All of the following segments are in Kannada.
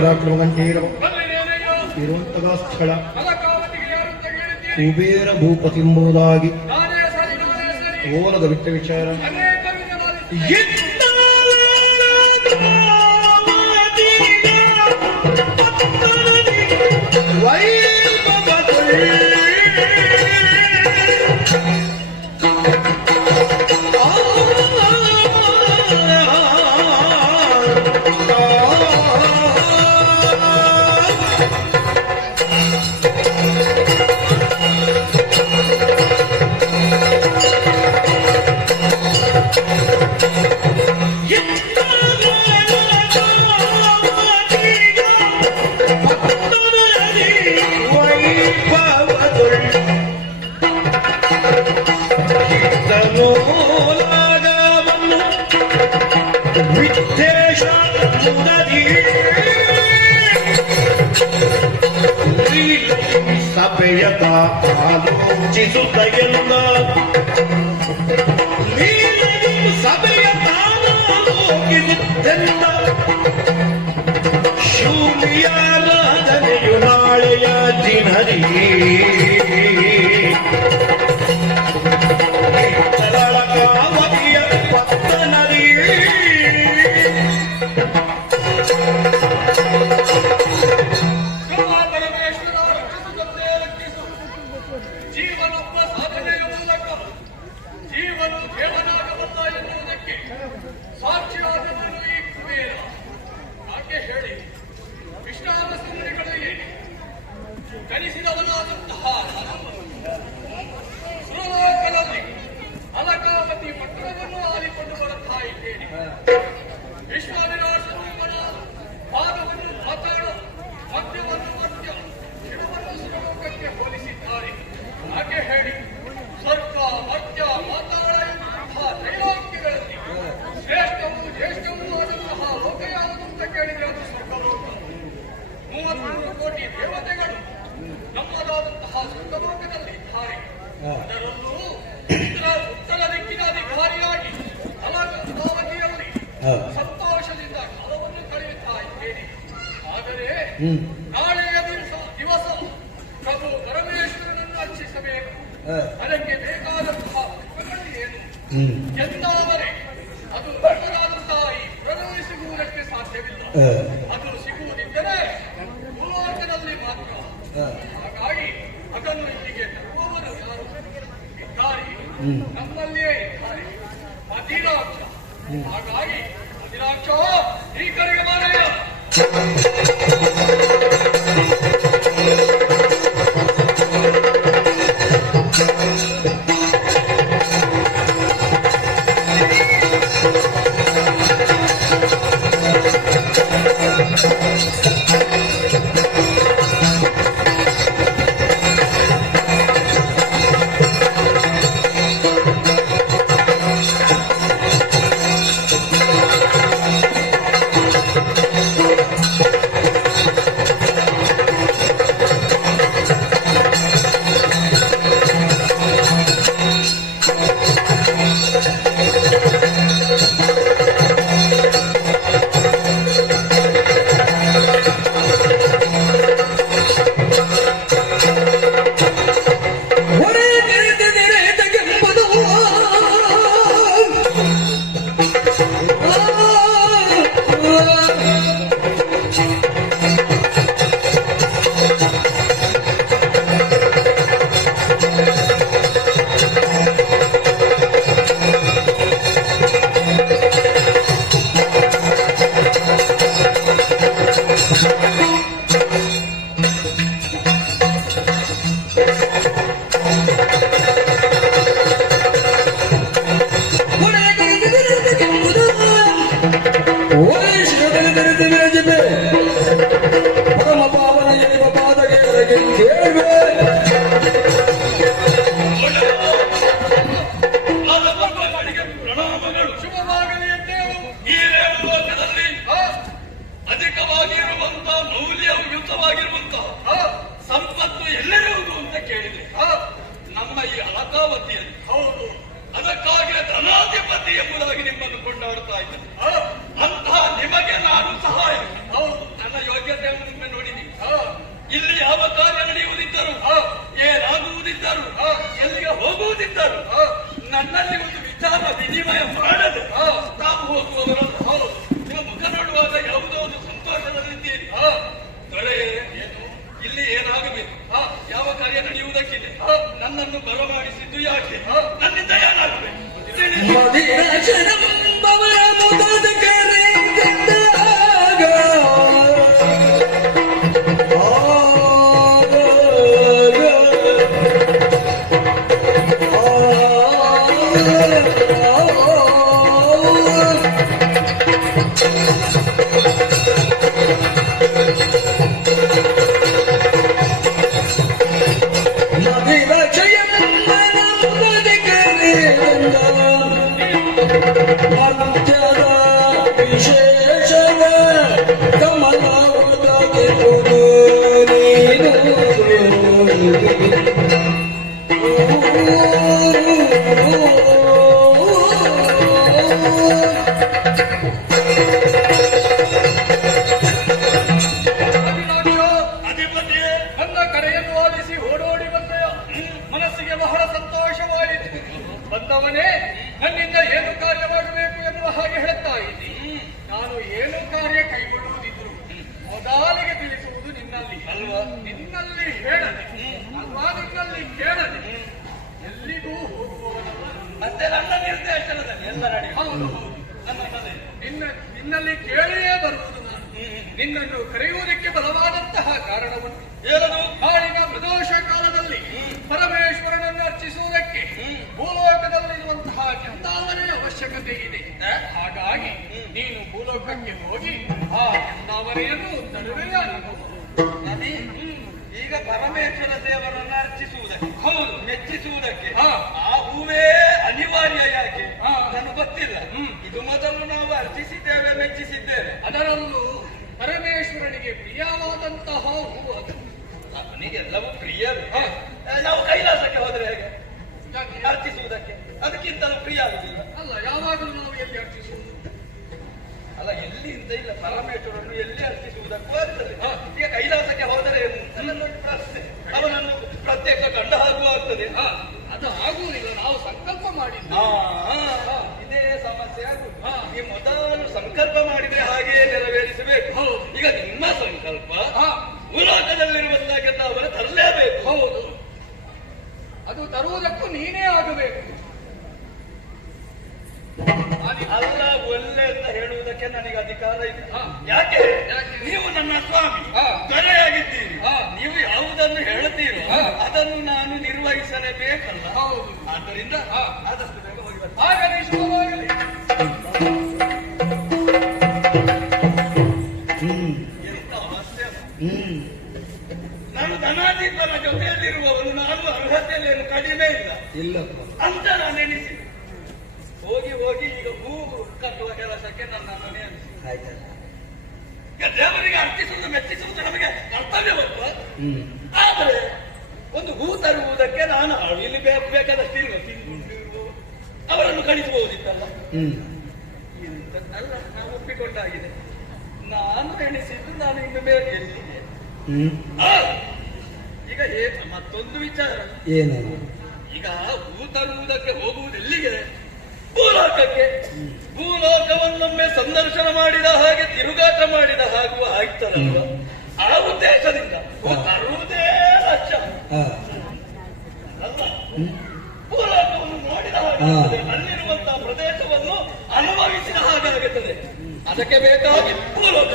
ಪರಾಕ್ರಮಗಂಟೀರವ ಇರುವಂತಹ ಸ್ಥಳ ಕುಬೇರ ಭೂಪತಿಂಬುದಾಗಿ ಓಲದ ಬಿಟ್ಟ ವಿಚಾರ ಸಭೆಯತ ಆಲೋಚಿಸುತ್ತ ಎಲ್ಲ ಸಭೆಯ ತಾಲೋಕಿಸುತ್ತೆಲ್ಲ ಶೂನ್ಯಾರಾಧನೆಯು ನಾಳೆಯ ದಿನರಿ ಕಾವತಿಯ ಪತ್ತನರಿ ಕಲಿಸಿದವನಾದಂತಹ ಸುರಲೋಕದಲ್ಲಿ ಅಲಕಾವತಿ ಪಟ್ಟಣವನ್ನು ಆಲಿಕೊಂಡು ಬರುತ್ತಾ ಇದ್ದೇನೆ. ವಿಶ್ವಾವಿನಾಶನ ಪಾದವನ್ನು ಮಾತಾಡ ಮದ್ಯವನ್ನು ಮದ್ಯ ಶಿವವನ್ನು ಸುರಲೋಕಕ್ಕೆ ಹೋಲಿಸಿದ್ದಾರೆ. ಹಾಗೆ ಹೇಳಿ ಸ್ವರ್ಗ ಮದ್ಯ ಮಾತಾಡ ಎಂತಹ ತ್ರೈಲೋಕ್ಯಗಳಲ್ಲಿ ಶ್ರೇಷ್ಠವೂ ಜ್ಯೇಷ್ಠವೂ ಆದಂತಹ ಲೋಕ ಯಾವುದು ಅಂತ ಕೇಳಿದರೆ ಅದು ಸ್ವರ್ಗಲೋಕ. 33 ಕೋಟಿ ದೇವತೆಗಳು ನಮ್ಮದಾದಂತಹ ಸ್ವರ್ಗಲೋಕದಲ್ಲಿ ಇದ್ದಾರೆ. ಅದರಲ್ಲೂ ಉತ್ತರ ದಿಕ್ಕಿನ ಅಧಿಕಾರಿಯಾಗಿ ಅಲಕಾವತಿಯಲ್ಲಿ ಸಂತೋಷದಿಂದ ಕಾಲವನ್ನು ಕಳೆಯುತ್ತಾ ಇದ್ದೇನೆ. ಆದರೆ ನಾಳೆಯ ದಿವಸ ಪ್ರಭು ಪರಮೇಶ್ವರನನ್ನು ಅರ್ಚಿಸಬೇಕು. ಅದಕ್ಕೆ ಬೇಕಾದಂತಹ ಪುಷ್ಪಗಳು ಏನು ಎಂದಾದರೆ ಅದು ದೊಡ್ಡದಾದಂತಹ ಈ ಪುರದಲ್ಲಿ ಸಿಗುವುದಕ್ಕೆ ಸಾಧ್ಯವಿಲ್ಲ. ಅದು ಸಿಗುವುದಿದ್ದರೆ ಭೂಲೋಕದಲ್ಲಿ ಮಾತ್ರ. ಹಾಗಾಗಿ ಅದನ್ನು ಇಲ್ಲಿಗೆ ತರುವವರು ಯಾರು ಇದ್ದಾರೆ? ನಮ್ಮಲ್ಲಿಯೇ ಇದ್ದಾರೆ, ಅಧಿರಾಕ್ಷ. ಹಾಗಾಗಿ ಅಧಿರಾಕ್ಷ ಈ ಕಡೆಗೆ ಮಾರಯ್ಯ. ಎಂಬುದಾಗಿ ನಿಮ್ಮನ್ನು ಕೊಂಡಾಡುತ್ತಾ ಇದ್ದೇನೆ. ಅಂತಹ ನಿಮಗೆ ನಾನು ಸಹಾಯ, ನನ್ನ ಯೋಗ್ಯತೆ ಬರ್ತೀನಿ. ನನ್ನಿಂದ ಏನಾಗಬೇಕು ಮದಿರಾಜನಂಬವರ ಮುದದ ಕರೆದಾಗ ಮಧ್ಯದ ವಿಶೇಷದ ಕಮಲದ ಕೆಂಪುದು ನೀನು ಅಭಿಲಾಷ, ಅಧಿಪತಿ. ನನ್ನ ಕರೆಯನ್ನು ಆಲಿಸಿ ಓಡೋಡಿ ಬಂದೆಯ. ಮನಸ್ಸಿಗೆ ಬಹಳ ಸಂತೋಷವಾಯಿತು. ಬಂದವನೇ ನನ್ನಿಂದ ಏನು ಕಾರ್ಯ ಮಾಡಬೇಕು ಎನ್ನುವ ಹಾಗೆ ಹೇಳುತ್ತಾ ಇದ್ದೀನಿ. ನಾನು ಏನು ಕಾರ್ಯ ಕೈಗೊಳ್ಳುವುದಿದ್ರು ಮೊದಲಿಗೆ ತಿಳಿಸುವುದು ನಿನ್ನಲ್ಲಿ ಅಲ್ವಾ? ನಿನ್ನಲ್ಲಿ ಹೇಳದೆ ಅಲ್ವಾ, ನಿನ್ನಲ್ಲಿ ಕೇಳದೆ ಎಲ್ಲಿಗೂ ಹೋಗುವವನಲ್ಲ. ಮತ್ತೆ ನನ್ನ ನಿರ್ದೇಶನದಲ್ಲಿ ಎಲ್ಲ ರೆಡಿ. ಹೌದು, ನಿನ್ನಲ್ಲಿ ಕೇಳಿಯೇ ಬರುವುದು ನಾನು. ನಿನ್ನನ್ನು ಕರೆಯುವುದಕ್ಕೆ ಬಲವಾದಂತಹ ಕಾರಣವನ್ನು ಏನದು? ನಾಳಿನ ಪ್ರದೋಷ ಕಾಲದಲ್ಲಿ ಪರಮೇಶ್ವರನನ್ನು ಅರ್ಚಿಸುವುದಕ್ಕೆ ಭೂಲೋಕದಲ್ಲಿರುವಂತಹ ಚಂದಾವನೆ ಅವಶ್ಯಕತೆ ಇದೆ. ಹಾಗಾಗಿ ನೀನು ಭೂಲೋಕಕ್ಕೆ ಹೋಗಿ ಆ ಚಂದಾವನೆಯನ್ನು ತರುವೆಯ ನದಿ ಈಗ ಪರಮೇಶ್ವರ ದೇವರನ್ನು ಅರ್ಚಿಸುವುದಕ್ಕೆ, ಹೌದು, ಮೆಚ್ಚಿಸುವುದಕ್ಕೆ ಹಾ. ಆ ಹೂವೇ ಅನಿವಾರ್ಯ. ಯಾಕೆ ಹಾ. ನನಗೆ ಗೊತ್ತಿಲ್ಲ. ಇದು ಮೊದಲು ನಾವು ಅರ್ಚಿಸಿದ್ದೇವೆ, ಮೆಚ್ಚಿಸಿದ್ದೇವೆ. ಅದರಲ್ಲೂ ಪರಮೇಶ್ವರನಿಗೆ ಪ್ರಿಯವಾದಂತಹ ಹೂವು ಅದು. ಅವನಿಗೆಲ್ಲವೂ ಪ್ರಿಯವೇ. ಹಾ. ನಾವು ಕೈಲಾಸಕ್ಕೆ ಹೋದ್ರೆ ಹೇಗೆ ಯಾಕೆ? ಅರ್ಚಿಸುವುದಕ್ಕೆ ಅದಕ್ಕಿಂತಲೂ ಪ್ರಿಯ ಆಗುದಿಲ್ಲ. ಅಲ್ಲ, ಯಾವಾಗಲೂ ನಾವು ಎಲ್ಲಿ ಅರ್ಚಿಸುವುದು? ಅಲ್ಲ, ಎಲ್ಲಿ ಅಂತ ಇಲ್ಲ, ಪರಮೇಶ್ವರನ್ನು ಎಲ್ಲಿ ಅರ್ಚಿಸುವುದಕ್ಕೂ ಆಗ್ತದೆ. ಹಾ. ಈಗ ಕೈಲಾಸಕ್ಕೆ ಹೋದರೆ ಏನು ನನ್ನ ದೊಡ್ಡ ಪ್ರಶ್ನೆ. ಅವನನ್ನು ಪ್ರತ್ಯೇಕ ಕಂಡ ಹಾಗೂ ಆಗ್ತದೆ. ಹಾ, ಅದು ಆಗುವುದಿಲ್ಲ. ನಾವು ಸಂಕಲ್ಪ ಮಾಡಿದ್ದು. ಇದೇ ಸಮಸ್ಯೆ ಆಗುದು. ಹಾ. ಈ ಮೊದಲು ಸಂಕಲ್ಪ ಮಾಡಿದ್ರೆ ಹಾಗೆ ನೆರವೇರಿಸಬೇಕು. ಹೌದು. ಈಗ ನಿಮ್ಮ ಸಂಕಲ್ಪ ಹಾ, ಭೂಲೋಕದಲ್ಲಿರುವಂತಹ ಅವರ ತರಲೇಬೇಕು. ಹೌದು. ಅದು ತರುವುದಕ್ಕೂ ನೀನೇ ಆಗಬೇಕು. ಅಲ್ಲ, ಒಳ್ಳೆ ಅಂತ ಹೇಳುವುದಕ್ಕೆ ನನಗೆ ಅಧಿಕಾರ ಇದೆ. ಹಾ. ಯಾಕೆ? ಯಾಕೆ? ನೀವು ನನ್ನ ಸ್ವಾಮಿ, ಹಾ. ದೊರೆಯಾಗಿದ್ದೀರಿ. ಹಾ. ನೀವು ಯಾವುದನ್ನು ಹೇಳುತ್ತೀರೋ ಹಾ. ಅದನ್ನು ನಾನು ನಿರ್ವಹಿಸಲೇಬೇಕಲ್ಲ. ಹೌದು. ಆದ್ದರಿಂದ ಹಾ. ಆದಷ್ಟು ಬೇಗ ಹೋಗಿ ಬರ್ತೀನಿ. ಹಾಗಾದ್ರೆ ಶುಭವಾಗಲಿ. ಎಂತ ಅವಸ್ಥೆ ಅದು. ನಾನು ಧನಾಧಿಪನ ಜೊತೆಯಲ್ಲಿರುವವನು, ನಾನು ಅರ್ಹತೆಯಲ್ಲೇನು ಕಡಿಮೆ ಇಲ್ಲ ಇಲ್ಲಪ್ಪ ಅಂತ ನಾನು ಎಣಿಸಿ ಹೋಗಿ ಹೋಗಿ ಈಗ ಹೂ ಕಟ್ಟುವ ಕೆಲಸಕ್ಕೆ ನನ್ನನ್ನು ನೇಮಿಸಿ. ಆಯ್ತಲ್ಲ. ಈಗ ದೇವರಿಗೆ ಅರ್ಪಿಸುವುದು ಮೆಚ್ಚಿಸುವುದು ನಮಗೆ ಕರ್ತವ್ಯ ಗೊತ್ತು. ಆದರೆ ಒಂದು ಹೂ ತರುವುದಕ್ಕೆ ನಾನು ಇಲ್ಲಿ ಬೇಕಾದಷ್ಟಿರುವ ತಿಂದುಕೊಂಡಿರುವ ಅವರನ್ನು ಕಳಿಸಬಹುದಿತ್ತಲ್ಲ. ಇಂಥದ್ದೆಲ್ಲ ನಾನು ಒಪ್ಪಿಕೊಂಡಾಗಿದೆ. ನಾನು ಎಣಿಸಿದ್ದು ನಾನು ಇನ್ನು ಮೇಲೆ ಎಲ್ಲಿಗೆ. ಆ, ಈಗ ಮತ್ತೊಂದು ವಿಚಾರ. ಏನು? ಈಗ ಹೂ ತರುವುದಕ್ಕೆ ಹೋಗುವುದು ಎಲ್ಲಿಗೆ? ಭೂಲೋಕಕ್ಕೆ. ಭೂಲೋಕವನ್ನೊಮ್ಮೆ ಸಂದರ್ಶನ ಮಾಡಿದ ಹಾಗೆ ತಿರುಗಾಟ ಮಾಡಿದ ಹಾಗೂ ಆಯ್ತದಲ್ವ? ಆ ಉದ್ದೇಶದಿಂದ ಹೂ ತರುವುದೇ ಲಕ್ಷ್ಯ ಅಲ್ಲ. ಭೂಲೋಕವನ್ನು ನೋಡಿದ ಹಾಗೆ ಅಲ್ಲಿರುವಂತಹ ಪ್ರದೇಶವನ್ನು ಅನುಭವಿಸಿದ ಹಾಗಾಗುತ್ತದೆ. ಅದಕ್ಕೆ ಬೇಕಾಗಿ ಭೂಲೋಕ.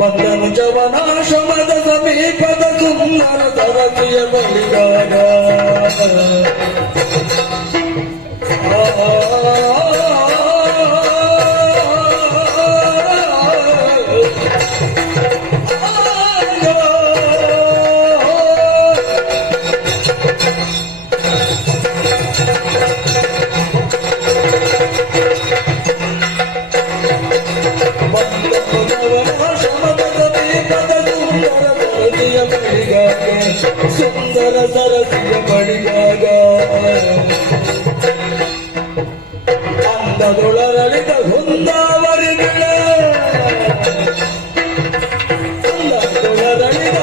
ಬಂದನು ಜವನಾಶ್ರಮದ ಸಮೀಪದ ಸುಂದರ ಸರಸಿಯ ಬಳಿಗಾಗ ಸುಂದರ ಸರಸಿಯ ಬಳಿಗಾಗ ಅಂದದೊಳರಳಿದ ಹೊಂದಾವರಿಗಳ ಅಂದದೊಳರಳಿದ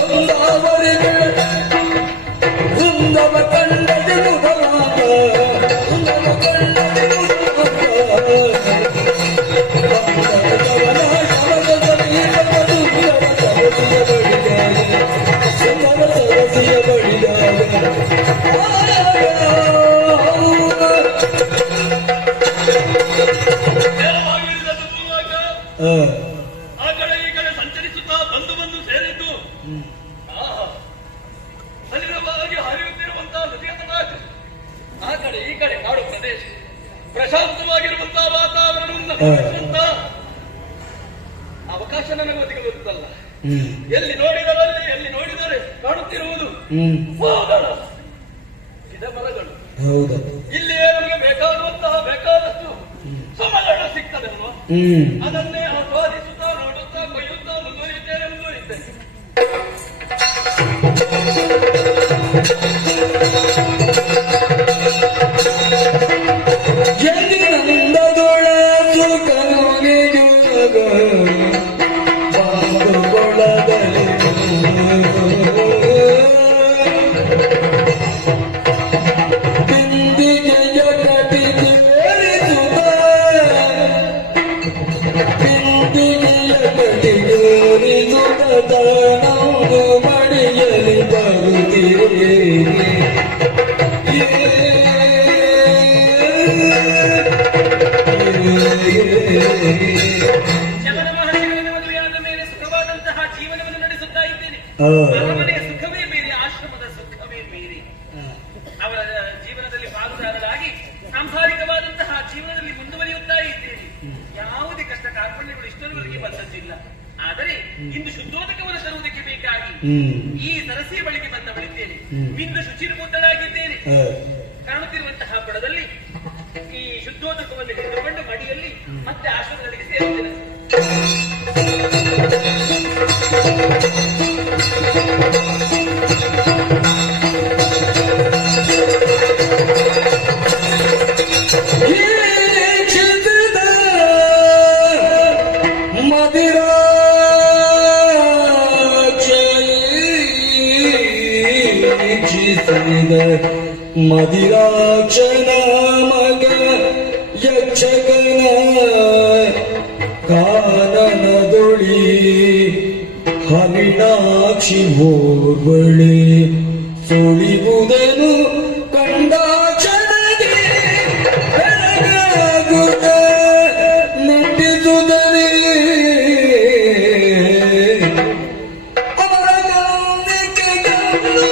ಹೊಂದಾವರಿಗಳ ಹುಂದವ ಕಂಡದಿರು ಬಲಾಗ ಹುಂದವ ಕಂಡದಿರು ಬಲಾಗ ಪ್ರಶಾಂತವಾಗಿರುವಂತಹ ವಾತಾವರಣವನ್ನು ಗಮನಿಸುವಂತಹ ಅವಕಾಶ ನನಗೆ ಒದಗಿರುತ್ತಲ್ಲ. ಎಲ್ಲಿ ನೋಡಿದರೆ ಕಾಣುತ್ತಿರುವುದು ಮರಗಳು, ಗಿಡ ಮರಗಳು. ಹೌದಾ? ಇಲ್ಲಿ ನಮಗೆ ಬೇಕಾದಷ್ಟು ಸಮಯಗಳು ಸಿಗ್ತದೆ ಅಲ್ವಾ? ಅದನ್ನೇ ಆಸ್ವಾದಿಸುತ್ತಾ ನೋಡುತ್ತಾ ಕೊಯ್ಯುತ್ತಾ ಮುಂದುವರಿಯುತ್ತೇನೆ. ಎಂದಿನಂದದೊಳ ಸುಖನಿಗುವಾಗ ಬಾಂಧುಗೊಳದಲ್ಲಿ ಬಿಂದಿಗೆಯ ಕಟಿಗೇರಿಸುತ್ತ ತಾನವು ಮಡಿಯಲಿ ಬರುತ್ತಿರುವೆ. ಶಮನ ಮಹರ್ಷಿಗಳಿಂದ ಮದುವೆಯಾದ ಮೇಲೆ ಸುಖವಾದಂತಹ ಜೀವನವನ್ನು ನಡೆಸುತ್ತಾ ಇದ್ದೇನೆ. ಅರಮನೆಯ ಸುಖವೇ ಬೇರೆ, ಆಶ್ರಮದ ಸುಖವೇ ಬೇರೆ. ಅವರ ಜೀವನದಲ್ಲಿ ಪಾಲುದಾರರಾಗಿ ಸಾಂಸಾರಿಕವಾದಂತಹ ಜೀವನದಲ್ಲಿ ಮುಂದುವರಿಯುತ್ತಾ ಇದ್ದೇನೆ. ಯಾವುದೇ ಕಷ್ಟ ಕಾರ್ಪಣ್ಯಗಳು ಇಷ್ಟರವರೆಗೆ ಬಂದದ್ದಿಲ್ಲ. ಆದರೆ ಇಂದು ಶುದ್ಧೋದಕವನ್ನು ತರುವುದಕ್ಕೆ ಬೇಕಾಗಿ ಈ ಸರಸಿಯ ಬಳಿಗೆ ಬಂದ ಬಳಿದ್ದೇನೆ. ಇಂದು ಶುಚಿರ್ಮುದ್ದಳಾಗಿದ್ದೇನೆ. ಕಾಣುತ್ತಿರುವಂತಹ ಬಡದಲ್ಲಿ ಈ ಶುದ್ಧೋದಕವನ್ನು ಹಿಡಿದುಕೊಂಡು ಮಡಿಯಲ್ಲಿ ಮತ್ತೆ ಆಶ್ರಮಗಳಿಗೆ ಸೇರುತ್ತೇನೆ. ಮದಿರಾಕ್ಷನ ಮಗ ಯಕ್ಷಕನ ಕಾನನದೊಳಿ ಹರಿಣಾಕ್ಷಿ ಹೋರ್ಬಳಿ ಸುಳಿಯುವುದನು ಕಂಡಾಕ್ಷಣಗೆ ಬೆಳಗಾಗುತ್ತ ನುಟ್ಟಿಸುವುದನೇ ಅವರ ಗೌನಿಕೆ ಗಲ್ಲು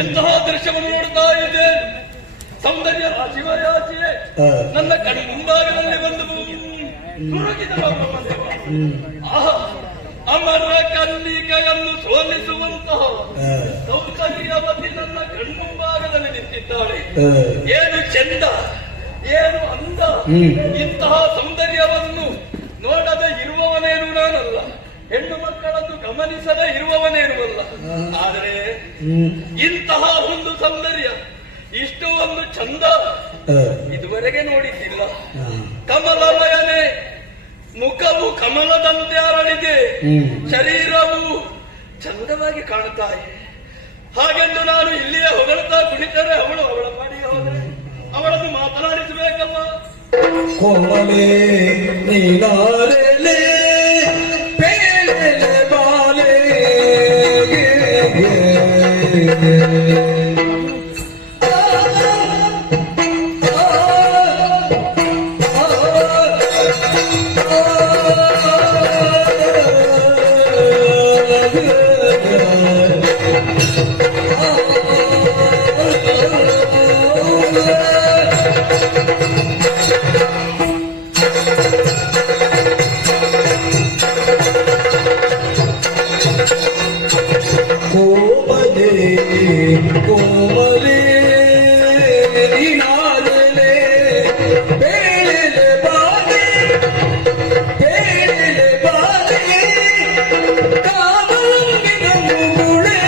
ಎಂತಹ ದೃಶ್ಯವನ್ನು ನೋಡ್ತಾ ಇದ್ದೆ. ಸೌಂದರ್ಯ ಶಿವರಾಶಿಯೇ ನನ್ನ ಕಣ್ಣು ಮುಂಭಾಗದಲ್ಲಿ ಬಂದು ಸುರುಗಿದ ಅಮರ ಕನ್ನಿಕೆಯನ್ನು ಸೋಲಿಸುವಂತಹ ಸೌಂದರ್ಯವತಿ ನನ್ನ ಕಣ್ಮುಂಭಾಗದಲ್ಲಿ ನಿಂತಿದ್ದಾಳೆ. ಏನು ಚಂದ, ಏನು ಅಂದ! ಇಂತಹ ಸೌಂದರ್ಯವನ್ನು ನೋಡದೆ ಇರುವವನ ಹೆಣ್ಣು ಮಕ್ಕಳನ್ನು ಗಮನಿಸದೇ ಇರುವವನೇ ಇರುವಲ್ಲ. ಆದರೆ ಇಂತಹ ಒಂದು ಸೌಂದರ್ಯ, ಇಷ್ಟು ಒಂದು ಚಂದ ಇದುವರೆಗೆ ನೋಡಿದ್ದಿಲ್ಲ. ಕಮಲಮಯನೇ, ಮುಖವು ಕಮಲದಂತೆ ಅರಳಿದೆ, ಶರೀರವು ಚಂದವಾಗಿ ಕಾಣುತ್ತಾ ಇದೆ. ಹಾಗೆಂದು ನಾನು ಇಲ್ಲಿಯೇ ಹೊಗಳ್ತಾ ಕುಣಿತರೆ ಅವಳ ಪಾಡಿಗೆ ಹೋದರೆ ಅವಳನ್ನು ಮಾತನಾಡಿಸಬೇಕಲ್ಲ. ಕೋಮಲೆ ನೀನಾರೆಲೆ ಪೇಳೆಲೆ ಬಾಲೆ ಕೋಮಲೆ ನೀನಾರೆಲೆ ಪೇಳೆಲೆ ಬಾಲೆ ಪೇಳೆಲೆ ಬಾಲೆ ಕಾಮನಂಬಿನ ಮುಗುಳೆ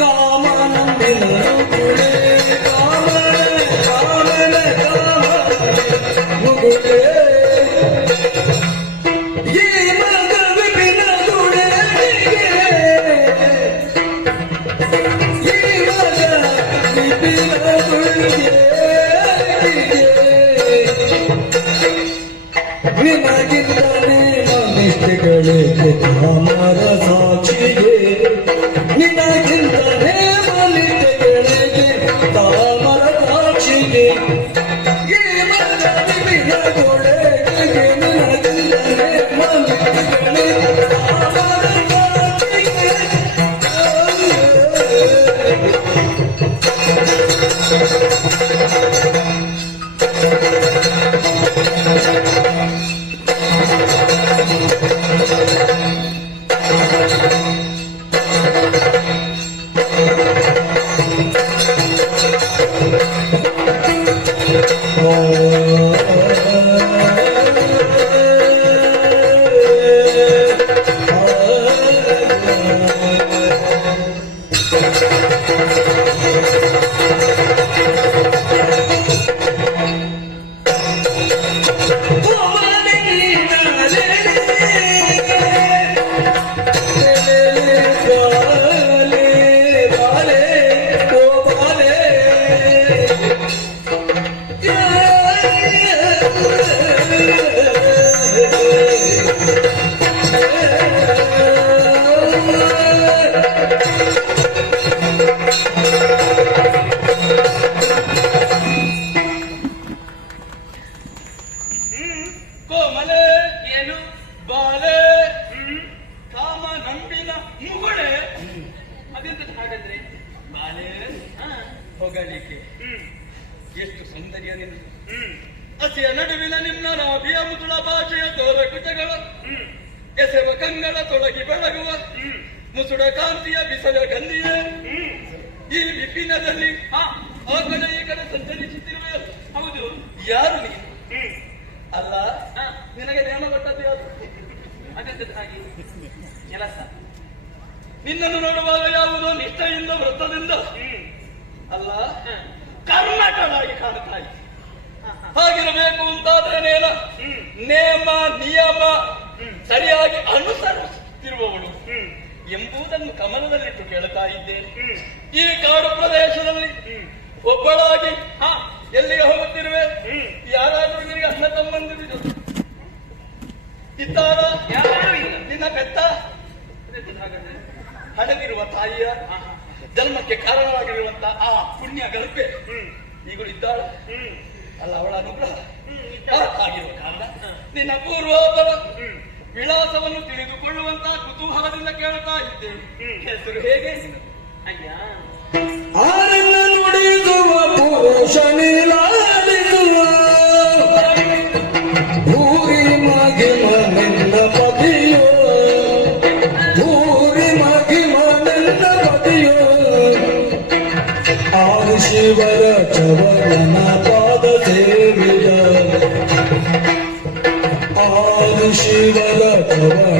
ಕಾಮನಂಬಿನ ಮುಗುಳೆ ಕಾಮನ ಮುಗುಳೆ ಈ ಮಗ ವಿಪಿನ ಗುಳೆಗೆ ನಿನಗಿಂತಲೇ ಮನಿಷ್ಠಗಳಿಗೆ ಕಾಮರ ಸಾಕ್ಷಿಗೆ, ನಿನಗಿಂತಲೇ ಮನಿಷ್ಠಗಳಿಗೆ ಕಾಮರ ಸಾಕ್ಷಿಗೆ, ಈ ಮಗ ವಿಪಿನ ಗುಳೆಗೆ ನಿನಗಿಂತಲೇ ಮನಿಷ್ಠಗಳಿಗೆ ಕಾಮರ ಸಾಕ್ಷಿಗೆ. ಕೋಮಲೆ ಏನು ಬಾಲೆ ಕಾಮ ನಂಬಿನ ಮುಗುಳೆ. ಅದೆಂತ ಹಾಗಾದ್ರೆ ಬಾಲೆ ಹೊಗಳಿಕೆ. ಎಷ್ಟು ಸೌಂದರ್ಯ ನಿನ್ನ, ಹಸಿಯ ನಡುವಿನ ನಿನ್ನ ನಾಭಿಯ ಮುದುಳ ಭಾಷೆಯ ತೋರ ಕುಚಗಳ, ಎಸೆವ ಕಂಗಳ ತೊಡಗಿ ಬೆಳಗುವ ಮುಸುಡ ಕಾಂತಿಯ ಬಿಸಲ ಗಂಧಿಯೇ. ಈ ವಿಪಿನದಲ್ಲಿ ಆ ಕಡೆ ಈ ಕಡೆ ಸಂಚರಿಸುತ್ತಿರುವೆ. ಹೌದು, ಯಾರು ನೀನು? ಅಲ್ಲ, ನಿನಗೆ ನೇಮ ಕೊಟ್ಟದ್ದು ಯಾರು? ಅದೆಂತ ಹಾಗೆ ಕೆಲಸ. ನಿನ್ನನ್ನು ನೋಡುವಾಗ ಯಾವುದೋ ನಿಷ್ಠೆಯಿಂದ ವೃತ್ತದಿಂದ ಅಲ್ಲ, ಕರ್ಮಕಳಾಗಿ ಕಾಣುತ್ತಾ ಇದೆ. ಹಾಗಿರಬೇಕು ಅಂತಾದ್ರೆ ನೇಮ ನಿಯಮ ಸರಿಯಾಗಿ ಅನುಸರಿಸುತ್ತಿರುವವಳು ಎಂಬುದನ್ನು ಗಮನದಲ್ಲಿಟ್ಟು ಕೇಳುತ್ತಾ ಇದ್ದೇನೆ. ಈ ಕಾಡು ಪ್ರದೇಶದಲ್ಲಿ ಒಬ್ಬಳಾಗಿ ಎಲ್ಲಿಗೆ ಹೋಗುತ್ತಿರುವೆ? ಯಾರಾದ್ರೂ ನಿನಗೆ ಅಣ್ಣ ತಮ್ಮಂದಿರು ಇದ್ದಾರ? ಯಾರು ಇಲ್ಲ. ನಿನ್ನ ಪೆತ್ತ ಹಡಗಿರುವ ತಾಯಿಯ ಜನ್ಮಕ್ಕೆ ಕಾರಣವಾಗಿರುವಂತ ಆ ಪುಣ್ಯ ಗಲ್ಪೆ ಈಗಳು ಇದ್ದಾಳ ಅಲ್ಲ, ಅವಳ ಅನುಗ್ರಹ ಆಗಿರುವ ಕಾರಣ ನಿನ್ನ ಪೂರ್ವಾಪರ ವಿಳಾಸವನ್ನು ತಿಳಿದುಕೊಳ್ಳುವಂತ ಕುತೂಹಲದಿಂದ ಕೇಳ್ತಾ ಇದ್ದೇನೆ. ಹೆಸರು ಹೇಗೆ? ಅಯ್ಯ, ಆರನ್ನ ನುಡಿಸುವ ಪುರುಷನಿಲಾಲಿಸುವ ಭೂರಿ ಮಗಿಮ ನಿನ್ನ ಪತಿಯೋ, ಭೂರಿ ಮಗಿಮ ನಿನ್ನ ಪತಿಯೋ, ಆರು ಶಿವರ ಚವರನ ಪಾದ ಸೇರಿದ, ಆರು ಶಿವರ ಚವರ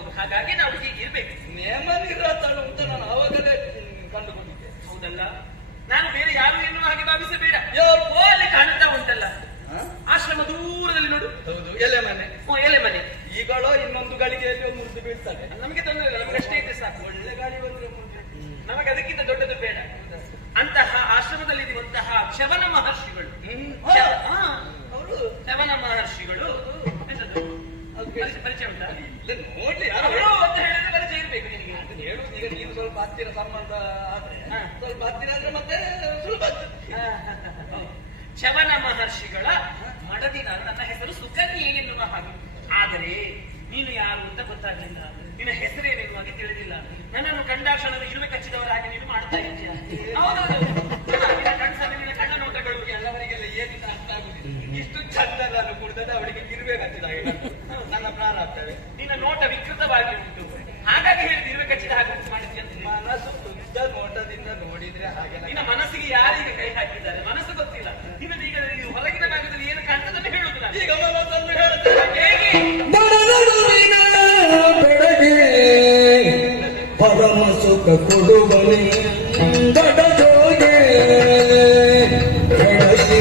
ಹೌದು, ಹಾಗಾಗಿ ನಾವು ಹೀಗೆ ಇರ್ಬೇಕು. ನೇಮ ನಿರಾತಳು ಅಂತ ನಾನು ಆವಾಗಲೇ ಕಂಡುಕೊಂಡಿದ್ದೆ. ಹೌದಲ್ಲ, ನಾನು ಬೇರೆ ಯಾರು ಎನ್ನುವ ಹಾಗೆ ಭಾವಿಸಬೇಡ. ಯಾರು? ಓ, ಅಲ್ಲಿ ಕಾಣುತ್ತಾ ಉಂಟಲ್ಲ ಆಶ್ರಮ ದೂರದಲ್ಲಿ ನೋಡು. ಹೌದು, ಎಲೆ ಮನೆ. ಓ, ಎಲೆ ಮನೆ. ಈಗಳೋ ಇನ್ನೊಂದು ಗಳಿಗೆಯಲ್ಲಿ ಮುರಿದು ಬೀಳ್ತಾರೆ. ನಮಗೆ ತೊಂದರೆ ಇಲ್ಲ, ನಮಗೆ ಅಷ್ಟೇ ಇದ್ರೆ ಸಾಕು. ಒಳ್ಳೆ ಗಾಳಿ ಬಂದ್ರೆ ನಮಗೆ ಅದಕ್ಕಿಂತ ದೊಡ್ಡದು ಬೇಡ. ಅಂತಹ ಆಶ್ರಮದಲ್ಲಿ ಇರುವಂತಹ ಶವನ ಮಹರ್ಷಿಗಳು. ಅವರು ಶವನ ಮಹರ್ಷಿಗಳು ಎಂತದ್ದು? ಪರಿಚಯ ಉಂಟಾ? ನೋಡ್ಲಿ ಯಾರು ಅವರು ಅಂತ ಹೇಳಿದ್ರೆ ಪರಿಚಯ ಇರ್ಬೇಕು ನಿನಗೆ. ಅದನ್ನ ಹೇಳುದು. ಈಗ ನೀನು ಸ್ವಲ್ಪ ಹತ್ತಿರ ಸಂಬಂಧ ಆದ್ರೆ ಸ್ವಲ್ಪ ಹತ್ತಿರ ಅಂದ್ರೆ ಮತ್ತೆ ಸುಲಭ ಆಗ್ತದೆ. ಶವನ ಮಹರ್ಷಿಗಳ ಮಡದಿ ನಾನು. ನನ್ನ ಹೆಸರು ಸುಕನ್ಯೆ ಎನ್ನುವ ಹಾಗೆ. ಆದರೆ ನೀನು ಯಾರು ಅಂತ ಗೊತ್ತಾಗಲಿಲ್ಲ. ನಿನ್ನ ಹೆಸರೇನೆನ್ನುವ ಹಾಗೆ ತಿಳಿದಿಲ್ಲ. ನನ್ನನ್ನು ಕಂಡಾಕ್ಷಣ ಇರುವೆ ಕಚ್ಚಿದವರಾಗಿ ನೀನು ಮಾಡ್ತಾ ಇದ್ದೀಯ. ಹೌದೌದು, ನಿನ್ನ ಕಣ್ಸಲ್ಲಿ ನಿನ್ನ ಕಣ್ಣ ನೋಟಗಳು ಎಲ್ಲವರಿಗೆಲ್ಲ ಏನಿಲ್ಲ ಅರ್ಥ ಆಗುದಿಲ್ಲ. ಇಷ್ಟು ಚಂದ ನಾನು ಕುಡಿದ್ರೆ ಅವಳಿಗೆ ಇರುವೆ ಕಚ್ಚಿದಾಗ ನನ್ನ ಪ್ರಾಣ ಆಗ್ತವೆ. ನಿನ್ನ ನೋಟ ವಿಕೃತವಾಗಿ ಉಂಟು, ಹಾಗಾಗಿ ಹೇಳಿದ ಇರುವೆ ಕಚ್ಚಿದ ಹಾಗೆ ಮಾಡಿದ್ಯ. ಮನಸ್ಸು ಶುದ್ಧ ನೋಟದಿಂದ ನೋಡಿದ್ರೆ ಹಾಗೆ. ನಿನ್ನ ಮನಸ್ಸಿಗೆ ಯಾರಿಗೆ ಕೈ ಹಾಕಿದ್ದಾರೆ ಮನಸ್ಸು ಗೊತ್ತಿಲ್ಲ. ನಿನ್ನದು ಈಗ ಹೊರಗಿನ ಭಾಗದಲ್ಲಿ ಏನು ಕಾಣ್ತದನ್ನು ಹೇಳುದು ನಾನು. ಈಗ ಮನಸ್ಸನ್ನು ಹೇಳ್ತೇನೆ. ಹೇಗೆ ನಡುವಿನ ಬೆಳಗ್ಗೆ ಪರಮ ಸುಖ ಕೊಡುವನೆ ಬಡಜೋಗೆ ಬೆಳಗ್ಗೆ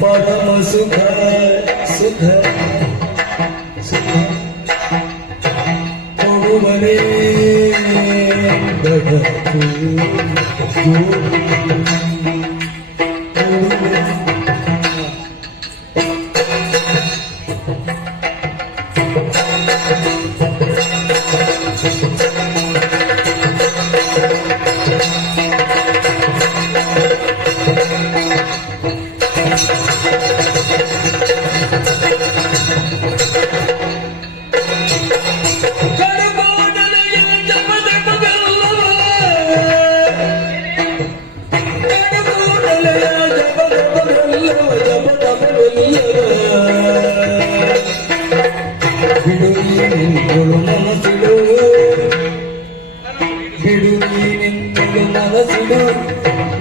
ಪರಮ ಸುಖ ಸುಖ ಸುಖ ಕೊಡುವನೇ ಬಡಕು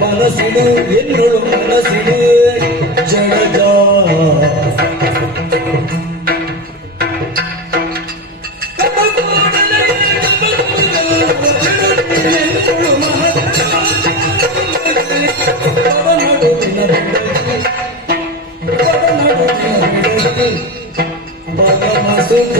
ಮನಸ್ಸಿಡು ಎನ್ನುಳು ಮನಸ್ಸಿಡು ಜಗಜ ಪರಮ ಸುಖ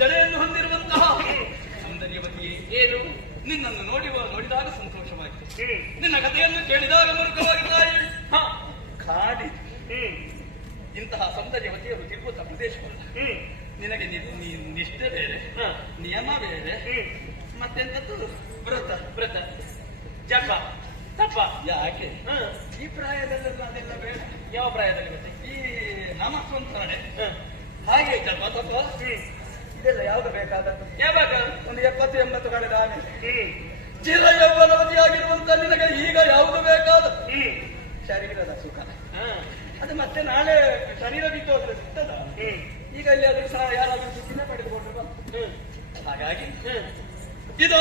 ಜಡೆಯನ್ನು ಹೊಂದಿರುವಂತಹ ಸೌಂದರ್ಯವತಿಯೇ, ಏನು ನಿನ್ನನ್ನು ನೋಡಿದಾಗ ಸಂತೋಷವಾಯಿತು. ನಿನ್ನ ಕಥೆಯನ್ನು ಕೇಳಿದಾಗ ಮುರುಕವಾಗಿದ್ದಾಯಿ. ಕಾಡಿ ಇಂತಹ ಸೌಂದರ್ಯವತಿಯರು ತಿರುಗುತ್ತ ಪ್ರದೇಶವಲ್ಲ. ನಿನಗೆ ನಿಷ್ಠೆ ಬೇರೆ, ನಿಯಮ ಬೇರೆ, ಮತ್ತೆಂತದ್ದು ವ್ರತ ಜಪ ತಪ. ಯಾಕೆ ಈ ಪ್ರಾಯದಲ್ಲೆಲ್ಲ ಅದೆಲ್ಲ ಬೇಡ? ಯಾವ ಪ್ರಾಯದಲ್ಲಿ ಮತ್ತೆ? ಈ ನಮ್ಮ ಸ್ವಂತ ನಾಡೆ ಹಾಗೆ ಐತಲ್ವ ತಪ್ಪ ಇದೆಲ್ಲ ಯಾವ್ದು ಬೇಕಾದದ್ದು ಯಾವಾಗ ಒಂದು 70-80 ಕಳೆದ ಆಮೇಲೆ ಚಿರ ಯೌವನವತಿಯಾಗಿರುವಂತ ನಿನಗೆ ಈಗ ಯಾವುದು ಬೇಕಾದ ಶರೀರದ ಸುಖ ಅದು ಮತ್ತೆ ನಾಳೆ ಶರೀರ ಬಿಟ್ಟು ಹೋದ್ರೆ ಸಿಗ್ತದ ಈಗ ಇಲ್ಲಿ ಅದು ಸಹ ಯಾರಾದ್ರೂ ಸುಖಿನ ಪಡೆದುಕೊಂಡು ಬಂತು ಹಾಗಾಗಿ ಇದು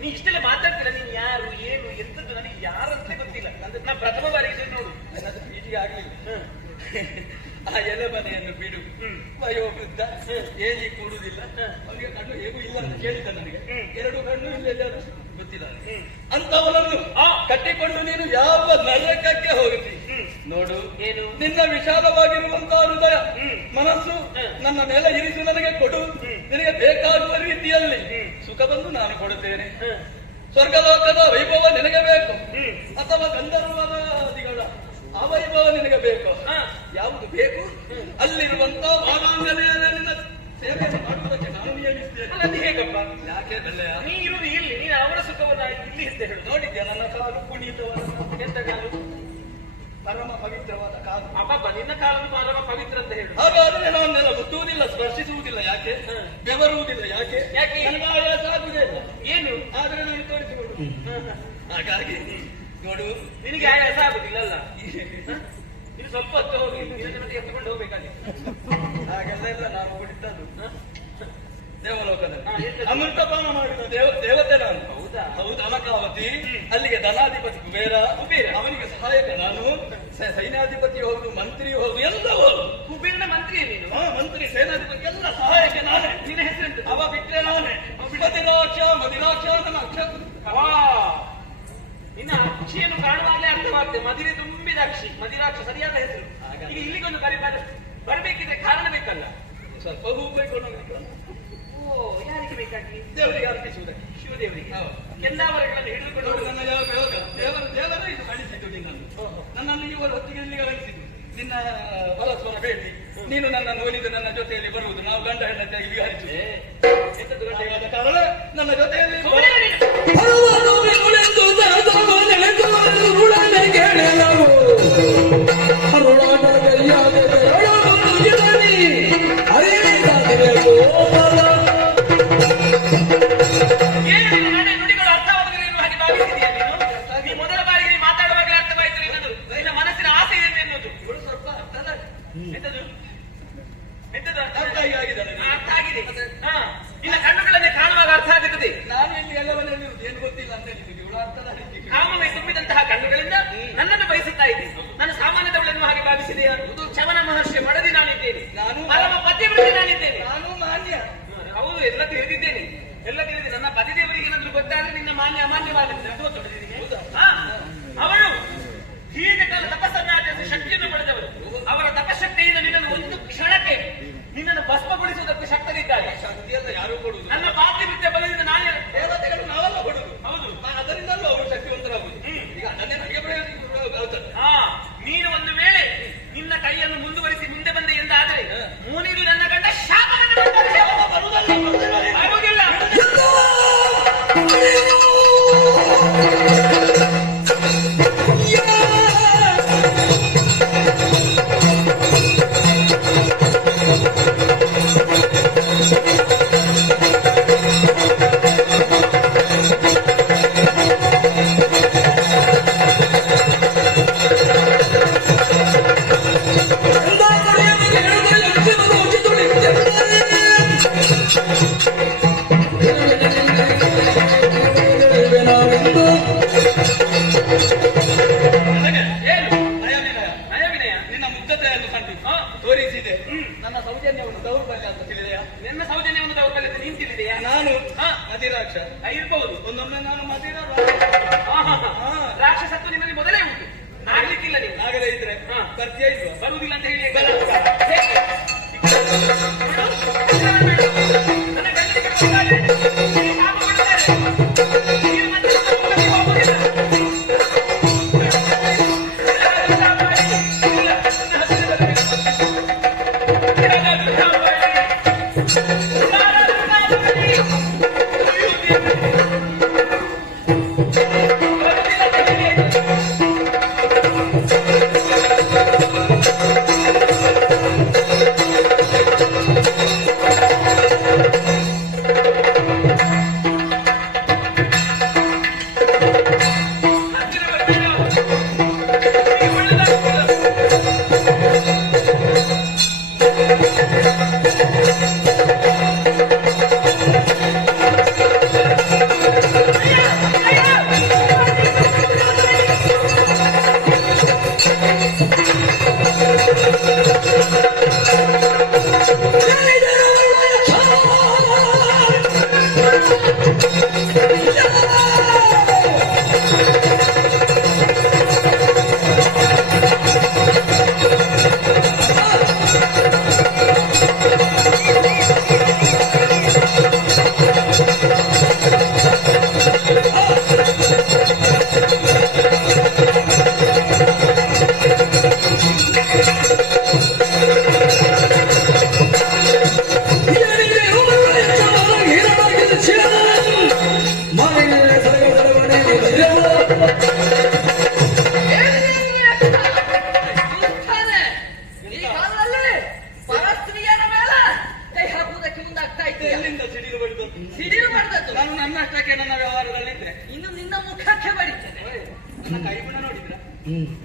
ನೀ ಇಷ್ಟೆಲ್ಲ ಮಾತಾಡ್ತೀರ ನೀನ್ ಯಾರು ಏನು ಎಂತದ್ದು ನನಗೆ ಯಾರಂತ ಗೊತ್ತಿಲ್ಲ ಅಂದ್ರೆ ನಾ ಪ್ರಥಮ ಬಾರಿ ಇದನ್ನು ನೋಡು ನನ್ನದು ಮೀಟಿಗೆ ಆಗ್ಲಿಲ್ಲ ಆ ಎಲೆ ಮನೆಯನ್ನು ಬಿಡು ವಯೋವೃದ್ಧ ಏಜಿ ಕೂಡುವುದಿಲ್ಲ ಅವನಿಗೆ ಕಣ್ಣು ಹೇಗೂ ಇಲ್ಲ ಅಂತ ಕೇಳಿದ್ದ ನನಗೆ 2 ಕಣ್ಣು ಇಲ್ಲೆಲ್ಲಾದ್ರೂ ಗೊತ್ತಿಲ್ಲ ಅಂತವನನ್ನು ಕಟ್ಟಿಕೊಂಡು ನೀನು ಯಾವ ನರಕಕ್ಕೆ ಹೋಗುತ್ತಿ ನೋಡು ಏನು ನಿನ್ನ ವಿಶಾಲವಾಗಿರುವಂತಹ ಹೃದಯ ಮನಸ್ಸು ನನ್ನ ಮೇಲೆ ಇರಿಸು ನನಗೆ ಕೊಡು ನಿನಗೆ ಬೇಕಾಗುವ ರೀತಿಯಲ್ಲಿ ಸುಖ ಬಂದು ನಾನು ಕೊಡುತ್ತೇನೆ ಸ್ವರ್ಗಲೋಕದ ವೈಭವ ನಿನಗೆ ಬೇಕು ಅಥವಾ ಗಂಧರ್ವದಿಗಳ ಆ ವೈಭವ ನಿನಗೆ ಬೇಕು ಯಾವುದು ಬೇಕು ಅಲ್ಲಿರುವಂತ ವಾರಾಂಗನೆಯನ್ನ ಸೇವೆಯನ್ನು ಮಾಡುವುದಕ್ಕೆ ನಾನು ನಿಯಮಿಸ್ತೇನೆ ಅದು ಹೇಗಪ್ಪ ಯಾಕೆ ಬೆಳ್ಳೆಯ ನೀ ಇರುವುದು ಇಲ್ಲಿ ನೀನು ಅವರ ಸುಖವನ್ನ ಇಲ್ಲಿ ಅಂತ ಹೇಳು ನೋಡಿದ್ಯಾ ನನ್ನ ಕಾಲು ಪುನೀತವಾದ ಎಂತ ಕಾಲು ಪರಮ ಪವಿತ್ರವಾದ ಕಾಲು ಅಬ್ಬಬ್ಬ ನಿನ್ನ ಕಾಲನ್ನು ಪರಮ ಪವಿತ್ರ ಅಂತ ಹೇಳು ಹಾಗಾದ್ರೆ ನಾನೆಲ್ಲ ಮುಟ್ಟುವುದಿಲ್ಲ ಸ್ಪರ್ಶಿಸುವುದಿಲ್ಲ ಯಾಕೆ ಬೆವರುವುದಿಲ್ಲ ಯಾಕೆ ಯಾಕೆ? ನನಗೆ ಆಯಾಸ ಆಗುವುದೇ ಇಲ್ಲ ಏನು ಆದ್ರೆ ನಾನು ತೋರಿಸಿಕೊಂಡು ಹಾಗಾಗಿ ನೋಡು ನಿನಗೆ ಆಯಾಸ ಆಗುದಿಲ್ಲ ಅಲ್ಲ ಇದು ಸ್ವಲ್ಪ ಹೊತ್ತು ಹೋಗಿ ನಿನ್ನ ಎತ್ಕೊಂಡು ಹೋಗ್ಬೇಕಾಗಿ ಹಾಗೆಲ್ಲ ಇಲ್ಲ ನಾನು ಕುಡಿತದ್ದು ದೇವಲೋಕದಲ್ಲಿ ಎಂತದ್ದು? ಅಮೃತಪಾನ ಮಾಡಿದ ದೇವತೆ ನಾನು ಹೌದಾ? ಹೌದು ಅಮಕಾವತಿ ಅಲ್ಲಿಗೆ ಧನಾಧಿಪತಿ ಕುಬೇರ ಅವನಿಗೆ ಸಹಾಯಕ ನಾನು ಸೈನ್ಯಾಧಿಪತಿ ಹೌದು ಮಂತ್ರಿ ಹೌದು ಎಲ್ಲ ಹೌದು ಕುಬೇರನ ಮಂತ್ರಿ ನೀನು ಮಂತ್ರಿ ಸೇನಾಧಿಪತಿ ಎಲ್ಲ ಸಹಾಯಕ ನಾನೇ ನಿನ್ನ ಹೆಸರೆಂತ ಅವ ಬಿಟ್ಟರೆ ನಾನೇ ಮದಿರಾಕ್ಷ ನನ್ನ ಅಕ್ಷ ನಿನ್ನ ಅಕ್ಷಿಯನ್ನು ಕಾಣುವಾಗಲೇ ಅರ್ಥವಾಗ್ತದೆ ಮದಿರೆ ತುಂಬಿದ ಅಕ್ಷಿ ಮದಿರಾಕ್ಷ ಸರಿಯಾದ ಹೆಸರು ಈಗ ಇಲ್ಲಿಗೊಂದು ಬರ್ಬೇಕಿದ್ರೆ ಕಾರಣ ಬೇಕಲ್ಲ ಸ್ವಲ್ಪ ಹೂ ಬೈಕೊಂಡು ಹೋಗ್ಲಿಕ್ಕೆ ಓ ಯಾರಿಗೆ ಬೇಕಾಗಿ ದೇವರಿಗೆ ಅರ್ಪಿಸುವುದಕ್ಕೆ ಶಿವದೇವರಿಗೆ ಕೆಂದಾವರೆಗಳನ್ನು ಹಿಡಿದುಕೊಂಡು ನೋಡಿ ನನ್ನ ಯಾವ ಯೋಗ ದೇವರ ಇದು ಕಳಿಸಿದ್ದು ನಿನ್ನನ್ನು ನನ್ನನ್ನು ಇವರು ಹೊತ್ತಿಗೆ ಇಲ್ಲಿಗೆ ಕಳಿಸಿದ್ದು ನಿನ್ನ ಬಲಸ್ವರ ಭೇಟಿ ನೀನು ನನ್ನನ್ನು ಒಲಿದು ನನ್ನ ಜೊತೆಯಲ್ಲಿ ಬರುವುದು ನಾವು ಗಂಡ ಹೆಂಡತಿಯಾಗಿ ವಿಹರಿಸುವೆ ಎಂತದ್ದು ಗಂಟೆಯಾದ ಕಾರಣ ನನ್ನ ಜೊತೆಯಲ್ಲಿ ನುಡಿಗಳು ಅರ್ಥವಾಗುದಿಲ್ಲ ಎನ್ನುವ ಹಾಗೆ ಭಾವಿಸಿದೆಯಾ ನೀನು ನೀ ಮೊದಲ ಬಾರಿಗೆ ನೀ ಮಾತಾಡುವಾಗಲೇ ಅರ್ಥವಾಯಿತು ನಿನ್ನದು ನಿನ್ನ ಮನಸ್ಸಿನ ಆಸೆ ಏನು ಎನ್ನುವುದು ಇವಳು ಸ್ವಲ್ಪ ಅರ್ಥದ ಎಂತದ್ದು ಎಂತದ್ದು ಅರ್ಥ ಆಗಿದ್ದಾನೆ ಅರ್ಥ ಆಗಿದೆ ನಿನ್ನ ಕಣ್ಣುಗಳನ್ನೇ ಕಾಣುವಾಗ ಅರ್ಥ ಆಗುತ್ತದೆ ನಾನು ಇಲ್ಲಿ ಎಲ್ಲವನ್ನೆಲ್ಲ ಏನು ಗೊತ್ತಿಲ್ಲ ಅಂತ ಹೇಳಿದ್ದೀನಿ ಇವಳು ಅರ್ಥದ ಕಾಮವೇ ತುಂಬಿದಂತಹ ಕಣ್ಣುಗಳಿಂದ ನನ್ನನ್ನು ಬಯಸುತ್ತಾ ಇದ್ದೀನಿ ನಾನು ಸಾಮಾನ್ಯದವಳೆನ್ನುವ ಹಾಗೆ ಭಾವಿಸಿದೆಯಾ ಚವನ ಮಹರ್ಷಿ ಮಡದಿ ನಾನಿದ್ದೇನೆ ನಾನು ಪರಮ ಪತಿವ್ರತೆ ನಾನಿದ್ದೇನೆ ನಾನು ಮಾನ್ಯ ಹೌದು ಎಲ್ಲ ತಿಳಿದಿದ್ದೇನೆ ಎಲ್ಲ ತಿಳಿದಿದೆ ನನ್ನ ಪತಿದೇವರಿಗೆ ಏನಾದ್ರೂ ಗೊತ್ತಾದ್ರೆ ನಿನ್ನ ಮಾನ್ಯ ಅಮಾನ್ಯವಾಗುತ್ತೆ ಅದು ಗೊತ್ತಿದ್ದೇನೆ ಅವಳು ದೀರ್ಘಕಾಲ ತಪಸ್ಸನ್ನು ಆಚರಿಸಿ ಶಕ್ತಿಯನ್ನು ಪಡೆದವರು ಅವರ ತಪಶಕ್ತಿಯಿಂದ ನಿನ್ನನ್ನು ಒಂದು ಕ್ಷಣಕ್ಕೆ ನಿನ್ನನ್ನು ಭಸ್ಮಗೊಳಿಸುವುದಕ್ಕೆ ಶಕ್ತರಿದ್ದಾರೆ ಶಕ್ತಿಯಲ್ಲ ಯಾರು ಕೊಡುವುದು ನನ್ನ ಪಾತಿವೃತ್ಯ ಬಲದಿಂದ ನಾನೇ ದೇವತೆಗಳು ನಾವೆಲ್ಲ ಕೊಡುದು ಹೌದು ಅದರಿಂದಲೂ ಅವರು ಶಕ್ತಿವಂತರಾಗುವುದು ಈಗ ಅದನ್ನೇ ನನಗೆ ಬೆಳೆಯುತ್ತದೆ ನೀನು ಒಂದು ವೇಳೆ ನಿನ್ನ ಕೈಯನ್ನು ಮುಂದುವರಿಸಿ ಮುಂದೆ ಬಂದೆ ಎಂದಾದರೆ ಮೂನಿದು ನನ್ನ ಗಂಡ ಶಾಪವನ್ನು ಆಗುವುದಿಲ್ಲ ತೋರಿಸಿದೆ ನನ್ನ ಸೌಜನ್ಯವನ್ನು ದೌರ್ಬಲ್ಯ ಅಂತ ತಿಳಿದೆಯಾ ನಿನ್ನ ಸೌಜನ್ಯವನ್ನು ದೌರ್ಬಲ್ಯ ನೀನು ತಿಳಿದೆಯಾ ನಾನು ಮದಿರಾಕ್ಷ ಇರ್ಬಹುದು ಒಂದೊಮ್ಮೆ ನಾನು ಮದಿರ ರಾಕ್ಷಸತ್ವ ನಿಮ್ಮಲ್ಲಿ ಮೊದಲೇ ಉಂಟು ಆಗ್ಲಿಕ್ಕಿಲ್ಲ ನೀವು ಆಗಲೇ ಇದ್ರೆ ಬರ್ತೀಯ ಇಲ್ವಾ ಬರುವುದಿಲ್ಲ ಅಂತ ಹೇಳಿ ನನ್ನ ಗಂಡನಿಗೆ ಗೊತ್ತಾದ್ರೆ ಈ ಶಾಪ ಕೊಡುತ್ತಾರೆ. ನೀನು ಮತ್ತೆ ಹೋಗುವುದಿಲ್ಲ. ತಾನೆ ಈ ಕಾಲದಲ್ಲಿ ಪರಸ್ತ್ರೀಯರ ಮೇಲೆ ಕೈ ಹಾಕುವುದಕ್ಕೆ ಮುಂದಾಗ್ತಾ ಇದ್ದೀಯ. ಎಲ್ಲಿಂದ ಸಿಡಿಲು ಬಡಿದದ್ದು? ಸಿಡಿಲು ಮಾಡಿದದ್ದು ನಾನು ನನ್ನಷ್ಟಕ್ಕೆ ನನ್ನ ವ್ಯವಹಾರದಲ್ಲಿದ್ದೆ. ಇನ್ನು ನಿನ್ನ ಮುಖಕ್ಕೆ ಬಡಿತೇನೆ. ನನ್ನ ಕೈ ಗುಣ ನೋಡಿದ್ರ?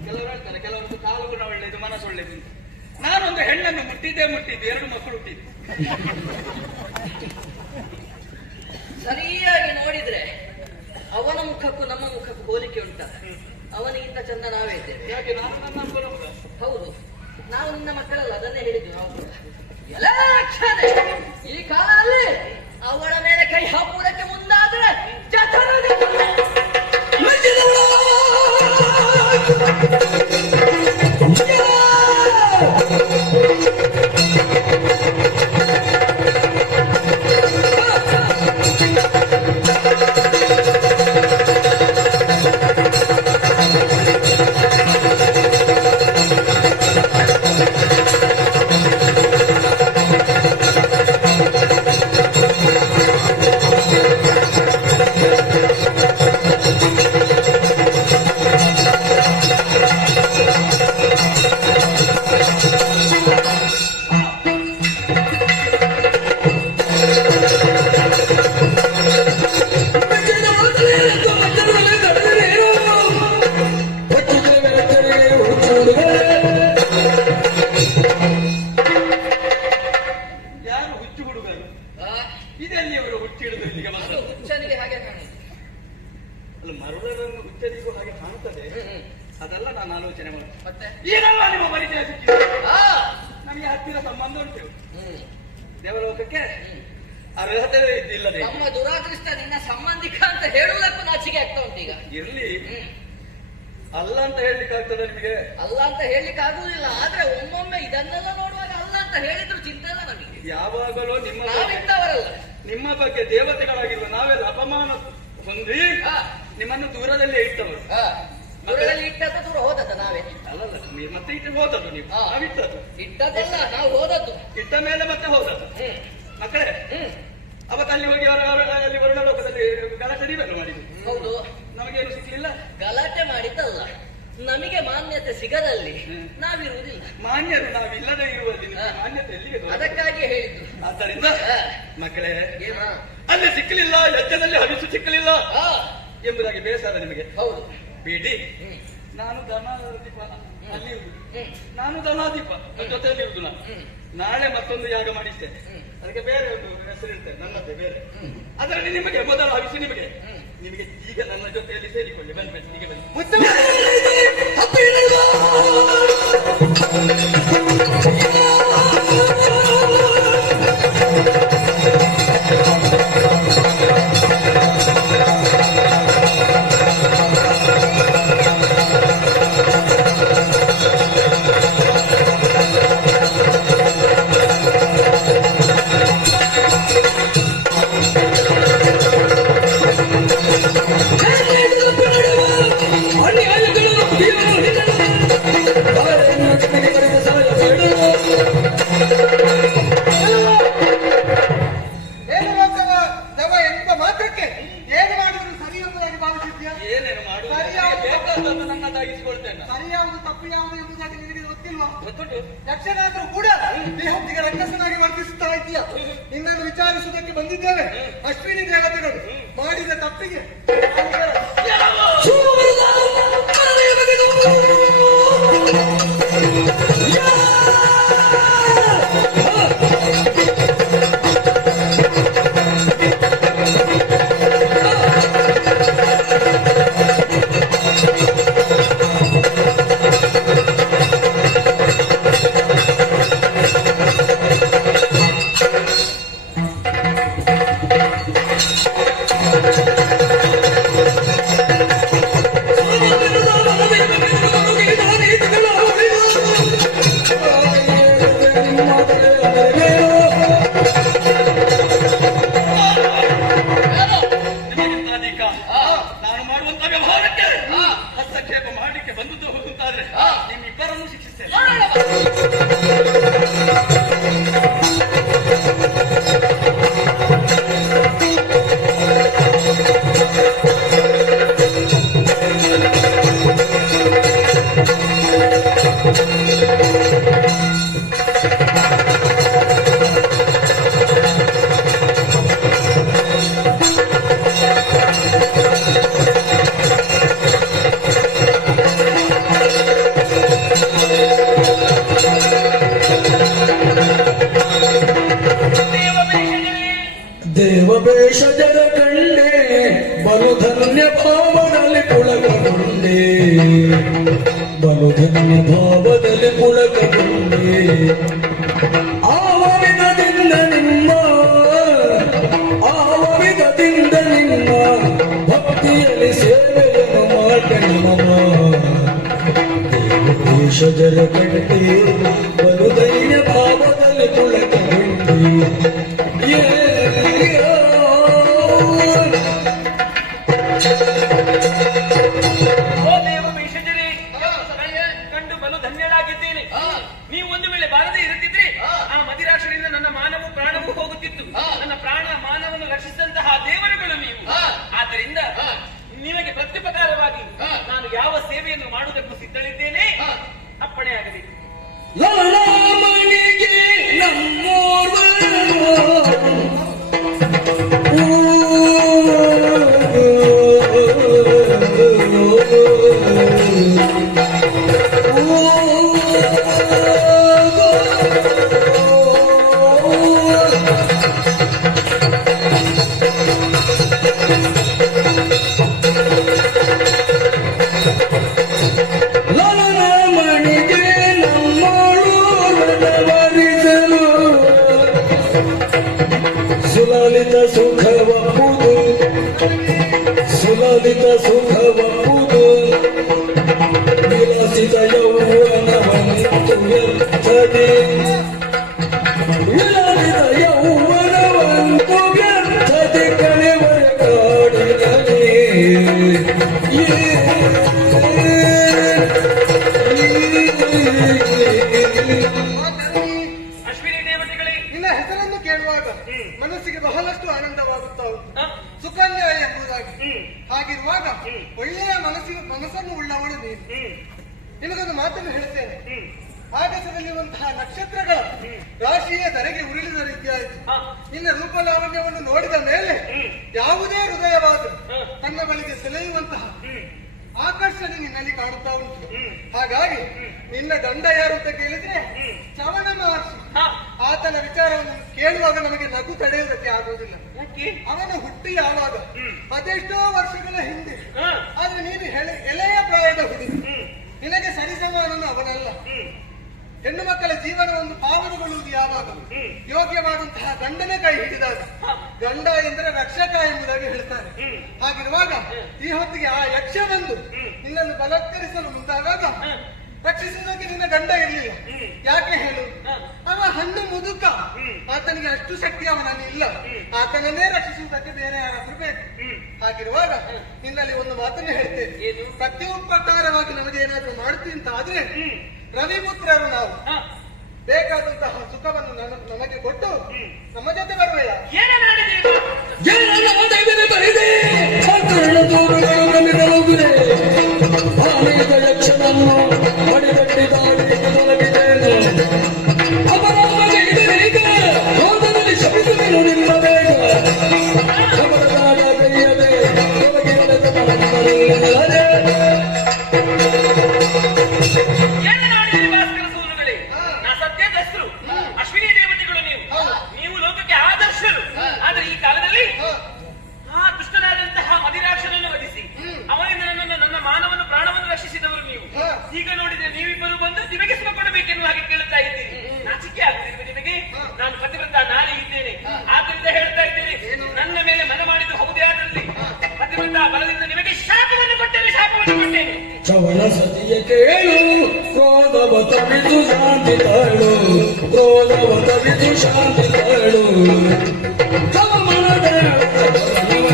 ಕೆಲವರು ಹೇಳ್ತಾರೆ, ಕೆಲವರದ್ದು ಕಾಲು ಗುಣ ಒಳ್ಳೆಯದು, ಮನಸ್ಸು ಒಳ್ಳೆಯದು. ನಾನೊಂದು ಹೆಣ್ಣನ್ನು ಮುಟ್ಟಿದ್ದೆ, 2 ಮಕ್ಕಳು ಹುಟ್ಟಿದ್ದು. ಸರಿಯಾಗಿ ನೋಡಿದ್ರೆ ಅವನ ಮುಖಕ್ಕೂ ನಮ್ಮ ಮುಖಕ್ಕೂ ಹೋಲಿಕೆ ಉಂಟ. ಅವನಿಗಿಂತ ಚಂದ ನಾವೇ ಇದ್ದೇವೆ. ಯಾಕೆ ನಾನು ನನ್ನ ಅಪ್ಪನ ಮಗ? ಹೌದು, ನಾವು ನಿನ್ನ ಮಕ್ಕಳಲ್ಲ, ಅದನ್ನೇ ಹೇಳಿದ್ವಿ ನಾವು ಕೂಡ. ಎಲ್ಲ ಕ್ಷಣೆ ಈ ಕಾಲದಲ್ಲಿ ಅವಳ ಮೇಲೆ ಕೈ ಹಾಕುವುದಕ್ಕೆ ಮುಂದಾದ್ರೆ ಯಾರು ಹುಚ್ಚು ಹುಡುಗರು? ಇದೆಲ್ಲಿ ಅವರು ಹುಚ್ಚಿಡುದು ಇಲ್ಲಿಗೆ ಬಂದು? ಹುಚ್ಚನಿಗೆ ಹಾಗೆ ಕಾಣುದು. ಅಲ್ಲ, ಮರುಳರನ್ನು ಹುಚ್ಚರಿಗೂ ಹಾಗೆ ಕಾಣುತ್ತದೆ. ಅದೆಲ್ಲ ನಾನು ಆಲೋಚನೆ ಮಾಡಿ. ಮತ್ತೆ ಏನಲ್ಲ ನಿಮ್ಮ ಪರಿಚಯ ಸಿಕ್ಕಿದೆ. ಆ, ನಮಗೆ ಹತ್ತಿರ ಸಂಬಂಧ ಉಂಟು. ಹ್ಮ್. ದೇವಲೋಕಕ್ಕೆ ಅರ್ಹತೆ ಇದ್ದಿಲ್ಲದೆ ನಮ್ಮ ದುರಾದೃಷ್ಟ ನಿನ್ನ ಸಂಬಂಧಿಕ ಅಂತ ಹೇಳುವುದಕ್ಕೂ ನಾಚಿಕೆ ಆಗ್ತಾ ಉಂಟು ಈಗ. ಇರ್ಲಿ, ಅಲ್ಲ ಅಂತ ಹೇಳಲಿಕ್ಕೆ ಆಗ್ತದೆ ನಿಮಗೆ? ಅಲ್ಲ ಅಂತ ಹೇಳಲಿಕ್ಕೆ ಆಗುವುದಿಲ್ಲ. ಆದ್ರೆ ಒಮ್ಮೊಮ್ಮೆ ಇದನ್ನೆಲ್ಲ ನೋಡುವಾಗ ಅಲ್ಲ ಅಂತ ಹೇಳಿದ್ರು ಚಿಂತೆ ಇಲ್ಲ ನಮಗೆ. ಯಾವಾಗಲೂ ನಾವಿಂತವರಲ್ಲ. ನಿಮ್ಮ ಬಗ್ಗೆ ದೇವತೆಗಳಾಗಿರುವ ನಾವೆಲ್ಲ ಅಪಮಾನ ಹೊಂದಿ ಆ, ನಿಮ್ಮನ್ನು ದೂರದಲ್ಲೇ ಇಟ್ಟವರು. ಆ, ದೂರದಲ್ಲಿ ಇಟ್ಟದ್ದು ದೂರ ಹೋದದ್ದು ನಾವೇ. ಅಲ್ಲಲ್ಲ, ನೀವು ಮತ್ತೆ ಇಟ್ಟು ಹೋದದ್ದು. ನೀವು ಆ. ನಾವಿಟ್ಟದ್ದು. ಇಟ್ಟದ್ದಲ್ಲ, ನಾವು ಹೋದದ್ದು. ಇಟ್ಟ ಮೇಲೆ ಮತ್ತೆ ಹೋದದ್ದು. ಹ್ಮ್ ಮಕ್ಕಳೇ, ಹ್ಮ್ ಅವತ್ತು ಅಲ್ಲಿ ಹೋಗಿ ಅಲ್ಲಿ ವರುಣಲೋಕದಲ್ಲಿ ಗಲಾಟೆ ನೀವೆಲ್ಲ ಮಾಡಿದ್ವಿ. ಹೌದು, ನಮಗೇನು ಸಿಗ್ಲಿಲ್ಲ. ಗಲಾಟೆ ಮಾಡಿದ್ದಲ್ಲ, ನಮಗೆ ಮಾನ್ಯತೆ ಸಿಗದಲ್ಲಿ ನಾವಿರುವುದಿಲ್ಲ. ಮಾನ್ಯರು ನಾವಿಲ್ಲದೆ ಇರುವಲ್ಲಿ ನಿಮಗೆ ಮಾನ್ಯತೆ ಎಲ್ಲಿಗೆ ದೊರಕುತ್ತದೆ? ಅದಕ್ಕಾಗಿ ಹೇಳಿದ್ದು. ಆದ್ದರಿಂದ ಮಕ್ಕಳೇ, ಏನು? ಅಲ್ಲಿ ಸಿಕ್ಕಲಿಲ್ಲ, ಯಜ್ಞದಲ್ಲಿ ಹವಿಸು ಸಿಕ್ಕಲಿಲ್ಲ ಆ, ಎಂಬುದಾಗಿ ಬೇಸರ ನಿಮಗೆ. ಹೌದು. ಬಿಡಿ, ಹ್ಮ್ ನಾನು ಧನಾಧಿಪ ಅಲ್ಲಿ ಇರುವುದು. ಹ್ಮ್ ನಾನು ಧನಾಧಿಪ, ನನ್ನ ಜೊತೆಯಲ್ಲಿ ಇರುವುದು ನಾನು. ಹ್ಮ್ ನಾಳೆ ಮತ್ತೊಂದು ಯಾಗ ಮಾಡಿಸ್ತೇನೆ. ಹ್ಮ್. ಅದಕ್ಕೆ ಬೇರೆ ಒಂದು ಹೆಸರಿರ್ತೇನೆ, ನನ್ನದೇ ಬೇರೆ. ಹ್ಮ್. ಅದರಲ್ಲಿ ನಿಮಗೆ ಮೊದಲ ಹವಿಸು ನಿಮಗೆ. ಹ್ಮ್. ನಿಮಗೆ ಈಗ ನನ್ನ ಜೊತೆಯಲ್ಲಿ ಸೇರಿಕೊಳ್ಳಿ. ಬನ್ನಿ ಬನ್ನಿ, ಈಗ ಬನ್ನಿ. ಏನೇನು ಮಾಡುವುದು? ಬೇಕಾದದ್ದು ನನ್ನದಾಗಿಸಿಕೊಳ್ತೇನೆ. ಸರಿಯಾವುದು ತಪ್ಪು ಯಾವುದು ಎಂಬುದಾಗಿ ನಿನಗೆ ಗೊತ್ತಿಲ್ವಾ? ಗೊತ್ತುಂಟು. ಯಕ್ಷನಾದರೂ ಕೂಡ ಈ ಹೊತ್ತಿಗೆ ರಕ್ಕಸನಾಗಿ ವರ್ತಿಸುತ್ತಾ ಇದೆಯಾ? ನಿನ್ನನ್ನು ವಿಚಾರಿಸುವುದಕ್ಕೆ ಬಂದಿದ್ದೇವೆ. ಅಶ್ವಿನಿ ದೇವತೆಗಳು ಮಾಡಿದ ತಪ್ಪಿಗೆ ನಿಮಗಿಂತ ಅಧಿಕ ನಾನು ಮಾಡುವಂತ ವ್ಯವಹಾರಕ್ಕೆ ಹಸ್ತಕ್ಷೇಪ ಮಾಡಲಿಕ್ಕೆ ಬಂದದ್ದು ಅಂತಾದ್ರೆ ನಿಮ್ಮಿಬ್ಬರನ್ನು ಶಿಕ್ಷಿಸ್ತೇನೆ. ದೇವವೇಷಜರ ಕಂಡೆ ಬಲು ಧನ್ಯ ಭಾವದಲ್ಲಿ ಪುಳಕಗೊಂಡೆ ಬಲು ಧನ್ಯ ಭಾವದಲ್ಲಿ ಪುಳಕಗೊಂಡೆ ಆವರಿದದಿಂದ ನಿಮ್ಮ ಭಕ್ತಿಯಲ್ಲಿ ಸೇವೆಯನ್ನು ಮಾಡಣ ದೇವವೇಷಜರ ಕಂಡೆ ಬಲು ಧನ್ಯ ಭಾವದಲ್ಲಿ ಪುಳಕಗೊಂಡೆ ಓ ದೇವ ಮೇಷಜರೇ, ಕಂಡು ಬಲು ಧನ್ಯಳಾಗಿದ್ದೇನೆ. ನೀವು ಒಂದು ವೇಳೆ ಬಾರದೇ ಇರುತ್ತಿದ್ರೆ ಆ ಮದಿರಾಕ್ಷರಿಂದ ನನ್ನ ಮಾನವೂ ಪ್ರಾಣವೂ ಹೋಗುತ್ತಿತ್ತು. ನನ್ನ ಪ್ರಾಣ ಮಾನವನ್ನು ರಕ್ಷಿಸಿದಂತಹ ದೇವರುಗಳು ನೀವು. ಆದ್ದರಿಂದ ನಿಮಗೆ ಪ್ರತ್ಯುಪಕಾರವಾಗಿ ನಾನು ಯಾವ ಸೇವೆಯನ್ನು ಮಾಡುವುದಕ್ಕೂ ಸಿದ್ಧಳಿದ್ದೇನೆ. ಅಪ್ಪಣೆಯಾಗಬೇಕು. ಲಲಮಣಿಗೆ ನಮ್ಮೋರ್ವ ಸುಲಲಿತ ಸುಖವಪ್ಪುದು ವಿಲಾಸಿತ ಯೌವನವಂತು ವ್ಯರ್ಥದೆ ವಿಲಾಸಿತ ಯೌವನವಂತು ವ್ಯರ್ಥದೆ ಕಳೆವರ ಕಾಡಿನಲ್ಲಿ ಅಶ್ವಿನಿ ದೇವತೆಗಳೇ, ನಿನ್ನ ಹೆಸರನ್ನು ಕೇಳುವಾಗ ಮನಸ್ಸಿಗೆ ಬಹಳಷ್ಟು ಆನಂದವಾಗುತ್ತಾ ಉಂಟು. ಸುಕನ್ಯಾ ಎಂಬುದಾಗಿ. ಹಾಗಿರುವಾಗ ಒಳ್ಳೆಯ ಮನಸ್ಸನ್ನು ಉಳ್ಳವಳು ನೀನು. ನಿನಗೊಂದು ಮಾತನ್ನು ಹೇಳ್ತೇನೆ. ಆಗಸದಲ್ಲಿರುವಂತಹ ನಕ್ಷತ್ರಗಳ ರಾಶಿಯ ಧರೆಗೆ ಉರುಳಿದ ರೀತಿಯಾಯಿತು. ನಿನ್ನ ರೂಪಲಾವಣ್ಯವನ್ನು ನೋಡಿದ ಮೇಲೆ ಯಾವುದೇ ಹೃದಯವಾದರೂ ತನ್ನ ಬಳಿಗೆ ಸೆಳೆಯುವಂತಹ ಆಕರ್ಷಣೆ ನಿನ್ನಲ್ಲಿ ಕಾಣುತ್ತಾ ಉಂಟು. ಹಾಗಾಗಿ ನಿನ್ನ ಗಂಡ ಯಾರು ಅಂತ ಕೇಳಿದ್ರೆ ಚವನ ಮಹರ್ಷಿ. ಆತನ ವಿಚಾರವನ್ನು ಕೇಳುವಾಗ ನಮಗೆ ನಗು ತಡೆಯುವುದಕ್ಕೆ ಆಗುವುದಿಲ್ಲ. ಅವನ ಹುಟ್ಟಿ ಯಾವಾಗ ಅದೆಷ್ಟೋ ವರ್ಷಗಳ ಹಿಂದೆ. ಆದ್ರೆ ನೀನು ಎಳೆಯ ಪ್ರಾಯದ ಹುಡುಗಿ. ನಿನಗೆ ಸರಿಸಮಾನನು ಅವನಲ್ಲ. ಹೆಣ್ಣು ಮಕ್ಕಳ ಜೀವನವನ್ನು ಪಾವನಗೊಳ್ಳುವುದು ಯಾವಾಗ ಯೋಗ್ಯವಾದಂತಹ ಗಂಡನ ಕೈ ಹಿಡಿದಾಗ. ಗಂಡ ಎಂದರೆ ರಕ್ಷಕ ಎಂಬುದಾಗಿ ಹೇಳ್ತಾರೆ. ಹಾಗಿರುವಾಗ ಈ ಹೊತ್ತಿಗೆ ಆ ಯಕ್ಷ ಬಂದು ನಿನ್ನನ್ನು ಬಲಾತ್ಕರಿಸಲು ಮುಂದಾದಾಗ ರಕ್ಷಿಸುವುದಕ್ಕೆ ನಿನ್ನ ಗಂಡ ಇರಲಿಲ್ಲ. ಯಾಕೆ ಹೇಳು? ಅವ ಹಣ್ಣು ಮುದುಕ. ಆತನಿಗೆ ಅಷ್ಟು ಶಕ್ತಿ ಅವನಲ್ಲಿ ಇಲ್ಲ. ಆತನನ್ನೇ ರಕ್ಷಿಸುವುದಕ್ಕೆ ಬೇರೆ ಯಾರಾದ್ರೂ ಬೇಕು. ಹಾಗಿರುವಾಗ ನಿನ್ನಲ್ಲಿ ಒಂದು ಮಾತನ್ನು ಹೇಳ್ತೇನೆ. ಪ್ರತ್ಯುಪಕಾರವಾಗಿ ನಮಗೆ ಏನಾದ್ರೂ ಮಾಡ್ತೀನಿ ಅಂತ ಆದ್ರೆ ರವಿಪುತ್ರರು ನಾವು ಬೇಕಾದಂತಹ ಸುಖವನ್ನು ನಮಗೆ ಕೊಟ್ಟು ನಮ್ಮ ಜೊತೆ ಬರುವೆಯ? ಯಕ್ಷನನ್ನು ಹೋದಲ್ಲಿ ಶಪಿಸುವೆನು ನಿಮ್ಮ ಬೇಗ ಅವರದಾಡ ಕೈಯದೆ ಅಶ್ವಿನಿ ದೇವತೆಗಳು ನೀವು ಲೋಕಕ್ಕೆ ಆದರ್ಶರು. ಆದ್ರೆ ಈ ಕಾಲದಲ್ಲಿ ತವಿದು ಶಾಂತಿ ತಾಳು ಕ್ರೋಧವ ತವಿದು ಶಾಂತಿ ತಾಳು ತವ ಮನದ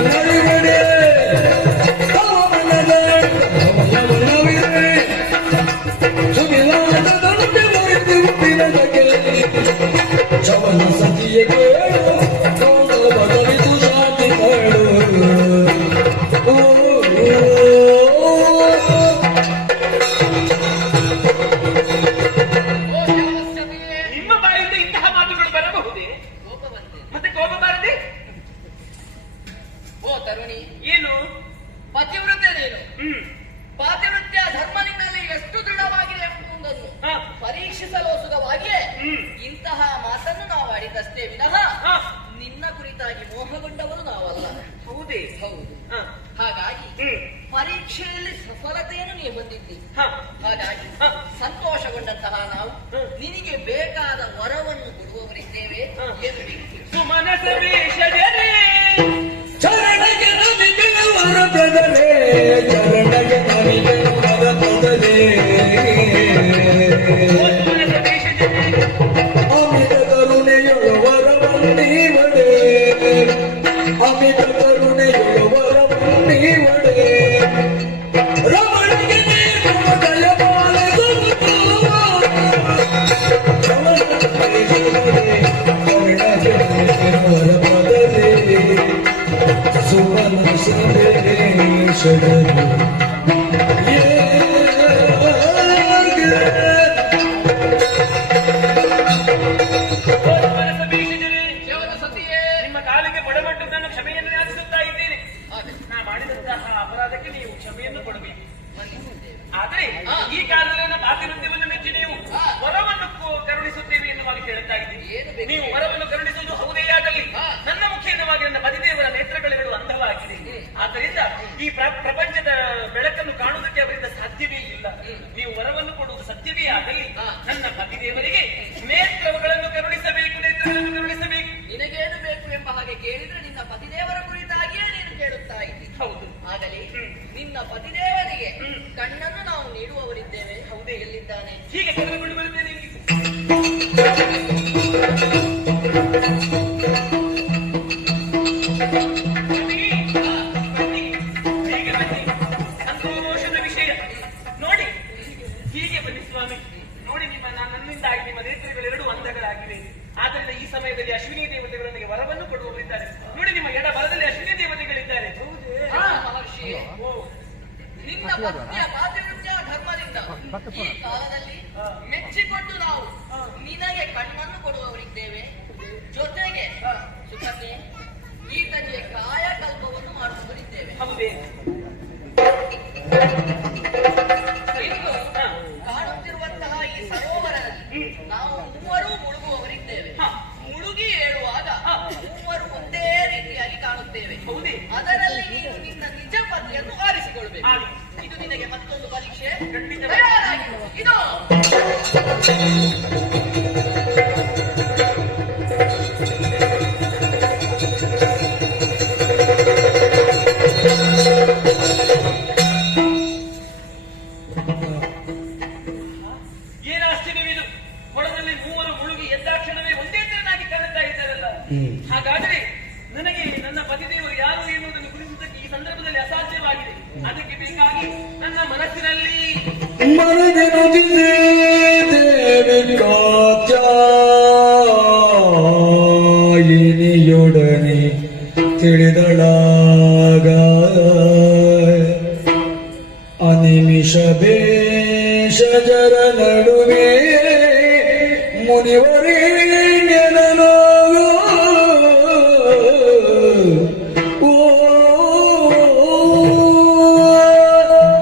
ನವಿಗಡೆ ತವ ಮನದ ನವಿರೆ ಸುಮಿಲಾದ ತನುಪೆ ಮುರಿದು ಉಪ್ಪಿನ ಬಗೆ ಚವನ ಸತಿಯ ಕೇಳು ಕ್ರೋಧವ ತವಿದು ಶಾಂತಿ ತಾಳು ನಿಮ್ಮ ಬಾಯಿಂದ ಇಂತಹ ಮಾತುಗಳು ಬರಬಹುದೇ? ಕೋಪ ಬಂತೆ. ಮತ್ತೆ ಕೋಪ ಬಾರದೆ? ಓ ತರುಣಿ, ಏನು? ಪತಿವೃತ್ಯ ನೀನು. ಹ್ಮ್. ಪಾತಿವೃತ್ಯ ಧರ್ಮ ನಿನ್ನಲ್ಲಿ ಎಷ್ಟು ದೃಢವಾಗಿದೆ ಎಂಬುದನ್ನು ಹ. ಪರೀಕ್ಷಿಸಲೋಸುಗವಾಗಿಯೇ ಹ್ಮ್. ಇಂತಹ ಮಾತನ್ನು ನಾವು ಆಡಿದಷ್ಟೇ ವಿನಃ ಹ. ನಿನ್ನ ಕುರಿತಾಗಿ ಮೋಹಗೊಂಡವರು ನಾವಲ್ಲ. ಹೌದೇ? ಹೌದು. ಹ. ಹಾಗಾಗಿ ಹ್ಮ್. ಪರೀಕ್ಷೆಯಲ್ಲಿ ಸಫಲತೆಯನ್ನು ನೀವು ಹೊಂದಿದ್ದಿ. ಹ. ಹಾಗಾಗಿ ಹ. ಸಂತೋಷಗೊಂಡಂತಹ ನಾವು ಹ. ನಿನಗೆ ಬೇಕಾದ ವರವನ್ನು ಕೊಡುವವರಿದ್ದೇವೆ ಹ. ಎಂದು ಹೇಳಿ ಸುಮನಸ ವೇಷಜರೇ ಚರಣಗೆ ನಮಿಗಳು ವರದಲೆ ಚರಣಗೆ ನಮಿಗಳು ವರದಲೆ ಸುಮನಸ ವೇಷಜರೇ ಅಮಿತ ಕರುಣೆಯೊಳು ವರವನ್ನೀವಡೆ ಅಮಿತ ಕರುಣೆಯೊಳು ವರವನ್ನೀವಡೆ ರಮಣಿಗೆ ನೀನು ದಯ ಪಾಲಿಸುವುದು ಸುಮನ ಸಂದೇಶಗಳು ಸುಮನಸ ವೇಷಜರೇ ಕೇವಲ ಸತಿಯೇ ನಿಮ್ಮ ಕಾಲಿಗೆ ಬಡಮಟ್ಟು ನನ್ನ ಕ್ಷಮೆಯನ್ನು ಯಾಚಿಸುತ್ತಾ ಇದ್ದೇನೆ. ಆಗಲಿ. ನಾ ಮಾಡಿದಂತಹ ಅಪರಾಧಕ್ಕೆ ನೀವು ಕ್ಷಮೆಯನ್ನು ಕೊಡಬೇಕು. ಮನ್ನಿಸುತ್ತೇವೆ. ಆದರೆ ಹಾ. ಈ ಕಾಲದಲ್ಲಿ ನನ್ನ ಪಾತಿವೃತ್ಯವನ್ನು ಮೆಚ್ಚಿ ನೀವು ಹಾ. ವರವನ್ನು ಕರುಣಿಸುತ್ತೇವೆ ಎನ್ನುವಾಗಿ ಹೇಳುತ್ತಾ ಇದ್ದೀರಿ. ಏನು ಬೇಕು? ನೀವು ವರವನ್ನು ಕರುಣಿಸುವುದು ಹೌದೇ ಆಗಲಿ ಹಾ. ನನ್ನ ಮುಖೇನವಾಗಿ ನನ್ನ ಪತಿದೇವರ ನೇತ್ರಗಳೆರಡು ಅಂಧವಾಗಿದೆ. ಆದ್ದರಿಂದ ಈ ಪ್ರಪಂಚದ ಬೆಳಕನ್ನು ಕಾಣುವುದಕ್ಕೆ ಅವರಿಂದ ಸಾಧ್ಯವೇ ಇಲ್ಲ. ನೀವು ವರವನ್ನು ಕೊಡುವುದು ಸತ್ಯವೇ ಆಗಲಿ ಹಾ. ನನ್ನ ಪತಿದೇವರಿಗೆ ನೇತ್ರಗಳನ್ನು ಕರುಣಿಸಬೇಕು, ನೇತ್ರಗಳನ್ನು ಕರುಣಿಸಬೇಕು. ನಿನಗೇನು ಬೇಕು ಎಂಬ ಹಾಗೆ ಕೇಳಿದ್ರೆ ನಿನ್ನ ಪತಿದೇವರ ಕುರಿತಾಗಿಯೇ ನೀನು ಕೇಳುತ್ತಾ ಇದ್ದಿ. ಹೌದು. ಆಗಲಿ ಹ್ಮ್. ನಿನ್ನ ಪತಿದೇವರಿಗೆ ಹ್ಮ್. ಕಣ್ಣನ್ನು ನಾವು ನೀಡುವವರಿದ್ದೇವೆ. ಹೌದೇ? ಎಲ್ಲಿದ್ದಾನೆ? ಹೀಗೆ ಕರೆದುಕೊಂಡು ಬರುತ್ತೇನೆ ಇಲ್ಲಿ. ಬನ್ನಿ, ಬನ್ನಿ, ಹೀಗೆ ಬನ್ನಿ. ಸಂತೋಷದ ವಿಷಯ ನೋಡಿ, ಹೀಗೆ ಬನ್ನಿ ಸ್ವಾಮಿ. ನೋಡಿ ನನ್ನಿಂದಾಗಿ ನಿಮ್ಮ ನೇತ್ರಗಳೆರಡು ಅಂಧಗಳಾಗಿವೆ. ಆದ್ದರಿಂದ ಈ ಸಮಯದಲ್ಲಿ ಅಶ್ವಿನಿ ದೇವತೆಗಳು ನನಗೆ ವರವನ್ನು ಕೊಡುವವರಿದ್ದಾರೆ. ನೋಡಿ ನಿಮ್ಮ ಎಡ ಬಲದಲ್ಲಿ ಅಶ್ವಿನಿ ದೇವತೆಗಳಿದ್ದಾರೆ. ಹಾ, ಮಹರ್ಷಿ. ನಿನ್ನ ಪತ್ನಿಯ ಪಾತಿವೃತ್ಯ ಧರ್ಮದಿಂದ ಈ ಕಾಲದಲ್ಲಿ ಮೆಚ್ಚಿಕೊಂಡು ನಾವು ನಿನಗೆ ಕಣ್ಣನ್ನು ಕೊಡುವವರಿದ್ದೇವೆ. ಜೊತೆಗೆ ಸುಖಕ್ಕೆ ಈತನಿಗೆ ಕಾಯಕಲ್ಪವನ್ನು ಮಾಡುವವರಿದ್ದೇವೆ. ಹೌದೇ? ಇಂದು ಕಾಣುತ್ತಿರುವಂತಹ ಈ ಸರೋವರದಲ್ಲಿ ನಾವು ಮೂವರು ಮುಳುಗುವವರಿದ್ದೇವೆ. ಹ. ಮುಳುಗಿ ಏಳುವಾಗ ಮೂವರು ಒಂದೇ ರೀತಿಯಾಗಿ ಕಾಣುತ್ತೇವೆ. ಹೌದೇ? ಅದರಲ್ಲಿ ನೀನು ನಿನ್ನ ನಿಜ ಪತಿಯನ್ನು ಆರಿಸಿಕೊಳ್ಬೇಕು. ಆಗಲಿ. ಇದು ನಿನಗೆ ಮತ್ತೊಂದು ಪರೀಕ್ಷೆ. ಖಂಡಿತ. ತಯಾರಾಗಿರು. ಇದು ಏನು ಆಶ್ಚರ್ಯವಿದು! ಕೊಳದಲ್ಲಿ ಮೂವರು ಮುಳುಗಿ ಎದ್ದಾಕ್ಷಣವೇ ಒಂದೇ ತೆರನಾಗಿ ಕಾಣುತ್ತಾ ಇದ್ದಾರಲ್ಲ. ಹಾಗಾದರೆ ನನಗೆ ನನ್ನ ಪತಿದೇವರು ಯಾರು ಎನ್ನುವುದನ್ನು ಗುರುತಿಸುವುದಕ್ಕೆ ಈ ಸಂದರ್ಭದಲ್ಲಿ ಅಸಾಧ್ಯವಾಗಿದೆ. ಅದಕ್ಕೆ ಬೇಕಾಗಿ ನನ್ನ ಮನಸ್ಸಿನಲ್ಲಿ ಮನದಿನುದಿದೆ ದೇವಿ ಕಾತ್ಯಾಯಿನಿಯೊಡನೆ ತಿಳಿದಳಾಗ ಅನಿಮಿಷ ಬೇಷಜರ ನಡುವೆ ಮುನಿವರೇಣ್ಯನೋ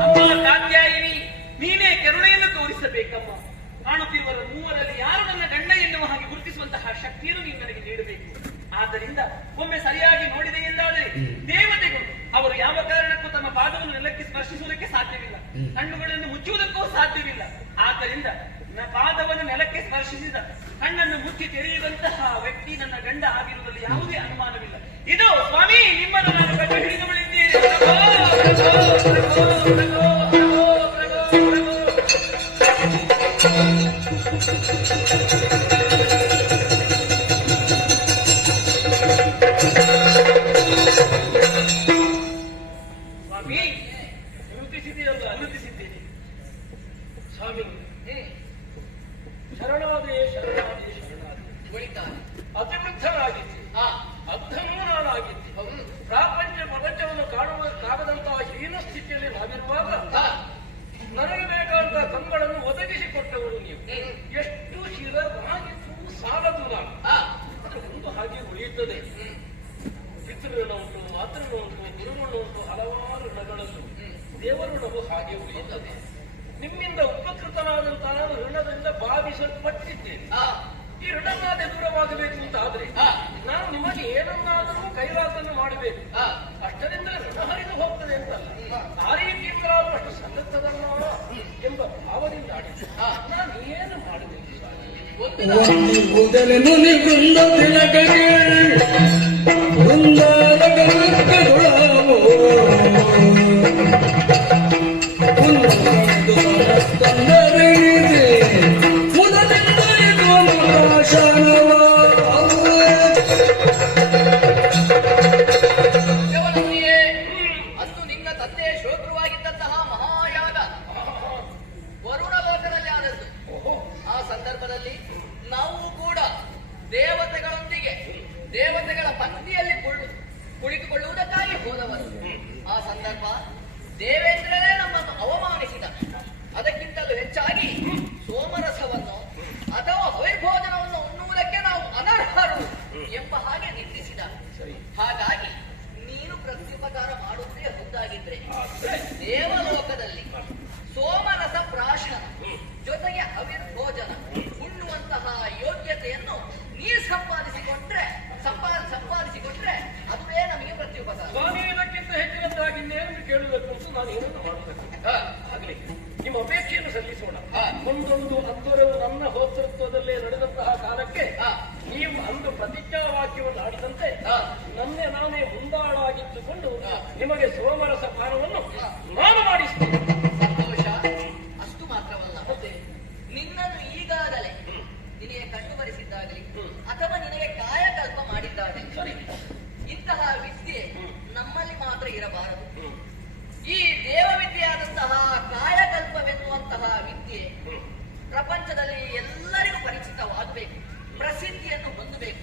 ಅಮ್ಮ ಕಾತ್ಯಾಯಿನಿ, ನೀನೇ ಕರುಣೆಯನ್ನು ತೋರಿಸಬೇಕಮ್ಮ. ಕಾಣುತ್ತಿರುವ ಮೂವರಲ್ಲಿ ಯಾರು ನನ್ನ ಗಂಡ ಎನ್ನುವ ಹಾಗೆ ಗುರುತಿಸುವಂತಹ ಶಕ್ತಿಯನ್ನು ನೀನು ನನಗೆ ನೀಡಬೇಕು. ಆದ್ದರಿಂದ ಒಮ್ಮೆ ಸರಿಯಾಗಿ ನೋಡಿದೆ ಎಂದಾದರೆ ದೇವತೆಗಳು ಅವರು ಯಾವ ಕಾರಣಕ್ಕೂ ತಮ್ಮ ಪಾದವನ್ನು ನೆಲಕ್ಕೆ ಸ್ಪರ್ಶಿಸುವುದಕ್ಕೆ ಸಾಧ್ಯವಿಲ್ಲ, ಕಣ್ಣುಗಳನ್ನು ಮುಚ್ಚುವುದಕ್ಕೂ ಸಾಧ್ಯವಿಲ್ಲ. ಆದ್ದರಿಂದ ನನ್ನ ಪಾದವನ್ನು ನೆಲಕ್ಕೆ ಸ್ಪರ್ಶಿಸಿದ ಕಣ್ಣನ್ನು ಮುಚ್ಚಿ ತೆರೆಯುವಂತಹ ವ್ಯಕ್ತಿ ನನ್ನ ಗಂಡ ಆಗಿರುವುದರಲ್ಲಿ ಯಾವುದೇ ಅನುಮಾನವಿಲ್ಲ. ಇದು ಸ್ವಾಮಿ, ನಿಮ್ಮನ್ನು ನಾನು ಕಟ್ಟು ಹಿಡಿದು ಬಿಳಿದ್ದೇನೆ. ಪ್ರಭೋ, ಪ್ರಭೋ, ಪ್ರಭೋ, ಪ್ರಭೋ, ಪ್ರಭೋ, ಪ್ರಭೋ, ಪ್ರಭೋ. ಅತಿವೃದ್ಧನಾಗಿದ್ದೆ, ಅರ್ಧನೂ ನಾನಾಗಿದ್ದೆ. ಪ್ರಪಂಚವನ್ನು ಕಾಣುವುದಕ್ಕಾಗದಂತಹ ಹೀನ ಸ್ಥಿತಿಯಲ್ಲಿ ನಾವಿರುವಾಗ ನನಗೆ ಬೇಕಾದ ಕಂಬಳನ್ನು ಒದಗಿಸಿಕೊಟ್ಟವರು ನೀವು. ಎಷ್ಟು ಶಿರವಾಗಿದ್ದು ಸಾಲದು ನಾನು. ಅದು ಒಂದು ಹಾಗೆ ಉಳಿಯುತ್ತದೆ. ಪಿತೃಋಣ ಉಂಟು, ಮಾತೃಋಣ ಉಂಟು, ಗುರುಋಣ ಉಂಟು, ಹಲವಾರು ಋಣಗಳನ್ನು ದೇವಋಣವು ಹಾಗೆ ಉಳಿಯುತ್ತದೆ. ನಿಮ್ಮಿಂದ ಉಪಕೃತನಾದಂತಹ ಋಣದಿಂದ ಭಾವಿಸಲ್ಪಟ್ಟಿದ್ದೇನೆ. ಈ ಋಣನಾದ ದೂರವಾಗಬೇಕು ಅಂತ ಆದ್ರೆ ನಾನು ನಿಮಗೆ ಏನನ್ನಾದರೂ ಕೈಲಾಸನ್ನು ಮಾಡಬೇಕು. ಅಷ್ಟರಿಂದ ಋಣ ಹರಿದು ಹೋಗ್ತದೆ ಅಂತಲ್ಲ, ಆ ರೀತಿಯಿಂದಾದರೂ ಅಷ್ಟು ಸಲ್ಲುತ್ತದಲ್ಲ ಎಂಬ ಭಾವದಿಂದ ಆಡಿದೆ. ನಾನು ಏನು ಮಾಡಬೇಕು? ಮೊದಲು ನುನಿ ಬೃಂದ ತಿಲಕಗೆ ಬೃಂದಾರ ಕನಕದೊಳವು ಅಷ್ಟು ನಿನ್ನ ತಂದೆ ಶೋತ್ರುವಾಗಿದ್ದಂತಹ ಮಹಾಯಾಗ ವರುಣ ಲೋಕದಲ್ಲಿ ಆದದ್ದು. ಆ ಸಂದರ್ಭದಲ್ಲಿ ನಾವು ಕೂಡ ದೇವತೆಗಳೊಂದಿಗೆ ದೇವತೆಗಳ ಪಂಕ್ತಿಯಲ್ಲಿ ಕುಳಿತುಕೊಳ್ಳುವುದಕ್ಕಾಗಿ ಹೋದವರು. ಆ ಸಂದರ್ಭ ದೇವೇಂದ್ರನೇ ನಮ್ಮನ್ನು ಅವಮಾನಿಸಿದ. ಅದಕ್ಕಿಂತಲೂ ಹೆಚ್ಚಾಗಿ ಸೋಮರಸವನ್ನು ಅಥವಾ ವೈಭೋಜನವನ್ನು ಉಣ್ಣುವುದಕ್ಕೆ ನಾವು ಅನರ್ಹರು ಎಂಬ ಹಾಗೆ ನಿಂದಿಸಿದ. ಹಾಗಾಗಿ ನೀನು ಪ್ರತ್ಯುಪಕಾರ ಮಾಡುವುದೇ ಮುಂದಾಗಿದ್ರೆ ದೇವಲೋಕದಲ್ಲಿ ಸೋಮರಸ ಪ್ರಾಶನ ಜೊತೆಗೆ ಅವಿರ್ಭೋಜನ ಉಣ್ಣುವಂತಹ ಯೋಗ್ಯತೆಯನ್ನು ನೀ ಸಂಪಾದಿಸಿಕೊಂಡ್ರೆ ಅದುವೇ ನಮಗೆ ಪ್ರತ್ಯುಪಕಾರ. ಸ್ವಾಮಿ, ಇದಕ್ಕಿಂತ ಹೆಚ್ಚಿನದ್ದಾಗಿ ಇನ್ನೇನು ಕೇಳಬೇಕು ಅಂತ ನಾನು ಏನನ್ನು ಮಾಡಬೇಕು? ಆಗಲಿ, ನಿಮ್ಮ ಅಪೇಕ್ಷೆಯನ್ನು ಸಲ್ಲಿಸೋಣ. ಮುಂದೊಂದು ಅಂತರವು ನನ್ನ ಹೋತೃತ್ವದಲ್ಲೇ ನಡೆದಂತಹ ಕಾಲಕ್ಕೆ ನೀವು ಅಂದು ಪ್ರತಿಜ್ಞಾ ವಾಕ್ಯವನ್ನು ಆಡಿದಂತೆ ನಾನೇ ಮುಂದಾಳಾಗಿದ್ದುಕೊಂಡು ನಿಮಗೆ ಸೋಮರಸ ಪಾನವನ್ನು ನಾನು ಮಾಡಿಸ್ತೇನೆ. ಸಂತೋಷ. ಅಷ್ಟು ಮಾತ್ರವಲ್ಲ, ಮತ್ತೆ ನಿನ್ನನ್ನು ಈಗಾಗಲೇ ನಿನಗೆ ಕಂಡುಬರಿಸಿದ್ದಾಗಲಿ ಅಥವಾ ನಿನಗೆ ಕಾಯಕಲ್ಪ ಮಾಡಿದ್ದಾಗಲಿ ಇಂತಹ ವಿದ್ಯೆ ನಮ್ಮಲ್ಲಿ ಮಾತ್ರ ಇರಬಾರದು. ಈ ದೇವವಿದ್ಯೆಯಾದಂತಹ ಕಾಯಕಲ್ಪವೆನ್ನುವಂತಹ ವಿದ್ಯೆ ಪ್ರಪಂಚದಲ್ಲಿ ಎಲ್ಲರಿಗೂ ಪರಿಚಿತವಾಗಬೇಕು, ಪ್ರಸಿದ್ಧಿಯನ್ನು ಹೊಂದಬೇಕು.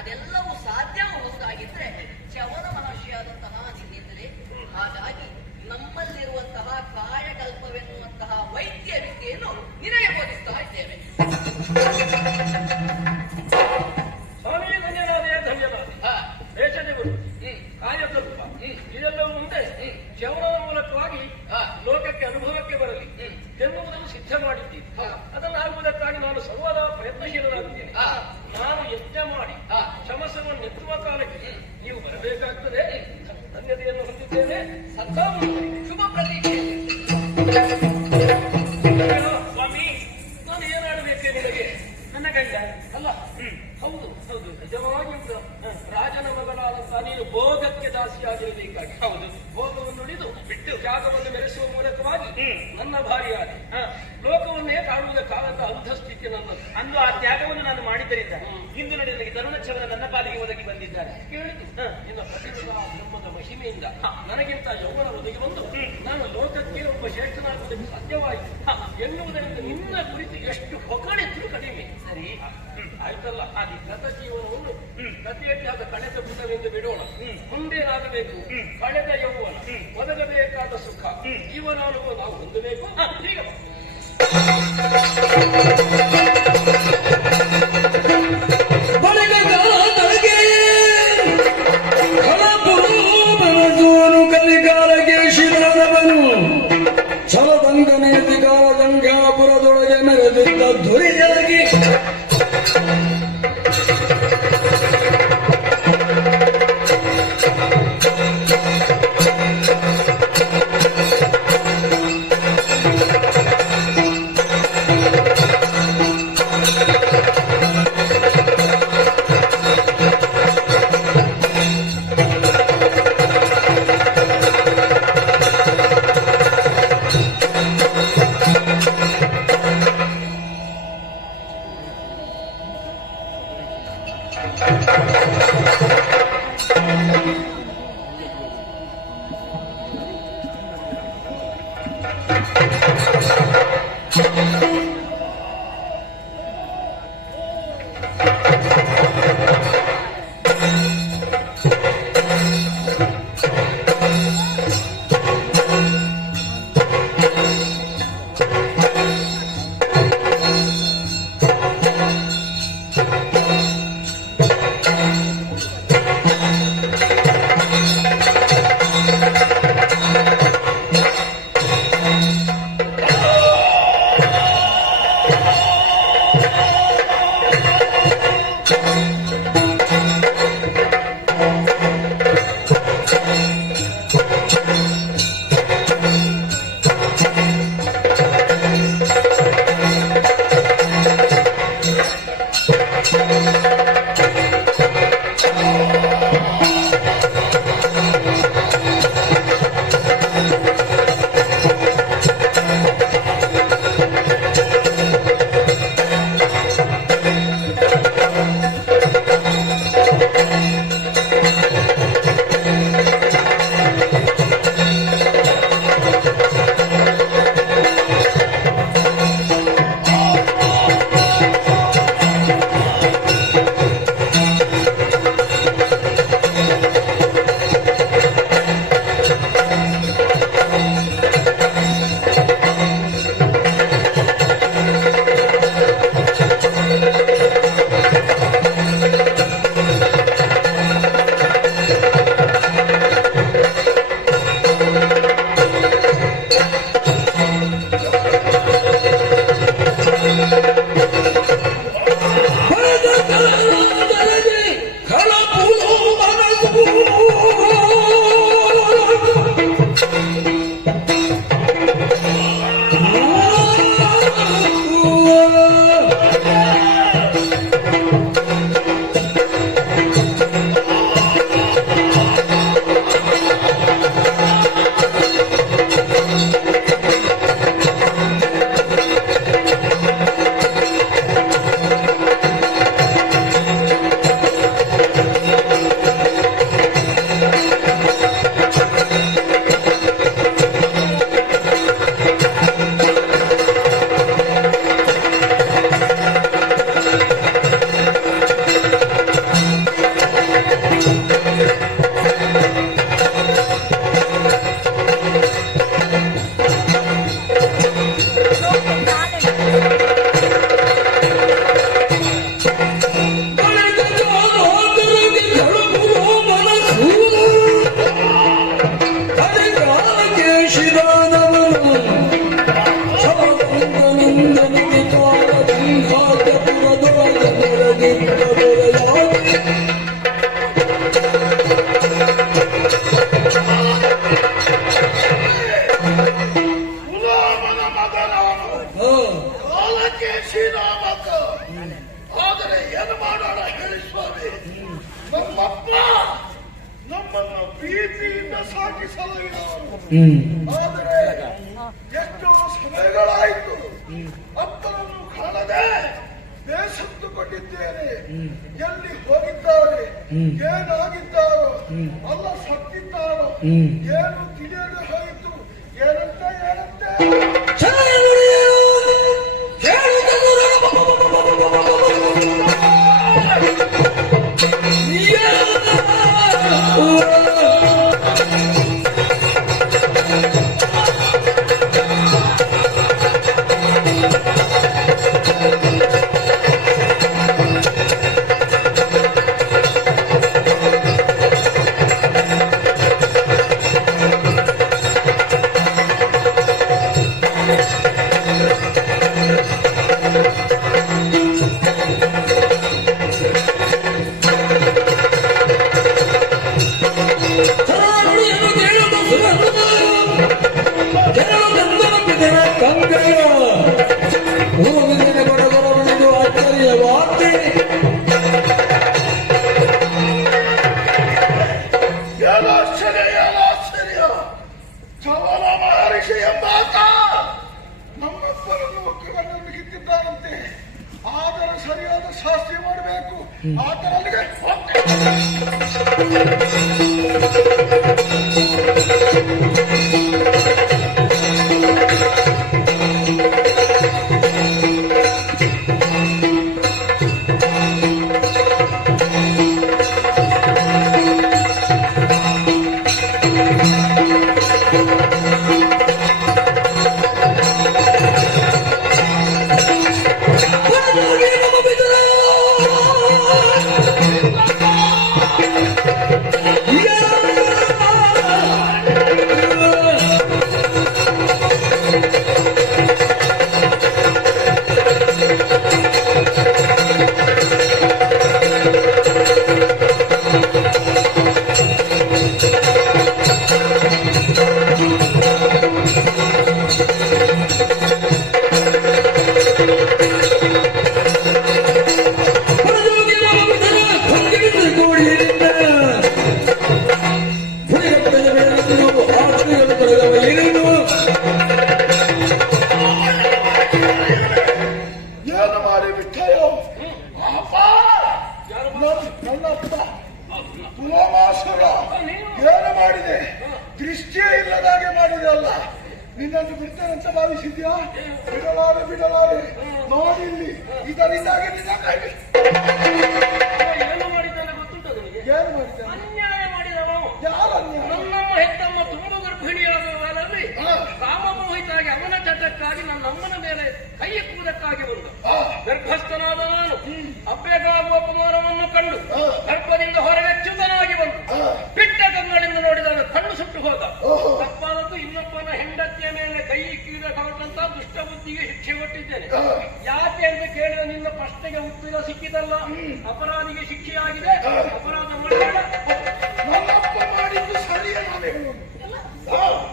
ಅದೆಲ್ಲವೂ ಸಾಧ್ಯವಾಗುವುದಾಗಿದ್ರೆ ಚವನ ಮಹರ್ಷಿಯಾದಂತಹ ನಿನ್ನಿಂದಲೇ. ಹಾಗಾಗಿ ನಮ್ಮಲ್ಲಿರುವಂತಹ ಕಾಯಕಲ್ಪವೆನ್ನುವಂತಹ ವೈದ್ಯ ವಿದ್ಯೆಯನ್ನು ನಿನಗೆ ಬೋಧಿಸ್ತಾ ಇದ್ದೇವೆ. ಸ್ವಾಮಿ, ಧನ್ಯವಾದ. ದೇಶದೇವರು ಕಾಯಕಲ್ಪ ಇದೆಲ್ಲವೂ ಮುಂದೆ ಚವನದ ಮೂಲಕವಾಗಿ ಲೋಕಕ್ಕೆ ಅನುಭವಕ್ಕೆ ಬರಲಿ ಎನ್ನುವುದನ್ನು ಸಿದ್ಧ ಮಾಡಿದ್ದೀವಿ. ಅದನ್ನು ಆಗುವುದಕ್ಕಾಗಿ ನಾನು ಸರ್ವದಾ ಪ್ರಯತ್ನಶೀಲನಾಗಿದ್ದೇನೆ. ನಾನು ಯಜ್ಞ ಮಾಡಿ ಶಮಸವನ್ನು ಎತ್ತುವ ಕಾಲಕ್ಕೆ ನೀವು ಬರಬೇಕಾಗ್ತದೆ. ಧನ್ಯತೆಯನ್ನು ಹೊಂದಿದ್ದೇನೆ. ಶುಭ ಪ್ರತೀಕ್ಷೆ. ಸ್ವಾಮಿ, ನಾನು ಏನಾಡಬೇಕೆ ನಿನಗೆ? ನನ್ನ ಗಂಡ ಅಲ್ಲ. ಹೌದು ಹೌದು, ನಿಜವಾಗಿ ರಾಜನ ಮಗನಾದಂತಹ ನೀನು ಭೋಗಕ್ಕೆ ದಾಸಿಯಾಗಿರಬೇಕಾಗಿ. ಹೌದು, ಭೋಗವನ್ನು ನುಡಿದು ಬಿಟ್ಟು ತ್ಯಾಗವನ್ನು ಮೆರೆಸುವ ಮೂಲಕವಾಗಿ ನನ್ನ ಭಾರಿಯಾದ ಲೋಕವನ್ನೇ ಕಾಣುವುದಕ್ಕಾಗದ ಅಂಧ ಸ್ಥಿತಿ ನನ್ನದು. ಅಂದು ಆ ತ್ಯಾಗವನ್ನು ನಾನು ಮಾಡಿದ್ದರಿಂದ ಇಂದು ನೋಡಿ ನನಗೆ ತರುಣಚವನ ನನ್ನ ಪಾಲಿಗೆ ಒದಗಿ ಬಂದಿದ್ದಾರೆ. ಕೇಳಿತು, ನಿನ್ನ ಪ್ರತಿಭಾ ಬ್ರಹ್ಮದ ಮಹಿಮೆಯಿಂದ ನನಗಿಂತ ಯೌವನ ಒದಗಿ ಬಂದು ನಾನು ಲೋಕಕ್ಕೆ ಒಬ್ಬ ಶ್ರೇಷ್ಠನಾಗುವುದಕ್ಕೆ ಸಾಧ್ಯವಾಯಿತು ಎನ್ನುವುದರಿಂದ ನಿನ್ನ ಕುರಿತು ಎಷ್ಟು ಹೊಗಳಿದ್ರು ಕಡಿಮೆ. ಸರಿ ಆಯ್ತಲ್ಲ. ಹಾಗೆ ಗತ ಜೀವನವನ್ನು ಗತಿಯಲ್ಲಿ ಆದ ಕಳೆದ ಪುಟವೆಂದು ಬಿಡೋಣ. ಮುಂದೇನಾಗಬೇಕು? ಕಳೆದ ಯೌವನ, ಒದಗಬೇಕಾದ ಸುಖ, ಜೀವನಾನುಭವ ನಾವು ಹೊಂದಬೇಕು. ಈಗ ಕಲಿಗಾಲಗೆ ಶಿವನವನು ಛಲದಂಗನೇತಿಗಾಲ ಗಂಗಾಪುರದೊಳಗೆ ಮೆರೆದಿದ್ದ ಧ್ವರಿಯಾಗಿ ಪ್ರೀತಿಯಿಂದ ಸಾಕಿ ಸಲಹಿದವರು. ಹ್ಮ್ ಆದರೆ ಎಷ್ಟೋ ಸಮಯಗಳಾಯಿತು ಅಪ್ಪನನ್ನು ಕಾಣದೆ ಬೇಸತ್ತುಕೊಂಡಿದ್ದೇನೆ. ಎಲ್ಲಿ ಹೋಗಿದ್ದಾರೆ, ಏನಾಗಿದ್ದಾರೋ, ಅಲ್ಲ ಸತ್ತಿದ್ದಾರೋ, ಏನು ತಿಳಿಯದೆ ಹೋಯಿತು. ಏನಂತೆ ಏನಾಶ್ಚರ್ಯ ಚವನ ಮಹರ್ಷಿ ಎಂಬಾತ ನಮ್ಮಪ್ಪನನ್ನು ಒಕ್ಕಲನ್ನು ಕಿತ್ತಿದ್ದಾರಂತೆ. ಆದರೆ ಸರಿಯಾದ ಶಾಸ್ತಿ ಮಾಡಬೇಕು. ಆತನಲ್ಲಿಗೆ ಏನು ಮಾಡಿ ಬಿಟ್ಟೆಯೋ ಅಪ್ಪ. ನನ್ನಪ್ಪ ಪುಲಮಾಸುರ ಏನು ಮಾಡಿದೆ? ದೃಷ್ಟಿಯೇ ಇಲ್ಲದಾಗೆ ಮಾಡಿದೆ ಅಲ್ಲ. ನಿನ್ನನ್ನು ಬಿಡ್ತೇನಂತ ಭಾವಿಸಿದ್ಯಾ? ಬಿಡಲಾರೆ ನೋಡಿಲ್ಲಿ. ಇದರಿಂದಾಗಿ ನಿನ್ನ ಕೈಗೆ ಏನು ಮಾಡಿದ್ದಾನೆ ಗೊತ್ತುಂಟ ನಿನಗೆ? ಏನು ಮಾಡಿದೆ? ಅನ್ಯಾಯ ಮಾಡಿದವ. ಯಾರ ಅನ್ಯಾಯ? ನನ್ನಮ್ಮ ಹೆತ್ತಮ್ಮ ತುಂಬ ಗರ್ಭಿಣಿಯಾದ ಕಾಲದಲ್ಲಿ ಕಾಮಮೋಹಿತಾಗಿ ಅವನ ಚಟಕ್ಕಾಗಿ ನನ್ನಮ್ಮನ ಮೇಲೆ ಕೈ ಎತ್ತುವುದಕ್ಕಾಗಿ ಬಂದ. ಗರ್ಭಸ್ಥನಾದ ನಾನು ಅಪ್ಪೆಗಾಗುವ ಕುಮಾರವನ್ನು ಕಂಡು ಗರ್ಭದಿಂದ ಹೊರಗೆ ಚ್ಯುತನಾಗಿ ಬಂದು ಬಿಟ್ಟ ಕಣ್ಣುಗಳಿಂದ ನೋಡಿದಾಗ ಕಣ್ಣು ಸುಟ್ಟು ಹೋದ. ತಪ್ಪಾದದ್ದು ಇನ್ನೊಬ್ಬನ ಹೆಂಡತಿಯ ಮೇಲೆ ಕೈ ಇಕ್ಕಿದ ಕಾರಣಂತ ದುಷ್ಟ ಬುದ್ಧಿಗೆ ಶಿಕ್ಷೆ ಕೊಟ್ಟಿದ್ದೇನೆ. ಯಾಕೆ ಅಂತ ಕೇಳಿದ ನಿನ್ನ ಪ್ರಶ್ನೆಗೆ ಉತ್ತರ ಸಿಕ್ಕಿದಲ್ಲ. ಅಪರಾಧಿಗೆ ಶಿಕ್ಷೆಯಾಗಿದೆ. ಅಪರಾಧ ಮಾಡಬೇಡ. ನನ್ನಪ್ಪ ಮಾಡಿದ್ದು ಸರಿಯೇ ನಾನು ಹೇಳುವುದು.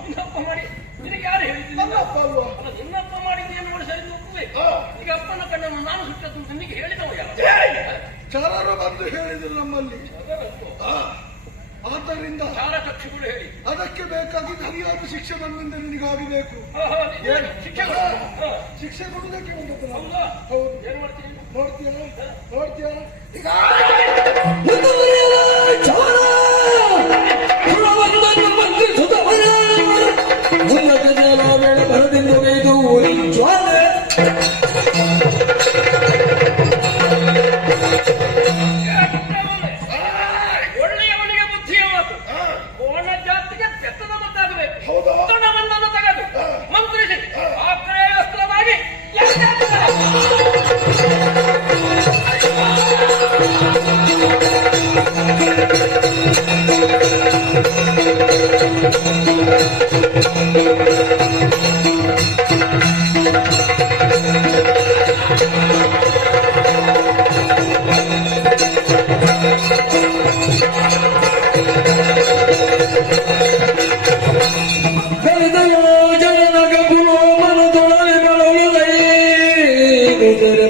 ನಿನ್ನಪ್ಪ ಮಾಡಿ ನಿನಗೆ ಯಾರು ಹೇಳಿದ್ದೀನಿ? ನನ್ನಪ್ಪ ಅಲ್ವಾ? ಅಲ್ಲ, ನಿನ್ನಪ್ಪ ಮಾಡಿದ್ದೇನು ನೋಡಿ ಸರಿ ಒಪ್ಪಬೇಕು. ಈಗ ಅಪ್ಪನ ಕಣ್ಣನ್ನು ನಾನು ಸುಟ್ಟದ್ದು ನಿನಗೆ ಹೇಳಿದವ ಯಾರು? ಚರರು ಬಂದು ಹೇಳಿದ್ರು ನಮ್ಮಲ್ಲಿ. ಆದ್ದರಿಂದ ಚಾರ ಕಕ್ಷಿಗಳು ಹೇಳಿ ಅದಕ್ಕೆ ಬೇಕಾಗಿ ಸರಿಯಾದ ಶಿಕ್ಷೆ ನನ್ನಿಂದ ನಿನಗಾಗಬೇಕು. ಶಿಕ್ಷೆ ಕೊಡುವುದಕ್ಕೆ ಬಂದದ್ದು ನಾನು. ಹೌದಾ? ಹೌದು. ಏನ್ ಮಾಡ್ತೀನಿ? ನೋಡ್ತೀಯಾ ಈಗ ಭರದಿಂದ ಒಯ್ದು ಊರಿನ ಜ್ವಾಲೆ ಒಳ್ಳೆಯವನಿಗೆ ಬುದ್ಧಿಯ ಮಾತು. ಕೋಣ ಜಾತಿಗೆ ಬೆತ್ತದ ಮತ್ತಾಗಬೇಕು. ಹೌದಾ? ತಣವನ್ನು ತೆಗೆದು ಮಂತ್ರಿಸಿ ಆಕ್ರಯಸ್ತ್ರವಾಗಿ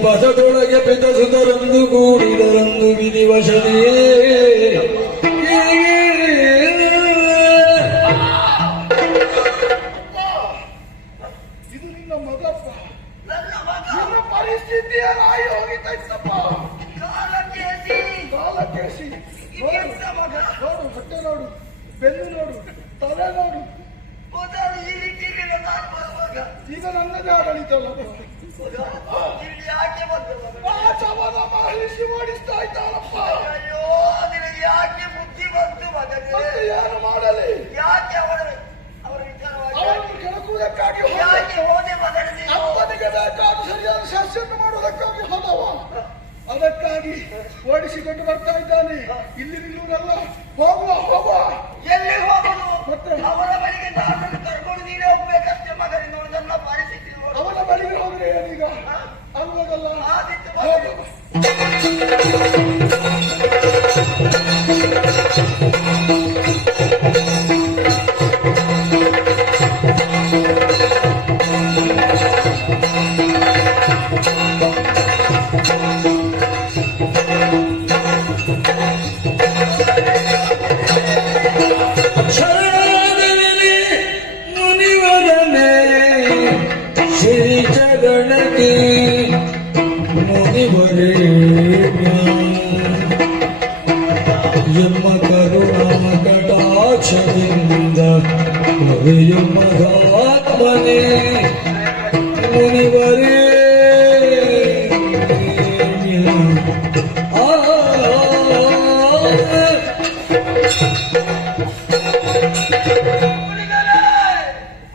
ಬಸದೊಳಗೆ ಬೆದಸುದರಂದು ಕೂಡಿದರಂದು ವಿಧಿವಶನೇ ಎಂತ ಮಗ ನೋಡು, ಹೊಟ್ಟೆ ನೋಡು, ಬೆನ್ನು ನೋಡು, ತಲೆ ನೋಡು. ಮೊದಲು ಈ ರೀತಿ ಇರಲಿಲ್ಲ ನಾನು ಬರುವಾಗ. ಈಗ ನನ್ನದೇ ಆಡಳಿತ ಅಲ್ಲ. ಇಲ್ಲಿ ಯಾಕೆ ಬಂದೆ ಮಗ? ರಾಜವನ ಮಹಿಷಿ ಓಡಿಸ್ತಾ ಇದ್ದಾಳಪ್ಪ. ಅಯ್ಯೋ ನಿನಗೆ ಯಾಕೆ ಬುದ್ಧಿ ಬಂತು ಮಗನೇ? ಮತ್ತೆ ಏನು ಮಾಡಲಿ? ಯಾಕೆ ಅವರ ವಿಚಾರವಾಗಿ ಅವರನ್ನು ಕೆಣಕುವುದಕ್ಕಾಗಿ ಹೋದೆ. ಯಾಕೆ ಹೋದೆ ಮಗನೇ ನೀನು? ಅಪ್ಪನಿಗೆ ಬೇಕಾದ ಸರಿಯಾದ ಶಾಸ್ತ್ರವನ್ನು ಮಾಡುವುದಕ್ಕಾಗಿ ಹೋದವ. ಅದಕ್ಕಾಗಿ ಓಡಿಸಿಕೊಂಡು ಬರ್ತಾ ಇದ್ದಾನೆ. ಇಲ್ಲಿ ನಿಲ್ಲುವುದಲ್ಲ, ಹೋಗುವ ಹೋಗುವ. ಎಲ್ಲಿ ಹೋಗುದು? ಮತ್ತೆ? ಅವರ ಬಳಿಗೆ ನನ್ನನ್ನು ಕರ್ಕೊಂಡು ನೀನೇ ಹೋಗ್ಬೇಕಷ್ಟೇ ಮಗನೇ. ನೋಡು ನನ್ನ ಪರಿಸ್ಥಿತಿ ನೋಡು. ಅವನ ಬಳಿಗೆ ಹೋದ್ರೆ ಏನೀಗ? ಆಗುವುದಲ್ಲ. ಆದಿತ್ತು ಹೋಗು. ಶರಣಾಗಲಿ ಮುನಿವರನೇ ಶ್ರೀ ಜಗಣಕ್ಕೆ ಮುನಿವರೇಣ್ಯ ಎಮ್ಮ ಕರುಣಾ ಕಟಾಕ್ಷದಿಂದ ಕವಿಯು ಮಹಾತ್ಮನೇ ಮುನಿವರೇಣ್ಯ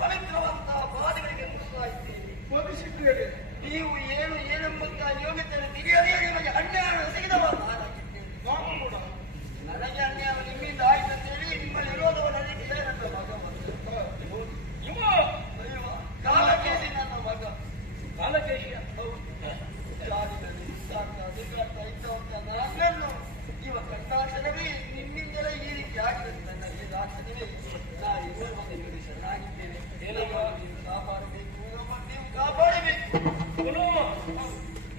ಪವಿತ್ರವಂತ ಪಾದಗಳಿಗೆ ಮುಗಿಸ್ತಾ ಇದ್ದೀನಿ. ಓದಿಸಿದ್ದೇನೆ. ನೀವು ಏನು ಏನೆಂಬಂತ ಯೋಗ್ಯತೆಯನ್ನು ತಿಳಿಯದೇ ನಿಮಗೆ ಅನ್ಯಾಯ ಸಿಗಿದವ ನಾನಾಗಿದ್ದೇನೆ. ನಾನು ಕೂಡ. ನನಗೆ ಅನ್ಯಾಯ ನಿಮ್ಮಿಂದ ಆಯ್ತಂತೇಳಿ ನಿಮ್ಮಲ್ಲಿ ಇರೋದವ ನನಗೆ ನನ್ನ ಮಗ ಅಯ್ಯೋ ಕಾಲಕೇಶಿ ನನ್ನ ಮಗ. ಕಾಲಕೇಶಿಯ ಜಾರಿನಲ್ಲಿ ಇದ್ದಾಂತ ದುರ್ಗಾಡ್ತಾ ಇದ್ದವಂತ ನನ್ನನ್ನು ಇವ ಕಟ್ಟಾಟವೇ ನಿಮ್ಮಿಂದಲೇ ಈ ರೀತಿ ಆಗಿದೆ. ನನ್ನ ಈ ರಾಜ್ಯದವೇ ನಾ ಇರುವ ಒಂದು ನೋಡಿ ಚೆನ್ನಾಗಿದ್ದೇನೆ. ಏನಮ್ಮ ನೀವು ಕಾಪಾಡಬೇಕು, ನೀವು ಕಾಪಾಡಬೇಕು. ಪುನಃ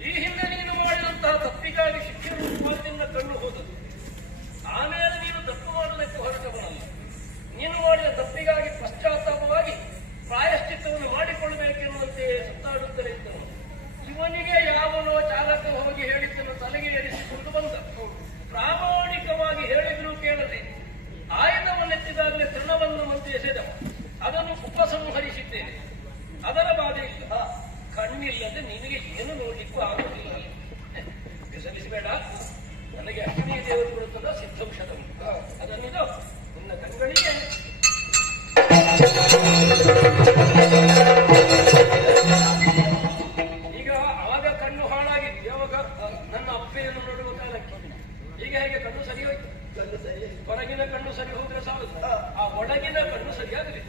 ಈ ಹಿಂದೆ ನೀನು ಮಾಡಿದಂತಹ ತಪ್ಪಿಗಾಗಿ ಶಿಕ್ಷೆ ನಿನ್ನ ಕಣ್ಣು ಹೋದದು. ಆಮೇಲೆ ನೀನು ತಪ್ಪು ಮಾಡುವುದಕ್ಕೆ ಹೊರಟವನಲ್ಲ. ನೀನು ಮಾಡಿದ ತಪ್ಪಿಗಾಗಿ ಪಶ್ಚಾತ್ತಾಪವಾಗಿ ಪ್ರಾಯಶ್ಚಿತ್ತವನ್ನು ಮಾಡಿಕೊಳ್ಳಬೇಕೆನ್ನುವಂತೆ ಸುತ್ತಾಡುತ್ತಲೇ ಇದ್ದನು. ಇವನಿಗೆ ಯಾವನೋ ಚಾಲಕ ಹೋಗಿ ಹೇಳಿದ್ದನ್ನು ತಲೆಗೆ ಏರಿಸಿಕೊಂಡು ಬಂದ. ಪ್ರಾಮಾಣಿಕವಾಗಿ ಹೇಳಿದ್ರು ಕೇಳದೆ ಆಯುಧವನ್ನೆತ್ತಿದಾಗಲೇ ತೃಣವನ್ನು ಮಂತೆ ಎಸೆದವ. ಅದನ್ನು ಉಪಸಂಹರಿಸಿದ್ದೇನೆ. ಅದರ ಬಾಧೆ ಇಲ್ಲ. ಕಣ್ಣಿಲ್ಲದೆ ನಿನಗೆ ಏನು ನೋಡ್ಲಿಕ್ಕೂ ಆಗುವುದಿಲ್ಲ. ಸಲ್ಲಿಸಬೇಡ. ನನಗೆ ಅಶ್ವಿನಿ ದೇವರು ಕೊಡುತ್ತದ ಸಿದ್ಧೌಷಧ ಉಂಟು. ಅದನ್ನಿದು ನಿನ್ನ ಕಣ್ಗಳಿಗೆ ಈಗ ಆವಾಗ ಕಣ್ಣು ಹಾಳಾಗಿತ್ತು. ಯಾವಾಗ ನನ್ನ ಅಪ್ಪೆಯನ್ನು ನೋಡುವ ಕಾಲಕ್ಕೆ. ಈಗ ಹೇಗೆ ಕಣ್ಣು ಸರಿ ಹೋಯ್ತು. ಹೊರಗಿನ ಕಣ್ಣು ಸರಿ ಹೋದ್ರೆ ಸಾಲದು, ಆ ಒಳಗಿನ ಕಣ್ಣು ಸರಿಯಾಗಲಿ.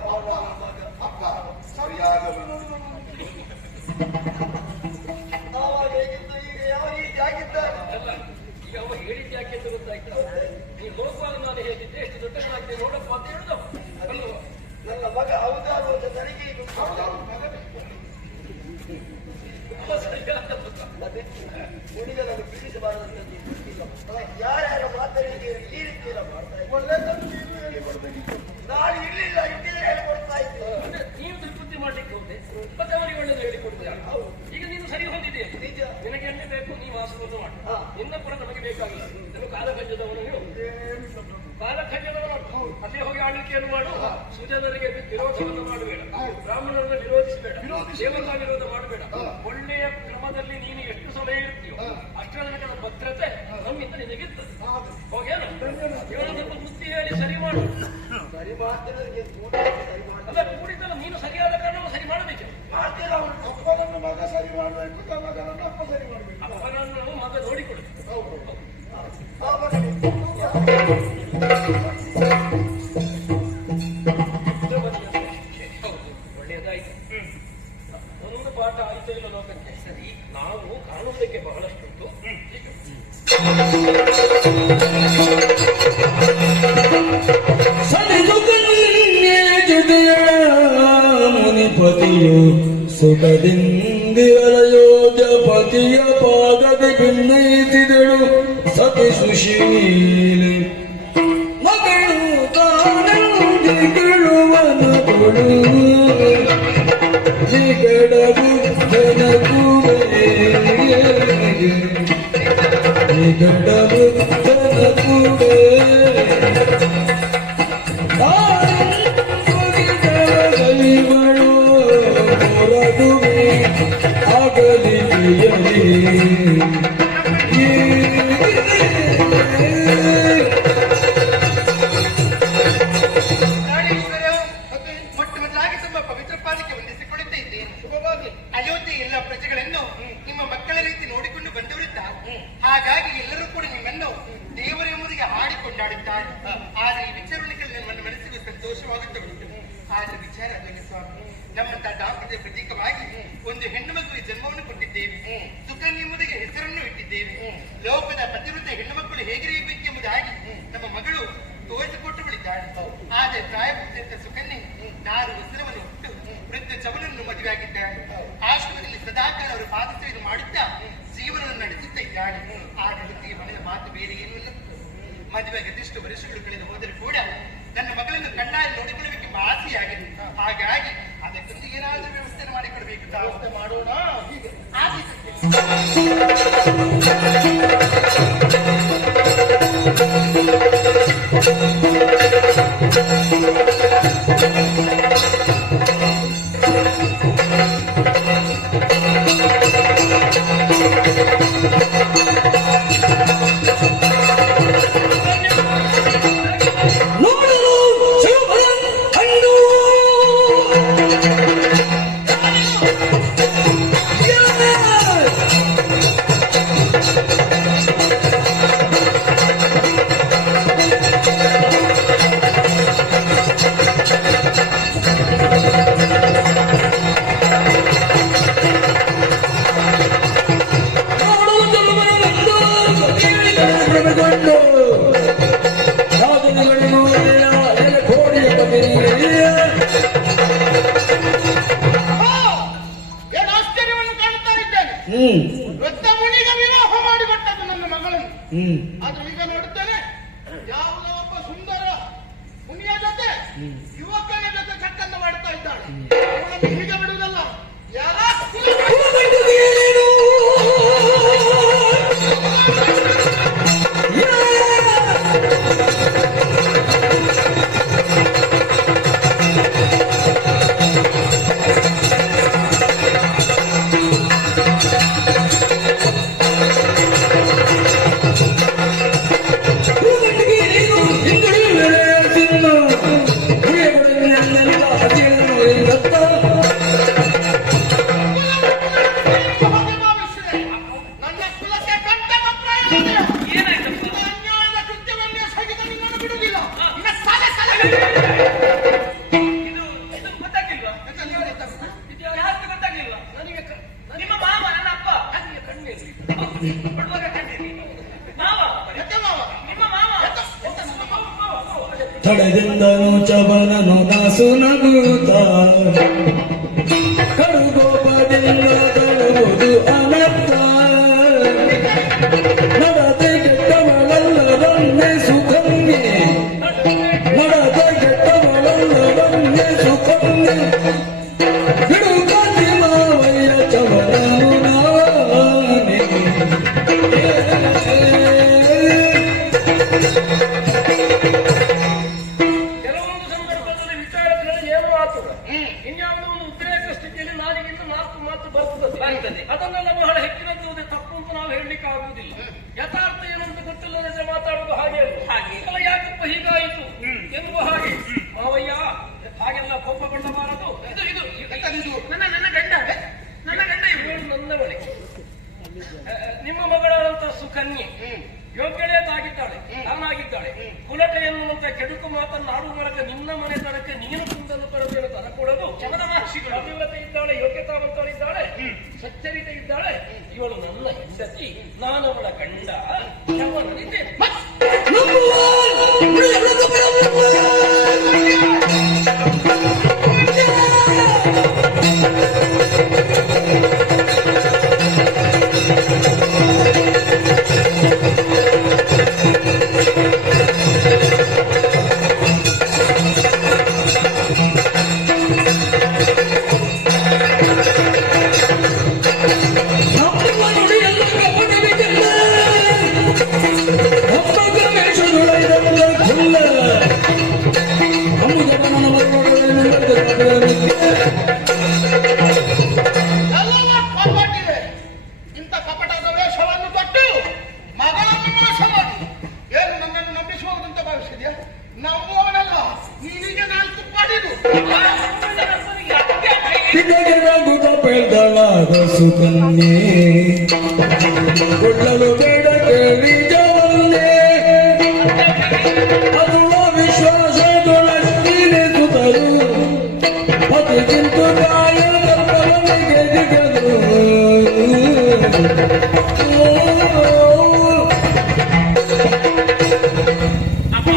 ಅಪ್ಪ ಸರಿಯಾದ ಆವಾಗ ಹೇಗಿದ್ದು ಈಗ ಯಾವ ರೀತಿ ಆಗಿದ್ದಾರೆ? ಅಲ್ಲ, ಈಗ ಅವ ಹೇಳಿದ್ದು ಯಾಕೆ ಅಂತ ಗೊತ್ತಾಯ್ತು. ನೀನು ಹೋಗುವಾಗ ನಾನು ಹೇಳಿದ್ದೆ ಎಷ್ಟು ದೊಡ್ಡಗಳಾಗಿದೆ ನೋಡಪ್ಪ ಅಂತ ಹೇಳುದು ಅಲ್ವ? ನನ್ನ ಮಗ ಹೌದಾರು ಅಂತ ನನಗೆ ಇದು ಸರಿಯಾದ ಪುತ್ರ. ಅದೇ ಹುಡುಗರನ್ನು ಬಿಡಿಸಬಾರದಂತ ಯಾರ್ಯಾರು ಮಾತಾಡಿದ್ದೀರಿ ಈ ರೀತಿ ಎಲ್ಲ ಮಾಡ್ತಾ ಇದ್ದಾರೆ. ಒಳ್ಳೆದನ್ನು ನೀನು ಹೇಳಿಕೊಡ್ಬೇಕಿತ್ತು. ನಾನು ಇರ್ಲಿಲ್ಲ, ಇದ್ದಿದ್ರೆ ಹೇಳ್ಕೊಡ್ತಾ ಇದ್ದೆ. ಅಂದ್ರೆ ನೀವು ದುರ್ಬುದ್ಧಿ ಮಾಡ್ಲಿಕ್ಕೆ ಹೋದೆ, ಮತ್ತೆ ಅವರಿಗೆ ಒಳ್ಳೆದು ಹೇಳಿಕೊಡುತ್ತೆ. ಈಗ ನೀನು ಸರಿ ಹೊಂದಿದೆ. ನಿಜ. ನಿನಗೆ ಎಣ್ಣೆ ಬೇಕು, ನೀವು ಆಸವನ್ನು ಮಾಡು. ನಿನ್ನ ಪುರ ನಮಗೆ ಬೇಕಾಗಿಲ್ಲ. ನೀನು ಕಾಲಕಂಜದವನು. ನೀವು ಕಾಲಕಂಜದವನು. ಅಲ್ಲೇ ಹೋಗಿ ಆಳ್ವಿಕೆಯನ್ನು ಮಾಡು. ಸುಜನರಿಗೆ ವಿರೋಧವನ್ನು ಮಾಡಬೇಡ. ಬ್ರಾಹ್ಮಣರನ್ನು ವಿರೋಧಿಸಬೇಡ. ದೇವರ ವಿರೋಧ ಮಾಡಬೇಡ. ಒಳ್ಳೆಯ ಕ್ರಮದಲ್ಲಿ ನೀನು ಎಷ್ಟು ಸಮಯ ಇರ್ತೀಯೋ ಅಷ್ಟರ ತನಕದ ಭದ್ರತೆ ನಮ್ಮಿಂದ ನಿನಗಿರ್ತದೆ. ಹೋಗೇನು ಇವನು ಸ್ವಲ್ಪ ಬುದ್ಧಿ ಹೇಳಿ ಸರಿ ಮಾಡು. ಸರಿ ಮಾಡ್ತಿರೋದಕ್ಕೆ ಸರಿ ಮಾಡ್ತಾರೆ. ಅಲ್ಲ, ಕೂಡಿದ್ದಲ್ಲ ನೀನು ಸರಿಯಾದ ಕಾರಣವನ್ನು ಸರಿ ಮಾಡಬೇಕು. ಮಾಡ್ತೀರ ಅವನು. ಅಪ್ಪನನ್ನು ಮಗ ಸರಿ ಮಾಡಬೇಕು, ಮಗನನ್ನು ಅಪ್ಪ ಸರಿ ಮಾಡಬೇಕು. ಅಪ್ಪನನ್ನು ಮಗ ನೋಡಿಕೊಡು. ಒಳ್ಳೆಯದಾಯ್ತು. ಒಂದು ಪಾಠ ಆಯ್ತು ಇಲ್ಲ ಲೋಕಕ್ಕೆ. ಸರಿ, ನಾವು ಕಾಣುವುದಕ್ಕೆ ಬಹಳಷ್ಟುಂಟು. ಸರಿದು ಕನ್ಯೆ ಜೊತೆಯ ಮುನಿಪತಿಯು ಸುಖದಿಂದಿರಯೋಜಪತಿಯ ಪಾದದ ಭಿನ್ನಯಿಸಿದಳು ಸತಿ ಸುಶೀಲೆ. ಮಗಳು ತಾನುವನು ಕೊಡು ನಿಗಡ ಬುದ್ಧನ ಕೂಡೆ ನಿಗಡ ಬುದ್ಧನ ಪ್ರಾಣೇಶ್ವರ, ಮೊಟ್ಟ ಮೊದಲಾಗಿ ತುಂಬಾ ಪವಿತ್ರ ಪಾದಕ್ಕೆ ವಂದಿಸಿಕೊಳ್ಳುತ್ತಾ ಇದ್ದೇನೆ. ಶುಭವಾಗಿ ಅಯೋಧ್ಯೆ ಎಲ್ಲ ಪ್ರಜೆಗಳನ್ನು ನಿಮ್ಮ ಮಕ್ಕಳ ರೀತಿ ನೋಡಿಕೊಂಡು ಬಂದವರಿದ್ದ. ಹಾಗಾಗಿ ಎಲ್ಲರೂ ಕೂಡ ನಿಮ್ಮನ್ನು ದೇವರೆಂಬುದಿಗೆ ಹಾಡಿಕೊಂಡಾಡುತ್ತಾರೆ. ಆದ್ರೆ ಈ ವಿಚಾರಗಳು ನನ್ನ ಮನಸ್ಸಿಗೆ ಸಂತೋಷವಾಗುತ್ತಾ ಉಂಟು. ಆದ್ರೆ ವಿಚಾರ ಅದನ್ನು ಸ್ವಾಮಿ, ನಮ್ಮಂತ ದಾಂಪತ್ಯ ಪ್ರತೀಕವಾಗಿ ಒಂದು ಹೆಣ್ಣು ಮಗುವಿಗೆ ಜನ್ಮವನ್ನು ಕೊಟ್ಟಿದ್ದೇವೆ. ಸುಕನ್ಯೆ ಎಂಬುದಿಗೆ ಹೆಸರನ್ನು ಇಟ್ಟಿದ್ದೇವೆ. ಲೋಕದ ಪತಿವೃತ್ತ ಹೆಣ್ಣು ಮಕ್ಕಳು ಹೇಗಿರಬೇಕೆಂಬುದಾಗಿ ನಮ್ಮ ಮಗಳು ತೋರಿಸಿಕೊಟ್ಟುಗಳಿದ್ದಾಳೆ. ಆದರೆ ಪ್ರಾಯಪೂರ್ತಿಯಂತ ಸುಕನ್ಯೆ 4 ವಸನವನ್ನು ಹುಟ್ಟು ವೃದ್ಧ ಚವನನ್ನು ಮದುವೆಯಾಗಿದ್ದಾಳೆ. ಆಶ್ರಮದಲ್ಲಿ ಸದಾಕಾಲ ಅವರು ಪಾದಸೇವೆಯನ್ನು ಮಾಡುತ್ತಾ ಜೀವನವನ್ನು ನಡೆಸುತ್ತಾ ಇದ್ದಾಳೆ. ಆ ವೃತ್ತಿಗೆ ಮನೆಯ ಮಾತು ಬೇರೆ ಏನೂ ಇಲ್ಲ. ಮದುವೆಗೆ ಅದೆಷ್ಟು ವರ್ಷಗಳು ಕಳೆದು ಹೋದರೂ ಕೂಡ ನನ್ನ ಮಗಳನ್ನು ಕಣ್ಣಾಗಿ ನೋಡಿಕೊಳ್ಳಬೇಕೆಂಬ ಆಸೆಯಾಗಿದೆ. ಹಾಗಾಗಿ ಅದಕ್ಕೊಂದು ಏನಾದರೂ ವ್ಯವಸ್ಥೆ ಮಾಡಿಕೊಡ್ಬೇಕು. ವ್ಯವಸ್ಥೆ ಮಾಡೋಣ. ಹೀಗೆ ಏನು ಆಶ್ಚರ್ಯವನ್ನು ಕಾಣುತ್ತಾ ಇದ್ದೇನೆ. ವೃದ್ಧ ಮುನಿಗೆ ವಿವಾಹ ಮಾಡಿಕೊಟ್ಟದ್ದು ನನ್ನ ಮಗಳನ್ನು. ಆದ್ರೆ ಈಗ ನೋಡುತ್ತೇನೆ, ಯಾವುದೋ ಒಬ್ಬ ಸುಂದರ ಮುನಿಯ ಜೊತೆ ಯುವಕನ ಜೊತೆ ಚಕ್ಕನ್ನು ಮಾಡ್ತಾ ಇದ್ದಾಳೆ. ಅವಳನ್ನು ಹೀಗೆ ಬಿಡುವುದಲ್ಲ. ಯಾರ ನನ್ನ ಕುಲಕ್ಕೆ ಕಂಠ ಏನಾಯ್ತಪ್ಪ? ಅನ್ಯಾಯದ ಕೃತ್ಯವನ್ನೇ ಸಹಿತ ನಿನ್ನನ್ನು ಬಿಡುವುದಿಲ್ಲ. ಇದು ಗೊತ್ತಾಗ್ಲಿಲ್ವಾ? ಇದು ಯಾರಿಗೂ ಗೊತ್ತಾಗ್ಲಿಲ್ವಾ? ನಿಮ್ಮ ಮಾವ, ನನ್ನ ಅಪ್ಪ ಕೊಡುವಾಗ ಕಣ್ಣಿರ್ಲಿ. ಮಾವ, ನಿಮ್ಮ ಮಾವ. ತಡೆದಿಂದನು ಚಬನನು ದಾಸು ನಗುತ್ತ ಕಡುಗೋಪದಿಂದ ತರುವುದು ಅನರ್ಥ. ನಡತೆ ಕೆಟ್ಟವಳಲ್ಲವನ್ನೇ ಸುಕನ್ಯೆ, ನಡತೆ ಕೆಟ್ಟವಳಲ್ಲವನ್ನೇ ಸುಕನ್ಯೆ, ಬಿಡುಗತಿ ಮಾವಯ್ಯ ಚವನನು ನಾನೇ. ಕೆಲವೊಂದು ಸಂದರ್ಭದಲ್ಲಿ ವಿಚಾರಗಳಲ್ಲಿ ಏನು ಆಗ್ತದೆ, ಇನ್ಯಾವುದೋ ಒಂದು ಉದ್ರೇಕ ಸ್ಥಿತಿಯಲ್ಲಿ ನಾಲಿಗಿಂದ 4 ಮಾತು ಬರ್ತದೆ. ಅದನ್ನೆಲ್ಲ ಬಹಳ ಹೆಚ್ಚಿನದ್ದು ತಪ್ಪು ಅಂತ ನಾವು ಹೇಳಲಿಕ್ಕೆ ಆಗುವುದಿಲ್ಲ. ಯಥಾರ್ಥ ಏನಂತ ಗೊತ್ತಿಲ್ಲದೆ ಮಾತಾಡುವುದು ಹಾಗೆ ಅಲ್ಲ. ಯಾಕಪ್ಪ ಹೀಗಾಯಿತು ಎನ್ನುವ ಹಾಗೆ. ಮಾವಯ್ಯ ಹಾಗೆಲ್ಲ ಕೋಪಗೊಳ್ಳಬಾರದು. ನನ್ನ ಗಂಡ ಇವಳು ನನ್ನ ಬಳಿ ನಿಮ್ಮ ಮಗಳಾದಂತ ಸುಕನ್ಯೆ ಯೋಗ್ಯಳೇದಾಗಿದ್ದಾಳೆ, ತಾನಾಗಿದ್ದಾಳೆ. ಕುಲಟೆ ಎನ್ನುವಂತ ಕೆಡುಕು ಮಾತನ್ನು ಆಡುವ ಮೂಲಕ ನಿನ್ನ ಮನೆ ತನಕ ನೀನು ಕುಂದನ್ನು ಪಡೆದು ತನ ಕೊಡೋದು ಚಮನ ಮಹರ್ಷಿಗಳು. ಅಭಿವೃದ್ಧಿ ಇದ್ದಾಳೆ, ಯೋಗ್ಯತಾವಂತಳಿದ್ದಾಳೆ, ಸಚ್ಚರಿತೆ ಇದ್ದಾಳೆ. ಇವಳು ನನ್ನ ಹೆಂಡತಿ, ನಾನವಳ ಗಂಡ. ಚಮನನಿದ್ದೇನೆ. ನಮ್ಮ ನುಡಿಯಲ್ಲ ಕವನವಿದೆಲ್ಲ, ನಮ್ಮ ಗಣೇಶನ ನಮ್ಮವನಲ್ಲ ನಿನಗೆ ನಾಲ್ಕು ಪಡೆದು ನಿನಗೆ ರಘುತ ಬೆಳೆದಳಾದ ಸುಕನ್ಯೆ ಕೊಳ್ಳಲು ಬೇಡ ಕೇಳಿ ಜವನ್ನೇ ಅದು ವಿಶ್ವಾಸದೊಳಗಿನೇ ಸುತರು ಪತಿಗಿಂತ ಕಾಯ ಕಲ್ಪನೆಗೆ ದಿಗದು ಅಪ್ಪ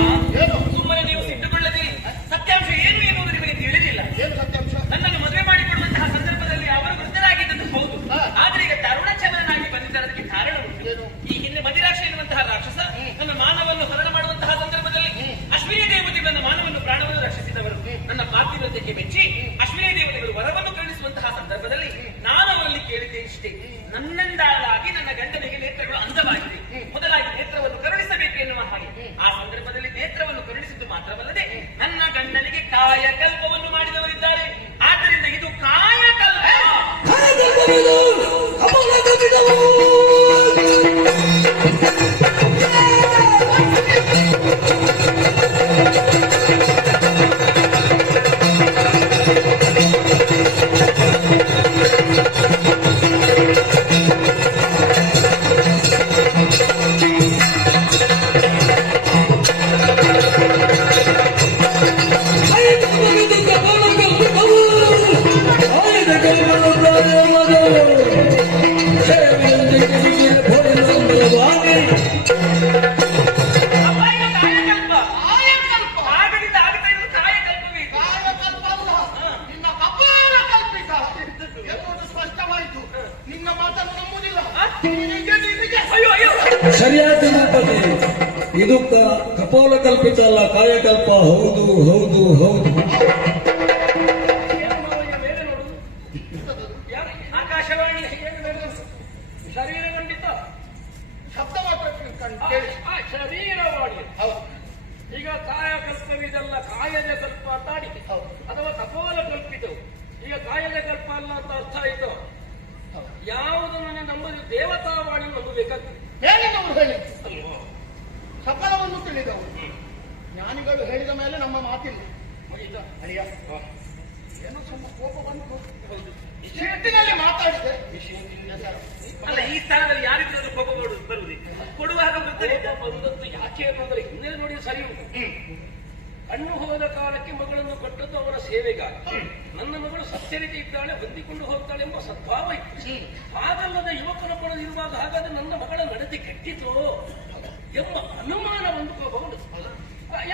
ಸುಮ್ಮನೆ ನೀವು ಸಿಟ್ಟುಕೊಳ್ಳದಿರಿ. ಸತ್ಯಾಂಶ ಏನು ಎನ್ನುವುದು ನಿಮಗೆ ತಿಳಿದಿಲ್ಲ. ಏನು ಸತ್ಯಾಂಶ? ನನ್ನನ್ನು ಮದುವೆ ಮಾಡಿಕೊಡುವಂತಹ ಸಂದರ್ಭದಲ್ಲಿ ಅವರು ವೃದ್ಧರಾಗಿದ್ದದ್ದು ಹೌದು. ಆದ್ರೆ ಈಗ ತರುಣಚಂದ್ರನಾಗಿ ಬಂದಿದ್ದಕ್ಕೆ ಕಾರಣ ಉಂಟು. ಈ ಹಿಂದೆ ಮದಿರಾಕ್ಷ ಎನ್ನುವಂತಹ ರಾಕ್ಷಸ ನನ್ನ ಮಾನವನ್ನು ಹರಣ ಮಾಡುವಂತಹ ಸಂದರ್ಭದಲ್ಲಿ ಅಶ್ವಿನಿ ದೇವತೆ ನನ್ನ ಮಾನವನ್ನು ಪ್ರಾಣವನ್ನು ರಕ್ಷಿಸಿದವರು. ನನ್ನ ಪಾರ್ಥಿವ್ಯತೆಗೆ ಮೆಚ್ಚಿ ಅಶ್ವಿನಿ ದೇವತೆಗಳು ವರವನ್ನು ಕರುಣಿಸುವಂತಹ ಸಂದರ್ಭದಲ್ಲಿ ನಾನು ಅವರಲ್ಲಿ ಕೇಳಿದ್ದೆ ಇಷ್ಟೇ, ನನ್ನಿಂದಾಗಿ ನನ್ನ ಗಂಡನಿಗೆ ನೇತ್ರಗಳು ಅಂದವಾಗಿದೆ, ಮೊದಲಾಗಿ ನೇತ್ರವನ್ನು ಕರುಣಿಸಬೇಕು ಎನ್ನುವ ಹಾಗೆ. ಆ ಸಂದರ್ಭದಲ್ಲಿ ನೇತ್ರವನ್ನು ಕರುಣಿಸಿದ್ದು ಮಾತ್ರವಲ್ಲದೆ ನನ್ನ ಗಂಡನಿಗೆ ಕಾಯಕಲ್ಪವನ್ನು ಮಾಡಿದವರಿದ್ದಾರೆ. ಆದ್ದರಿಂದ ಇದು ಕಾಯಕಲ್ಪ. ಅಪ್ಪ, ಇದು ಕಾಯಕಲ್ಪ. ಆಗದಿಂದ ಆಗ್ತಾ ಇರೋದು ಕಾಯಕಲ್ಪವೇ ಇದು. ಕಾಯಕಲ್ಪ ಅಲ್ಲ, ನಿನ್ನ ಕಪಾಲ ಕಲ್ಪಿತ ಎನ್ನುವುದು ಸ್ಪಷ್ಟವಾಯಿತು. ನಿನ್ನ ಮಾತನ್ನು ನಂಬುವುದಿಲ್ಲ. ನಿನಗೆ ಅಯ್ಯೋ ಅಯ್ಯೋ, ಸರಿಯಾದ ರೂಪದಲ್ಲಿ ಇದು ಕಪೋಲ ಕಲ್ಪಿತ ಅಲ್ಲ, ಕಾಯಕಲ್ಪ. ಹೌದು ಹೌದು ಹೌದು. ಏನು ನಾವು ಈಗ ಮೇಲೆ ನೋಡುದು? ಯಾರು? ಆಕಾಶವಾಣಿ ಏನು ಮೇಲೆ ನೋಡುದು? ಶರೀರ ಖಂಡಿತ ಶಬ್ದ ಮಾತ್ರ ಕೇಳಿ. ಶರೀರವಾಣಿ. ಹೌದು ಈಗ ಕಾಯಕಲ್ಪವಿದೆಲ್ಲ ಕಾಯದ ಕಲ್ಪ ಅಂತ ಆಡಿಕೆ, ಅಥವಾ ಕಪೋಲ ಕಲ್ಪಿತವು. ಈಗ ಕಾಯದ ಕಲ್ಪ ಅಲ್ಲ ಅಂತ ಅರ್ಥ ಆಯ್ತು. ಯಾವುದನ್ನು ನಂಬುದು ದೇವತಾವಾಣಿ ನಂಬಬೇಕಾಗ್ತದೆ. ಮೇಲಿನವರು ಹೇಳಿದ್ರು, ಸಕಲವನ್ನು ತಿಳಿದವು. ಜ್ಞಾನಿಗಳು ಹೇಳಿದ ಮೇಲೆ ನಮ್ಮ ಮಾತಿಲ್ಲ. ಮುಗೀತಾ? ಅಳಿಯ ಏನೋ ಸ್ವಲ್ಪ ಕೋಪ ಬಂತು. ಸಿಟ್ಟಿನಲ್ಲಿ ಮಾತಾಡಿದೆ. ಅಲ್ಲ, ಈ ಸ್ಥಾನದಲ್ಲಿ ಯಾರಿದ್ರೂ ಕೋಪ ಬರುವುದೇ? ಕೊಡುವಾಗ ವೃದ್ಧರಿದ್ದ. ಬಂದದ್ದು ಯಾಕೆ ಅನ್ನೋದ್ರೆ ಹಿನ್ನೆಲೆ ನೋಡಿ ಸರಿ ಉಂಟು. ಕಣ್ಣು ಹೋದ ಕಾಲಕ್ಕೆ ಮಗಳನ್ನು ಕೊಟ್ಟದ್ದು ಅವರ ಸೇವೆಗಾಗಿ. ನನ್ನ ಮಗಳು ಸತ್ಯರೀತಿ ಇದ್ದಾಳೆ, ಹೊಂದಿಕೊಂಡು ಹೋಗ್ತಾಳೆ ಎಂಬ ಸದ್ಭಾವ ಇತ್ತು. ಹಾಗಲ್ಲದೆ ಯುವಕನ ಇರುವಾಗ ಹಾಗಾದ್ರೆ ನನ್ನ ಮಗಳ ನಡತೆ ಕೆಟ್ಟಿತು ಎಂಬ ಅನುಮಾನ ಬಂದುಕೋಬಹುದು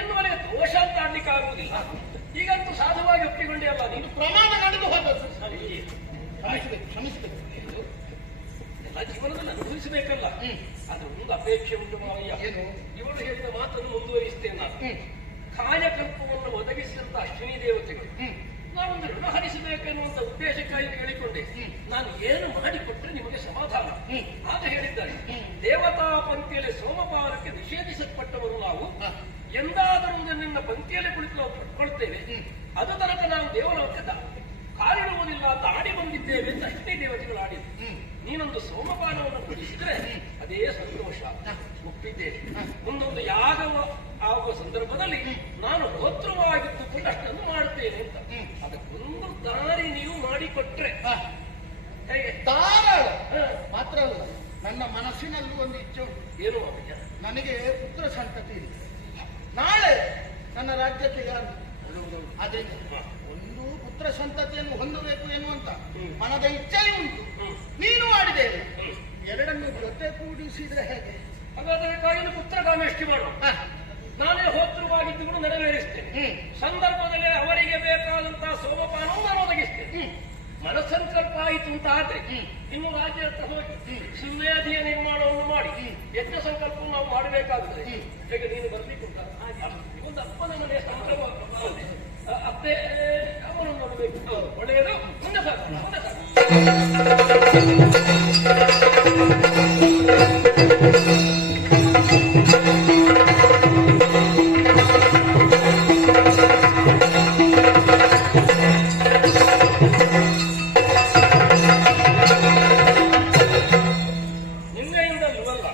ಎನ್ನುವರೆಗೆ ದೋಷ ಅಂತ ಆಡ್ಲಿಕ್ಕೆ ಆಗುವುದಿಲ್ಲ. ಈಗಂತೂ ಸಾಧುವಾಗಿ ಒಪ್ಪಿಕೊಂಡೇ ಅಲ್ಲ ನೀನು. ಪ್ರಮಾದ ನಡೆದು ಹೋದದ್ದು. ಸರಿ, ಕ್ಷಮಿಸಬೇಕು. ಎಲ್ಲ ಜೀವನದಲ್ಲಿ ಅನುಭವಿಸಬೇಕಲ್ಲ. ಅದ್ರ ಒಂದು ಅಪೇಕ್ಷೆ ಉಂಟು ಮಾವಯ್ಯ. ಏನು? ಇವಳು ಹೇಳಿದ ಮಾತನ್ನು ಮುಂದುವರಿಸ್ತೇನೆ ನಾನು. ಕಾಯಕಲ್ಪವನ್ನು ಒದಗಿಸಿದಂತ ಅಶ್ವಿನಿ ದೇವತೆಗಳು ನಾವೊಂದು ಋಣ ಹರಿಸಬೇಕೆನ್ನುವಂತ ಉದ್ದೇಶಕ್ಕಾಗಿ ಹೇಳಿಕೊಂಡೆ. ನಾನು ಏನು ಮಾಡಿಕೊಟ್ರೆ ನಿಮಗೆ ಸಮಾಧಾನ ಆಗ ಹೇಳಿದ್ದಾರೆ. ದೇವತಾ ಪಂಕ್ತಿಯಲ್ಲಿ ಸೋಮವಾರಕ್ಕೆ ನಿಷೇಧಿಸಲ್ಪಟ್ಟವರು ನಾವು. ಎಂದಾದರೂ ನಿನ್ನ ಪಂಕ್ತಿಯಲ್ಲಿ ಕುಳಿತು ನಾವು ಪಡ್ಕೊಳ್ತೇವೆ. ಅದು ತನಕ ನಾವು ದೇವಲೋಕದ ಕಾಲಿಡುವುದಿಲ್ಲ ಅಂತ ಆಡಿ ಬಂದಿದ್ದೇವೆ ಅಂತ ಅಶ್ವಿನಿ ದೇವತೆಗಳು ಆಡಿದ್ರು. ನೀನೊಂದು ಸೋಮಪಾನವನ್ನು ಕೊಡಿಸಿದ್ರೆ ಅದೇ ಸಂತೋಷ. ಒಪ್ಪಿದ್ದೇನೆ. ಮುಂದೊಂದು ಯಾಗವ ಆಗುವ ಸಂದರ್ಭದಲ್ಲಿ ನಾನು ಹೋತೃವಾಗಿದ್ದುಕೊಂಡು ಅಷ್ಟನ್ನು ಮಾಡುತ್ತೇನೆ ಅಂತ. ಅದಕ್ಕೊಂದು ದಾರಿ ನೀವು ಮಾಡಿಕೊಟ್ರೆ ಹೇಗೆ? ಧಾರಾಳ ಮಾತ್ರ ಅಲ್ಲ, ನನ್ನ ಮನಸ್ಸಿನಲ್ಲೂ ಒಂದು ಇಚ್ಛೆ ಉಂಟು. ಏನು ಮಾವಯ್ಯ? ನನಗೆ ಪುತ್ರ ಸಂತತಿ ಇದೆ. ನಾಳೆ ನನ್ನ ರಾಜ್ಯಕ್ಕೆ ಯಾರು ಅದರಿಂದ ಒಂದು ಪುತ್ರ ಸಂತತಿಯನ್ನು ಹೊಂದಬೇಕು ಎನ್ನುವಂತ ಮನದ ಇಚ್ಛೆಯೂ ಉಂಟು. ನೀನು ಮಾಡಿದೆ. ಎರಡನ್ನು ಜೊತೆ ಕೂಡಿಸಿದ್ರೆ ಹೇಗೆ? ಹಾಗಾದರೆ ಕಾಯಿನ ಪುತ್ರ ಕಾಮೇಷ್ಟಿ ಮಾಡು. ನಾನೇ ಹೋತೃವಾಗಿದ್ದುಗಳು ನೆರವೇರಿಸ್ತೇನೆ. ಸಂದರ್ಭದಲ್ಲಿ ಅವರಿಗೆ ಬೇಕಾದಂತಹ ಸೋಮಪಾನವು ನಾನು ಒದಗಿಸ್ತೇನೆ. ಮನಸ್ಸಂಕಲ್ಪ ಆಯಿತು ಅಂತ ಆದ್ರೆ ಇನ್ನು ರಾಜ್ಯ ಹತ್ರ ಹೋಗಿ ಸುವೇದಿಯ ನಿರ್ಮಾಣವನ್ನು ಮಾಡಿ ಯಜ್ಞ ಸಂಕಲ್ಪವನ್ನು ನಾವು ಮಾಡಬೇಕಾಗುತ್ತದೆ. ಈಗ ನೀನು ಬರ್ಲಿಕ್ಕುಂಟ ಒಂದು ಅಪ್ಪನ ಮನೆಯ ಸಂಭ್ರಮ. ಅತ್ತೆ ಅವನನ್ನು ನೋಡಬೇಕು. ಒಳ್ಳೆಯದು. ಮುಂದೆ ಸಾಕು, ಮುಂದೆ ಸಾಕು. ನಿನ್ನೆಯಿಂದಲೂ ಅಲ್ಲ,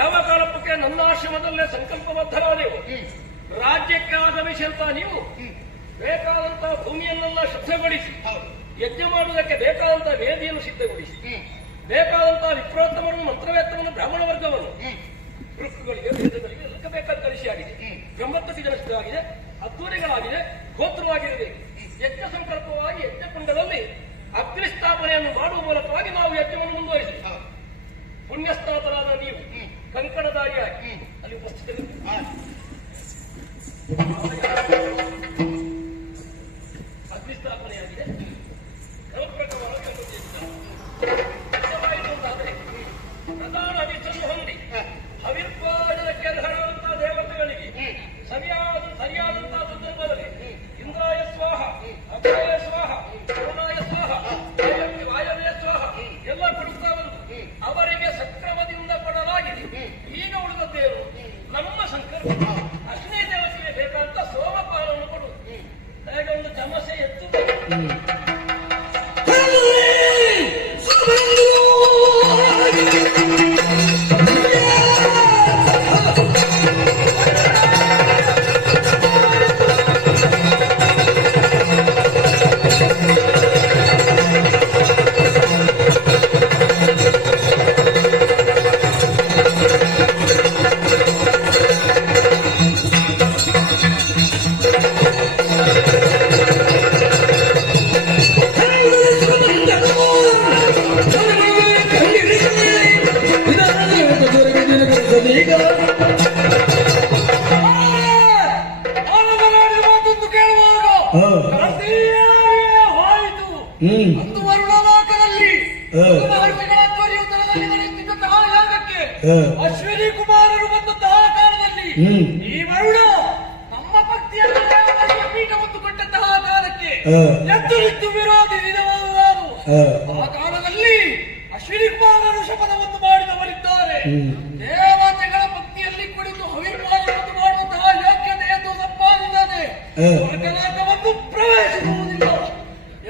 ಯಾವ ಕಾಲಕ್ಕೆ ನನ್ನ ಆಶ್ರಮದಲ್ಲೇ ಸಂಕಲ್ಪಬದ್ಧರಾದೆವು. ರಾಜ್ಯಕ್ಕೆ ಆಗಮಿಸಿದಂತ ನೀವು ಬೇಕಾದಂತಹ ಭೂಮಿಯನ್ನೆಲ್ಲ ಶುದ್ಧಗೊಳಿಸಿ, ಯಜ್ಞ ಮಾಡುವುದಕ್ಕೆ ಬೇಕಾದಂತಹ ವೇದಿಯನ್ನು ಸಿದ್ಧಗೊಳಿಸಿ, ಬೇಕಾದಂತಹ ವಿಪ್ರೋತ್ತಮರನ್ನು, ಮಂತ್ರವೇತ್ತವನ್ನು, ಬ್ರಾಹ್ಮಣ ವರ್ಗವನ್ನು, ವೃಕ್ಷಗಳಿಗೆ, ವೇದಗಳಿಗೆ ಎಲ್ಲ ಬೇಕಾದ ಕಲಿಸಿ ಆಗಿದೆ. ಬ್ರಹ್ಮತ್ವಕ್ಕೆ ಜನಸಿದ್ಧವಾಗಿದೆ, ಅದ್ದೂರಿಗಳಾಗಿದೆ, ಗೋತ್ರವಾಗಿರಬೇಕು. ಯಜ್ಞ ಸಂಕಲ್ಪವಾಗಿ ಯಜ್ಞಕುಂಡದಲ್ಲಿ ಅಗ್ನಿ ಸ್ಥಾಪನೆಯನ್ನು ಮಾಡುವ ಮೂಲಕವಾಗಿ ನಾವು ಯಜ್ಞವನ್ನು ಮುಂದುವರಿಸಿ, ಪುಣ್ಯಸ್ಥಾಪನಾದ ನೀವು ಕಂಕಣದಾರಿಯಾಗಿ ಅಲ್ಲಿ ಉಪಸ್ಥಿತರಿದ್ದೀರಿ. ಅಗ್ನಿ ಸ್ಥಾಪನೆಯಾಗಿದೆ, ಕ್ರಮಪ್ರಕಾರವಾಗಿ ಅಂತಾದರೆ ಪ್ರಧಾನ ಅಧಿಷ್ಠನ್ನು ಹೊಂದಿ ಅವಿರ್ಭಾಜನಕ್ಕೆ ಅರ್ಹರಾದಂತಹ ದೇವತೆಗಳಿಗೆ ಸರಿಯಾದಂತಹ ಸಂದರ್ಭದಲ್ಲಿ ಇಂದ್ರಾಯ ಸ್ವಾಹ, ಅಭಯ ಸ್ವಾಹ, ಕರುಣಾಯ ಸ್ವಾಹ, ವಾಯವೇ ಸ್ವಾಹ ಎಲ್ಲ ಕೊಡುತ್ತಾ ಬಂದು ಅವರಿಗೆ ಸಕ್ರಮದಿಂದ ಕೊಡಲಾಗಿದೆ. ಈಗ ಉಳಿದದ್ದೇನು? ನಮ್ಮ ಸಂಕಲ್ಪ ಅಶ್ವಿನಿ ದೇವತೆಗೆ ಬೇಕಾದಂತ ಸೋಮಪಾಲವನ್ನು ಕೊಡುವುದು. ಹೇಗೆ ಒಂದು ಸಮಸ್ಯೆ ಎತ್ತು ಒಂದು ವರುಣಲೋಕದಲ್ಲಿ ಮಹರ್ಷಿಗಳ ಧ್ವರ್ಯುತ್ತರದಲ್ಲಿ ನಡೆಯುತ್ತಿದ್ದಂತಹ ಯಾಗಕ್ಕೆ ಅಶ್ವಿನಿ ಕುಮಾರರು ಬಂದಂತಹ ಕಾಲದಲ್ಲಿ ಈ ವರುಣ ನಮ್ಮ ಭಕ್ತಿಯನ್ನು ದೇವರಿಗೆ ಪೀಠವನ್ನು ಕೊಟ್ಟಂತಹ ಕಾಲಕ್ಕೆ ಎದ್ದು ನಿಂತು ವಿರೋಧಿಸಿದವರು ನಾವು. ಆ ಕಾಲದಲ್ಲಿ ಅಶ್ವಿನಿ ಕುಮಾರರು ಶಪಥವನ್ನು ಮಾಡಿದವರಿದ್ದಾರೆ. ದೇವತೆಗಳ ಭಕ್ತಿಯಲ್ಲಿ ಕುಳಿತು ಹವಿರ್ಭಾಜನವನ್ನು ಮಾಡುವಂತಹ ಯೋಗ್ಯತೆಯನ್ನು ಸಂಪಾದಿಸದೆ ಸ್ವರ್ಗಲೋಕವನ್ನು ಪ್ರವೇಶಿಸುವುದಿಲ್ಲ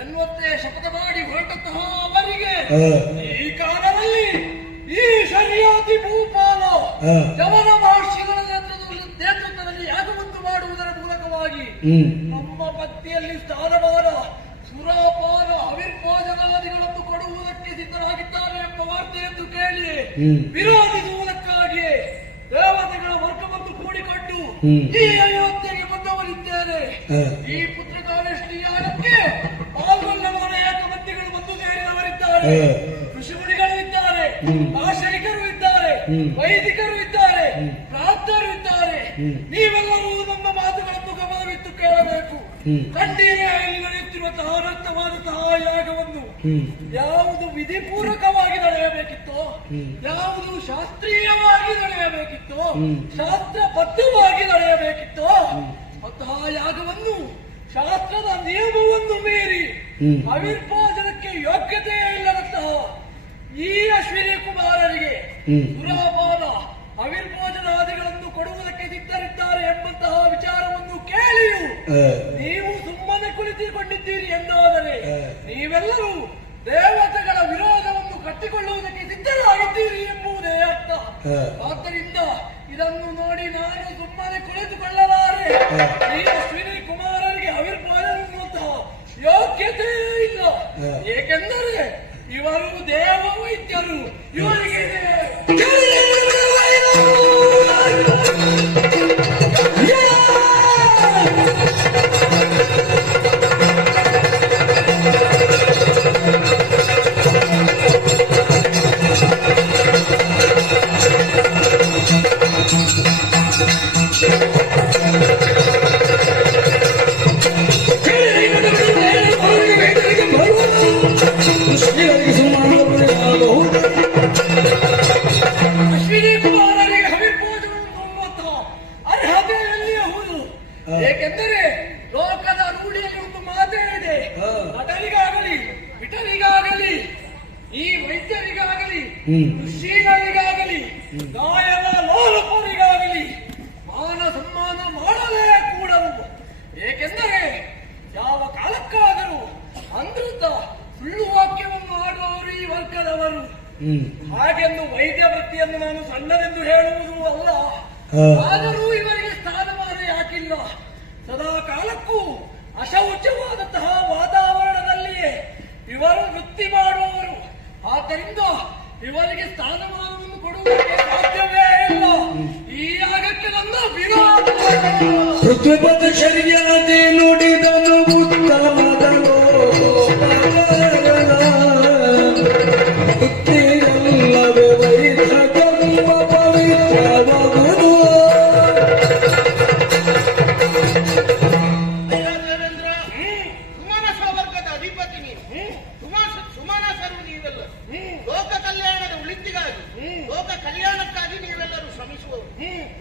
ಎನ್ನುವಂತೆ ಶಪಥ ಮಾಡಿ ಹೊರಟಂತಹ ಅವರಿಗೆ ಈ ಕಾಲದಲ್ಲಿ ಈ ಶರ್ಯಾತಿ ಭೂಪಾಲ ಜವನ ಮಹರ್ಷಿಗಳ ನೇತೃತ್ವದಲ್ಲಿ ಯಾಗವನ್ನು ಮಾಡುವುದರ ಮೂಲಕವಾಗಿ ನಮ್ಮ ಭಕ್ತಿಯಲ್ಲಿ ಸ್ಥಾನಮಾನ, ಸುರಾಪಾನ, ಅವಿರ್ಭೋಜನಾದಿಗಳನ್ನು ಕೊಡುವುದಕ್ಕೆ ಸಿದ್ಧರಾಗಿದ್ದಾರೆ ಎಂಬ ವಾರ್ತೆಯನ್ನು ಕೇಳಿ ವಿರೋಧಿಸುವುದಕ್ಕಾಗಿ ದೇವತೆಗಳ ವರ್ಗವನ್ನು ಕೂಡಿಕೊಂಡು ಈ ಅಯೋಧ್ಯೆಗೆ ಬಂದವರಿದ್ದೇನೆ. ಈ ಪುತ್ರಕಾಮೇಷ್ಟಿ ಯಾಗಕ್ಕೆ ಪಾಲ್ಗೊಳ್ಳವರ ಏಕಮಂದಿಗಳು ಬಂದು ಸೇರಿದವರಿದ್ದಾರೆ. ಋಷಿಮುನಿಗಳು ಇದ್ದಾರೆ, ದಾರ್ಶನಿಕರು ಇದ್ದಾರೆ, ವೈದಿಕರು ಇದ್ದಾರೆ, ಪ್ರಾಪ್ತರು ಇದ್ದಾರೆ. ನೀವೆಲ್ಲರೂ ನಮ್ಮ ಮಾತುಗಳನ್ನು ಗಮನವಿಟ್ಟು ಕೇಳಬೇಕು. ಕಂಡೀರೆ ಇಲ್ಲಿ ನಡೆಯುತ್ತಿರುವಂತಹ ಅನರ್ಥವಾದಂತಹ ಯಾಗವನ್ನು ಯಾವುದು ವಿಧಿಪೂರ್ವಕವಾಗಿ ನಡೆಯಬೇಕಿತ್ತೋ, ಯಾವುದು ಶಾಸ್ತ್ರೀಯವಾಗಿ ನಡೆಯಬೇಕಿತ್ತೋ, ಶಾಸ್ತ್ರಬದ್ಧವಾಗಿ ನಡೆಯಬೇಕಿತ್ತೋ ಅಂತಹ ಯಾಗವನ್ನು ಶಾಸ್ತ್ರದ ನಿಯಮವನ್ನು ಮೀರಿ ಅವಿರ್ಭೋಜನಕ್ಕೆ ಯೋಗ್ಯತೆಯೇ ಇಲ್ಲದಂತಹ ಈ ಅಶ್ವಿನಿ ಕುಮಾರರಿಗೆ ಸುರಾಪಾನ, ಅವಿರ್ಭೋಜನಾದಿಗಳನ್ನು ಕೊಡುವುದಕ್ಕೆ ಸಿದ್ಧರಿದ್ದಾರೆ ಎಂಬಂತಹ ವಿಚಾರವನ್ನು ಕೇಳಿಯೂ ನೀವು ಸುಮ್ಮನೆ ಕುಳಿತುಕೊಂಡಿದ್ದೀರಿ ಎಂದಾದರೆ ನೀವೆಲ್ಲರೂ ದೇವತೆಗಳ ವಿರೋಧವನ್ನು ಕಟ್ಟಿಕೊಳ್ಳುವುದಕ್ಕೆ ಸಿದ್ಧರಾಗಿದ್ದೀರಿ ಎಂಬುದೇ ಅರ್ಥ. ಆದ್ದರಿಂದ ಇದನ್ನು ನೋಡಿ ನಾನು ಸುಮ್ಮನೆ ಕುಳಿತುಕೊಳ್ಳಲಾರೆ. ಈ ಅಶ್ವಿನಿ ಕುಮಾರರಿಗೆ ಅವಿರ್ಭೋಜನವಂತಹ ಯೋಗ್ಯತೆಯೇ ಇಲ್ಲ. ಏಕೆಂದರೆ ಇವರು ದೇವ ವೈದ್ಯರು. ಇವರಿಗೆ ಅಶ್ವಿನಿ ಕುಮಾರರಿಗೆ ಹವಿರ್ಭೋಜನವನ್ನು ತುಂಬುವಂತಹ ಅರ್ಹತೆಯಲ್ಲಿಯೇ ಹೌದು. ಏಕೆಂದರೆ ಲೋಕದ ರೂಢಿಯಲ್ಲಿ ಒಂದು ಮಾತೇ ಇದೆ. ನಟರಿಗಾಗಲಿ, ವಿಟರಿಗಾಗಲಿ, ಈ ವೈದ್ಯರಿಗಾಗಲಿ, ಋಷಿಗಳಿಗಾಗಲಿ, ಗಾಯನ ಲೋಲಪರಿಗಾಗಲಿ ಮಾನ ಸನ್ಮಾನ ಮಾಡಲೇ ಕೂಡದು. ಏಕೆಂದರೆ ಯಾವ ಕಾಲಕ್ಕಾದರೂ ಅಂದ್ರಿಂದ ಸುಳ್ಳು ವಾಕ್ಯವನ್ನು ಆಡುವವರು ಈ ವರ್ಗದವರು. ಹಾಗೆಂದು ವೈದ್ಯ ವೃತ್ತಿಯನ್ನು ನಾನು ಸಣ್ಣದೆಂದು ಹೇಳುವುದು ಅಲ್ಲ. ಆದರೂ ಇವರಿಗೆ ಸ್ಥಾನಮಾನ ಯಾಕಿಲ್ಲ ಅಶೌಚವಾದಂತಹ ವಾತಾವರಣದಲ್ಲಿಯೇ ಇವರು ವೃತ್ತಿ ಮಾಡುವವರು. ಆದ್ದರಿಂದ ಇವರಿಗೆ ಸ್ಥಾನಮಾನವನ್ನು ಕೊಡುವುದಕ್ಕೆ ಸಾಧ್ಯವೇ ಇಲ್ಲ. ಈ ಯಾಗಕ್ಕೆ ನನ್ನ ವಿರೋಧ. ಪೃಥ್ವಿಪತಿ ಶರ್ಯಾದಿ ನುಡಿದನು ಉತ್ತಮದ ವೃತ್ತಿಯಲ್ಲವೇ ವೈಧ ಕರ್ಮ ಪವಿತ್ರವಾಗುವುದು. ದೇವೇಂದ್ರ, ಸುಮನಸ ವರ್ಗದ ಅಧಿಪತಿ ನೀನು, ಸುಮನಸರು ನೀವೆಲ್ಲ. ಲೋಕ ಕಲ್ಯಾಣದ ಉಳಿತಿಗಾಗಿ, ಲೋಕ ಕಲ್ಯಾಣಕ್ಕಾಗಿ ನೀವೆಲ್ಲರೂ ಶ್ರಮಿಸುವವರು.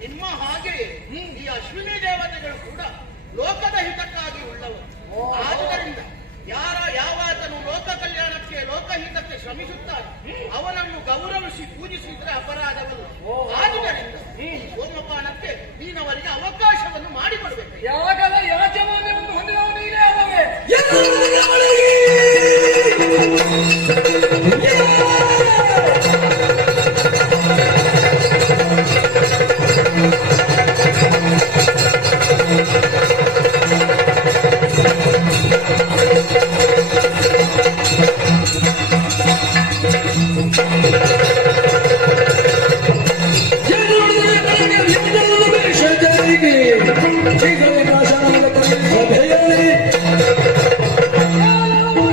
ನಿಮ್ಮ ಹಾಗೆ ಈ ಅಶ್ವಿನಿ ದೇವತೆಗಳು ಕೂಡ ಲೋಕದ ಹಿತಕ್ಕಾಗಿ ಉಳ್ಳವರು. ಆದುದರಿಂದ ಯಾವಾತನು ಲೋಕ ಕಲ್ಯಾಣಕ್ಕೆ, ಲೋಕಹಿತಕ್ಕೆ ಶ್ರಮಿಸುತ್ತಾನೆ ಅವನನ್ನು ಗೌರವಿಸಿ ಪೂಜಿಸಿದ್ರೆ ಅಪರಾಧವಲ್ಲ. ಆದುದರಿಂದ ಈ ಸೋಮಪಾನಕ್ಕೆ ನೀನವರಿಗೆ ಅವಕಾಶವನ್ನು ಮಾಡಿಕೊಡ್ಬೇಕು. ಯಾಗದ ಯಾಜಮಾನ್ಯವನ್ನು ಹೊಂದಿದವ ನೀನೇ ಅಲ್ಲವೇ?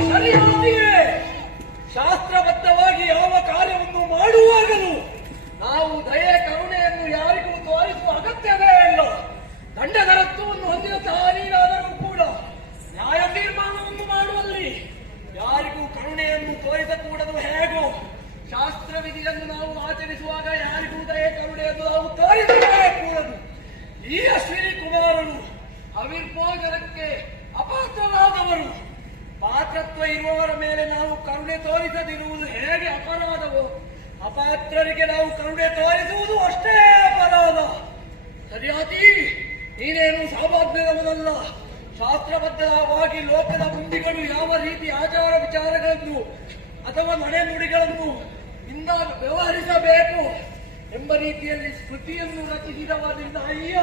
ಸರಿಯಾಗಿಯೇ ಶಾಸ್ತ್ರಬದ್ಧವಾಗಿ ಯಾವ ಕಾರ್ಯವನ್ನು ಮಾಡುವಾಗಲೂ ನಾವು ದಯೆ ಕರುಣೆಯನ್ನು ಯಾರಿಗೂ ತೋರಿಸುವ ಅಗತ್ಯವೇ ಇಲ್ಲ. ದಂಡದರತ್ವವನ್ನು ಹೊಂದಿದಂತಹ ನೀನಾದರೂ ಕೂಡ ನ್ಯಾಯ ತೀರ್ಮಾನವನ್ನು ಮಾಡುವಲ್ಲಿ ಯಾರಿಗೂ ಕರುಣೆಯನ್ನು ತೋರಿಸಕೂಡದು. ಹೇಗೂ ಶಾಸ್ತ್ರವಿಧಿಯನ್ನು ನಾವು ಆಚರಿಸುವಾಗ ಯಾರಿಗೂ ದಯೆ ಕರುಣೆಯನ್ನು ನಾವು ತೋರಿಸಲೇ ಕೂಡದು. ಈ ಅಶ್ವಿನಿ ಕುಮಾರನು ಅವಿರ್ಭೋಜನಕ್ಕೆ ಅಪಾತ್ರರಾದವರು. ಪಾತ್ರತ್ವ ಇರುವವರ ಮೇಲೆ ನಾವು ಕರುಣೆ ತೋರಿಸದಿರುವುದು ಹೇಗೆ ಅಪರಾಧವೋ, ಅಪಾತ್ರರಿಗೆ ನಾವು ಕರುಣೆ ತೋರಿಸುವುದು ಅಷ್ಟೇ ಅಪರಾಧ. ಸರಿಯಾಗಿ ನೀನೇನು ಸಾಮಾನ್ಯದವನಲ್ಲ. ಶಾಸ್ತ್ರಬದ್ಧವಾಗಿ ಲೋಕದ ಮುಂದಿಗಳು ಯಾವ ರೀತಿ ಆಚಾರ ವಿಚಾರಗಳನ್ನು ಅಥವಾ ನಡೆನುಡಿಗಳನ್ನು ಇಂದ ವ್ಯವಹರಿಸಬೇಕು ಎಂಬ ರೀತಿಯಲ್ಲಿ ಸ್ಮೃತಿಯನ್ನು ರಚಿಸಿದವರಿಂದ ಅಯ್ಯ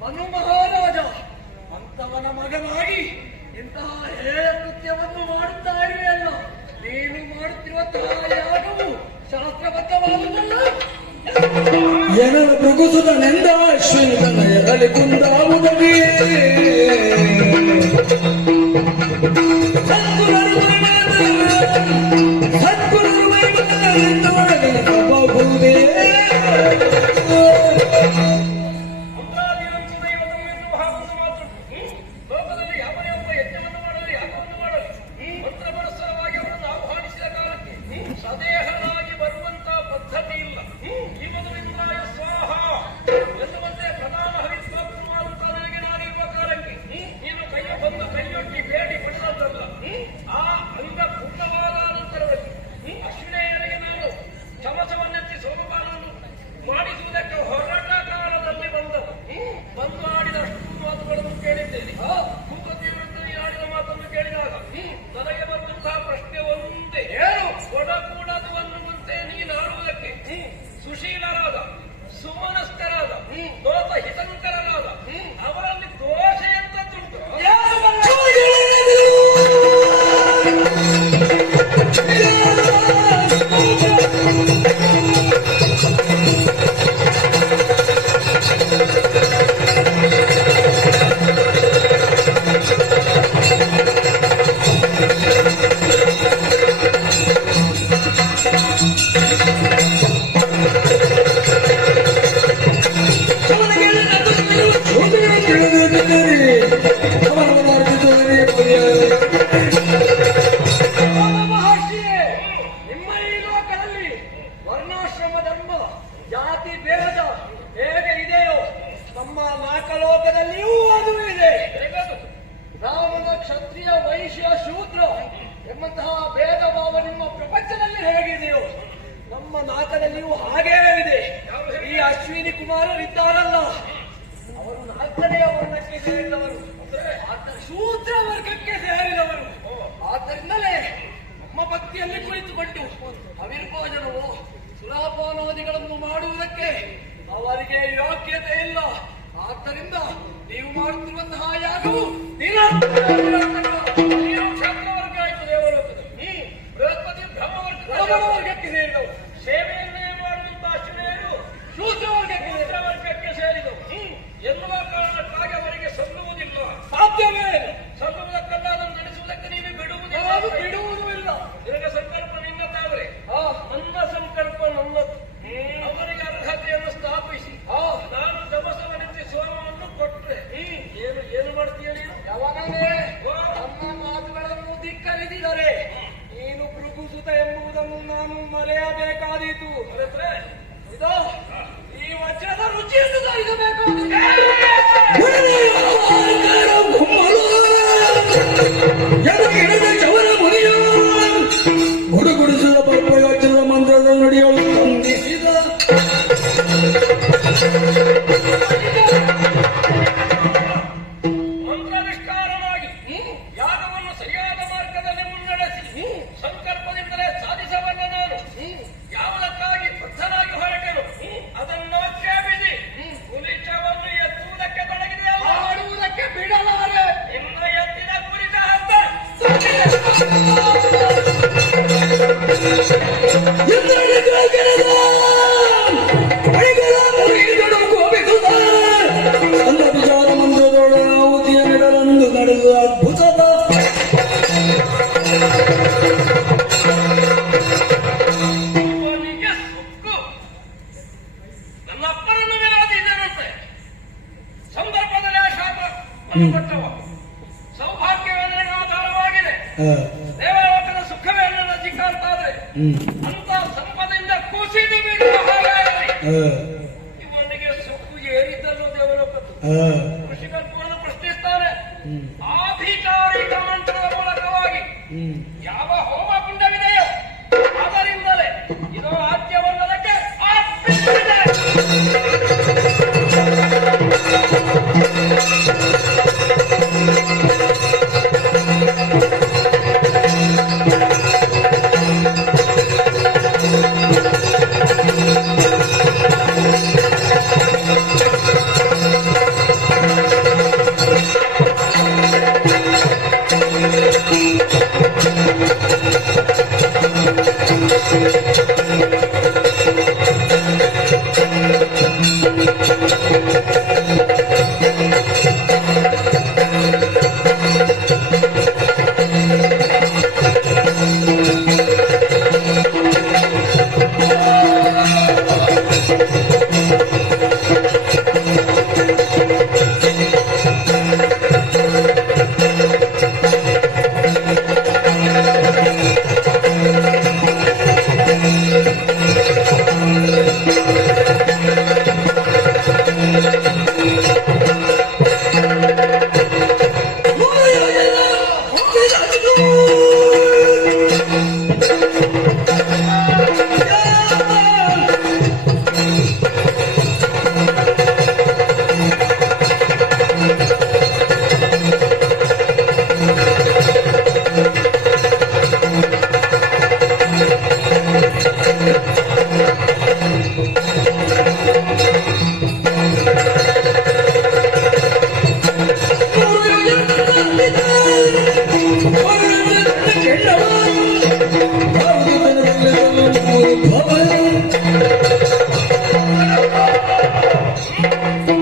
ಮನು ಮಹಾರಾಜ ಅಂತವನ ಮಗನಾಗಿ ಇಂತಹ ಹೇಯ ಕೃತ್ಯವನ್ನು ಮಾಡುತ್ತಾ ಇರುವೆಯಲ್ಲ. ನೀನು ಮಾಡುತ್ತಿರುವಂತಹ ಯಾಗವು ಶಾಸ್ತ್ರಬದ್ಧವಾಗುವುದಲ್ಲ. ಎನರ ಮೃಗುಸುತನೆಂದ ಅಶ್ವಿನಿತನ ಎರಳಿ ಕುಂದಾವುದವೇ ಸದ್ಗುರು ಬಹುದೇ ಲೋಕದಲ್ಲಿ ಯಾವನೇ ಒಬ್ಬ ಯಜ್ಞವನ್ನು ಮಾಡಲು ಯಾಗವನ್ನು ಮಾಡಲು ಮಂತ್ರ ಪುರಸ್ಸರವಾಗಿ ಅವರನ್ನು ಆಹ್ವಾನಿಸಿದ ಕಾಲಕ್ಕೆ ಸದೇಹನಾಗಿ ಬರುವಂತಹ ಪದ್ಧತಿ ಇಲ್ಲ. ಈ ಮಧುವಿಂದ್ರಾಯ ಸ್ವಾಹ ಎನ್ನುವಂತೆ ಪ್ರಧಾನ ಹರಿಸ್ವಾಮಿ ಮಾಡುತ್ತಾ ನನಗೆ ನಾನಿರುವ ಕಾಲಕ್ಕೆ ನೀನು ಕೈಯೊಟ್ಟಿ ಬೇಡಿ ಪಡೆದದ್ದಲ್ಲ. ಆ ಅಂಗ ಪೂರ್ಣವಾದ ನಂತರದಲ್ಲಿ ಅಶ್ವಿನೇಯರಿಗೆ ನಾನು ಚಮಚವನ್ನೆತ್ತಿ ಸೋಮಪಾನವನ್ನು ಮಾಡಿಸುವುದಕ್ಕೆ ಹೊರಟ ಕಾಲದಲ್ಲಿ ಬಂದು ಆಡಿದಷ್ಟು ಮಾತುಗಳನ್ನು ಕೇಳಿದ್ದೇನೆ. ಕೂತತಿರುವಂತೆ ಆಡಿದ ಮಾತನ್ನು ಕೇಳಿದಾಗ ನನಗೆ ಬರುವಂತಹ ಪ್ರಶ್ನೆ ಒಂದೇ, ಏನು ಕೊಡಕೂಡದು ಅನ್ನುವಂತೆ ನೀನಾಡುವುದಕ್ಕೆ ಸುಶೀಲರಾದ, ಸುಮನಸ್ಕರಾದ, ದೋಷ ಹಿತಂಕರರಾದ ಅವರಲ್ಲಿ ದೋಷ ಎಂತದ್ದುಂಟು? ಮಹರ್ಷಿಯೇ, ನಿಮ್ಮ ಈ ಲೋಕದಲ್ಲಿ ವರ್ಣಾಶ್ರಮ ಧರ್ಮ ಜಾತಿ ಭೇದ ಹೇಗೆ ಇದೆಯೋ ನಮ್ಮ ನಾಕಲೋಕದಲ್ಲಿಯೂ ಅದು ಇದೆ. ರಾಮನ ಕ್ಷತ್ರಿಯ ವೈಶ್ಯ ಶೂದ್ರ ಎಂಬಂತಹ ಭೇದ ಭಾವ ನಿಮ್ಮ ಪ್ರಪಂಚದಲ್ಲಿ ಹೇಗಿದೆಯೋ ನಮ್ಮ ನಾಕದಲ್ಲಿಯೂ ಹಾಗೇ ಇದೆ. ಈ ಅಶ್ವಿನಿ ಕುಮಾರರಿದ್ದಾರಲ್ಲ, ಅವರು ನಾಲ್ಕನೆಯ ವರ್ಣಕ್ಕೆ ಸೇರಿದವರು, ಶೂದ್ರ ವರ್ಗಕ್ಕೆ ಸೇರಿದವರು. ಆದ್ದರಿಂದಲೇ ನಮ್ಮ ಭಕ್ತಿಯಲ್ಲಿ ಕುಳಿತುಕೊಂಡು ಅವಿರ್ಭೋಜನವೋ ಸುರಾಪಾನಾದಿಗಳನ್ನು ಮಾಡುವುದಕ್ಕೆ ಅವರಿಗೆ ಯೋಗ್ಯತೆ ಇಲ್ಲ. ಆದ್ದರಿಂದ ನೀವು ಮಾಡುತ್ತಿರುವಂತಹ ಯಾಗವು ನಿರರ್ಥಕ. ಕುರ್ಚಿಯನ್ನು ತರಿಸಬೇಕು. ಗುಡುಗುಡಿಸಿದ ಪರ್ಪಯೋಚನದ ಮಂತ್ರದ ನುಡಿಯಲು ಸ್ಪಂದಿಸಿದ ಮಂತ್ರಾನುಷ್ಠಾನವಾಗಿ ಯಾಗವನ್ನು ಸರಿಯಾದ ಮಾರ್ಗದಲ್ಲಿ ಮುನ್ನಡೆಸಿ ಸಂಕಲ್ಪದಿಂದಲೇ ಸಾಧಿಸಬಲ್ಲ ನಾನು ಯಾವುದಕ್ಕಾಗಿ ಬದ್ಧನಾಗಿ ಹೊರಟನು ಅದನ್ನು ಆಕ್ಷೇಪಿಸಿ ಕುಲಿಚವನ್ನು ಎತ್ತುವುದಕ್ಕೆ ತೊಡಗಿದೆ ಮಾಡುವುದಕ್ಕೆ ಬಿಡಲಾರೆ. ನಿಮ್ಮ ಎತ್ತಿನ ಕುರಿತ ಹಬ್ಬ ಅಲ್ಲ ವಿಚಾರ ಮಂತ್ರದೊಳಗೆ ಆಹುತಿಯ ನೆಡಲೆಂದು ನಡೆದ ಅದ್ಭುತದ ಇವನಿಗೆ ಸುಕ್ಕು ನನ್ನ ಅಪ್ಪನನ್ನು ವಿರೋಧಿಸಿದಂತೆ ಸಂದರ್ಭದಲ್ಲಿ ಆ ಶಾಪ ಕೊಟ್ಟವ ಸೌಭಾಗ್ಯವೇ ಆಧಾರವಾಗಿದೆ. ದೇವಲೋಕದ ಸುಖವೇ ನನ್ನ ಚಿಕ್ಕಾರ್ತಾದ್ರೆ ಅಂತ ಸಂಪದಿಂದ ಕುಸಿದು ಬಿಡುವ ಹಾಗಾಗಲಿ. ಇವನಿಗೆ ಸುಕ್ಕು ಏರಿದ್ದಲ್ಲೂ ದೇವಲೋಕದ್ದು ಕೃಷಿಕತ್ವವನ್ನು ಪ್ರಶ್ನಿಸ್ತಾನೆ. ಆಧಿಕಾರಿಕ ಮಂತ್ರದ ಮೂಲಕವಾಗಿ ಯಾವ ಹೋಮ ಕುಂಡವಿದೆಯೋ ಅದರಿಂದಲೇ ಇದು ರಾಜ್ಯವನ್ನದಕ್ಕೆ ಅರ್ಪಿಸಿದೆ.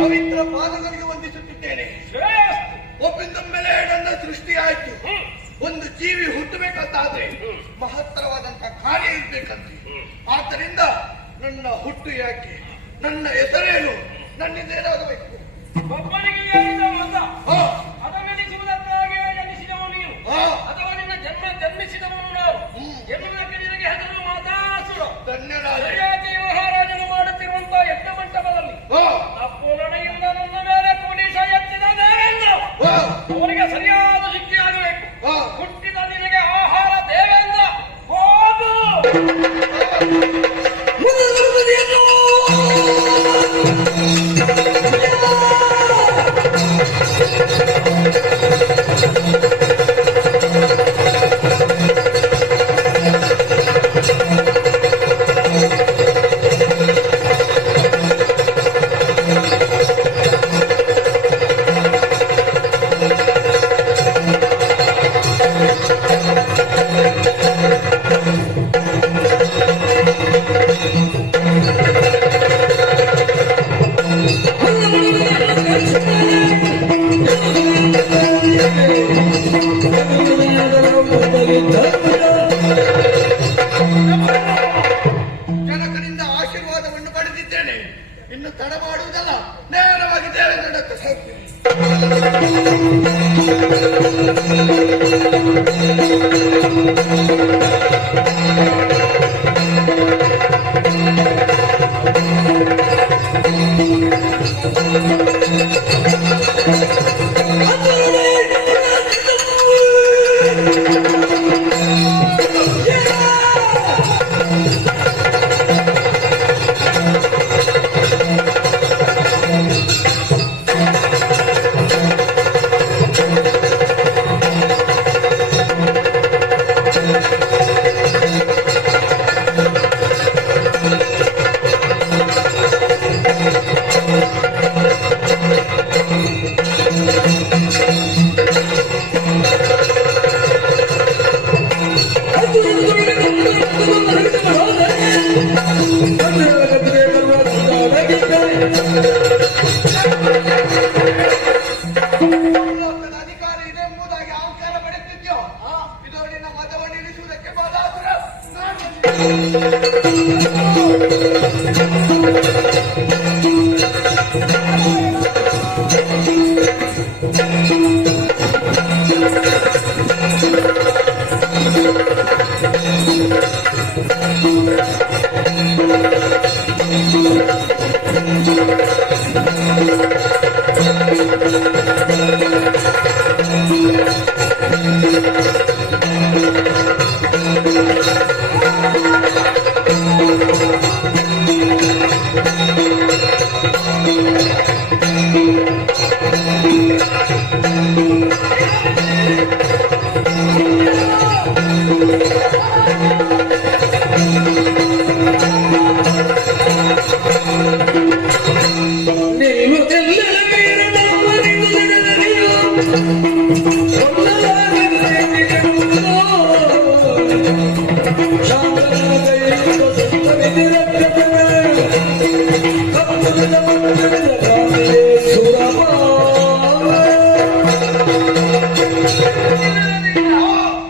ಪವಿತ್ರ ಪಾದಗಳಿಗೆ ವಂದಿಸುತ್ತಿದ್ದೇನೆ. ಒಪ್ಪಿಂದ ಮೇಲೆ ನನ್ನ ಸೃಷ್ಟಿಯಾಯ್ತು. ಒಂದು ಜೀವಿ ಹುಟ್ಟಬೇಕಂತಾದ್ರೆ ಮಹತ್ತರವಾದಂತಹ ಕಾರ್ಯ ಇರ್ಬೇಕಂತೆ. ಆದ್ದರಿಂದ ನನ್ನ ಹುಟ್ಟು ಯಾಕೆ, ನನ್ನ ಹೆಸರೇನು, ನನ್ನಿಂದ ಏನಾಗಬೇಕು? ಒಬ್ಬನಿಗೆ ಏರಿದ ಮತ ಹಾ, ಅದನ್ನೆನಿಸುವುದಕ್ಕಾಗಿ ಜನಿಸಿದವನು ನೀನು ಹಾ, ಅಥವಾ ನಿನ್ನ ಜನ್ಮಿಸಿದವನು ನಾವು ಎನ್ನುವುದಕ್ಕೆ ನಿನಗೆ ಹೆಸರು ಮಾತಾಸುರ. ಧನ್ಯನಾದೆ. ಸರಿಯಾಗಿ ಮಹಾರಾಜನು ಮಾಡುತ್ತಿರುವಂತಹ ಯಜ್ಞ ಮಂಟಪದಲ್ಲಿ ಹಾ, ತಪ್ಪು ನಡೆಯಿಂದ ನನ್ನ ಮೇಲೆ ಪೊಲೀಸ ಎತ್ತಿದ ದೇವೇಂದ್ರ ಹಾ, ಅವನಿಗೆ ಸರಿಯಾದ ಶಿಕ್ಷೆಯಾಗಬೇಕು. ಹಾ. ಹುಟ್ಟಿದ ನಿನಗೆ ಆಹಾರ ದೇವೇಂದ್ರ ಹೋಗು. ಜನಕನಿಂದ ಆಶೀರ್ವಾದವನ್ನು ಪಡೆದಿದ್ದೇನೆ. ಇನ್ನು ತಡ ಮಾಡುವುದಲ್ಲ, ನೇರವಾಗಿ ದೇವೇಂದ್ರನತ್ತ ಹೋಗ್ತೀನಿ.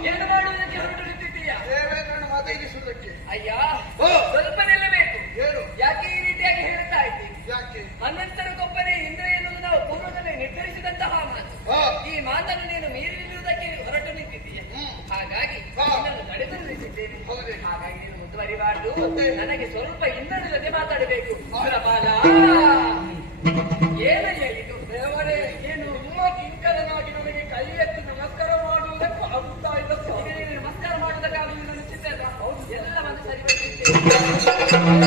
ಏನು ಮಾಡುವುದಕ್ಕೆ ಹೊರಟಿರುತ್ತಿದ್ದೀಯಾ? ದೇವೇಂದ್ರನ ಮಾತೈಗಿಸುವುದಕ್ಕೆ. ಅಯ್ಯ ಓ, ಸ್ವಲ್ಪ ನಿಲ್ಲಬೇಕು. ಹೇಳು. ಯಾಕೆ ಈ ರೀತಿಯಾಗಿ ಹೇಳ್ತಾ ಇದ್ದೀನಿ? ಯಾಕೆ? ಹನುಮಂತನಿಗೊಬ್ಬನೇ ಇಂದ್ರ ಎನ್ನುವುದು ನಾವು ಪೂರ್ವದಲ್ಲೇ ನಿರ್ಧರಿಸಿದಂತಹ ಮಾತು. ಹಾ. ಈ ಮಾತನ್ನು ನೀನು ಮೀರಿ ನಿಲ್ಲುವುದಕ್ಕೆ ಹೊರಟು ನಿಂತಿದ್ದೀಯ. ಹಾಗಾಗಿ ಹಾ. ನಿನ್ನನ್ನು ತಡೆದು ನಿಲ್ಲಿಸಿದ್ದೇನೆ. ಹೌದೇ? ಹಾಗಾಗಿ ನೀನು ಮುಂದುವರಿಬಾರ್ದು. ಮತ್ತೆ? ನನಗೆ ಸ್ವಲ್ಪ ಇಂದ್ರನ ಜೊತೆ ಮಾತಾಡಬೇಕು. ಸುರಪಾಲ, ಏನಯ್ಯ ಇದು? ದೇವರೇ, ಏನು ನಿಮ್ಮ ಕಿಂಕರನಾಗಿ ನನಗೆ ಕೈ ಎತ್ತಿ ನಮಸ್ಕಾರ ಮಾಡುವುದಕ್ಕೂ ಆಗುತ್ತಾ ಇಲ್ಲ ಸ್ವಾಮಿ. ನಿನಗೆ ನಮಸ್ಕಾರ ಮಾಡುವುದಕ್ಕಾಗಲಿಲ್ಲ ಅನಿಸುತ್ತಲ್ಲ? ಎಲ್ಲವನ್ನು ಸರಿಪಡಿಸಿದ್ದೇನೆ.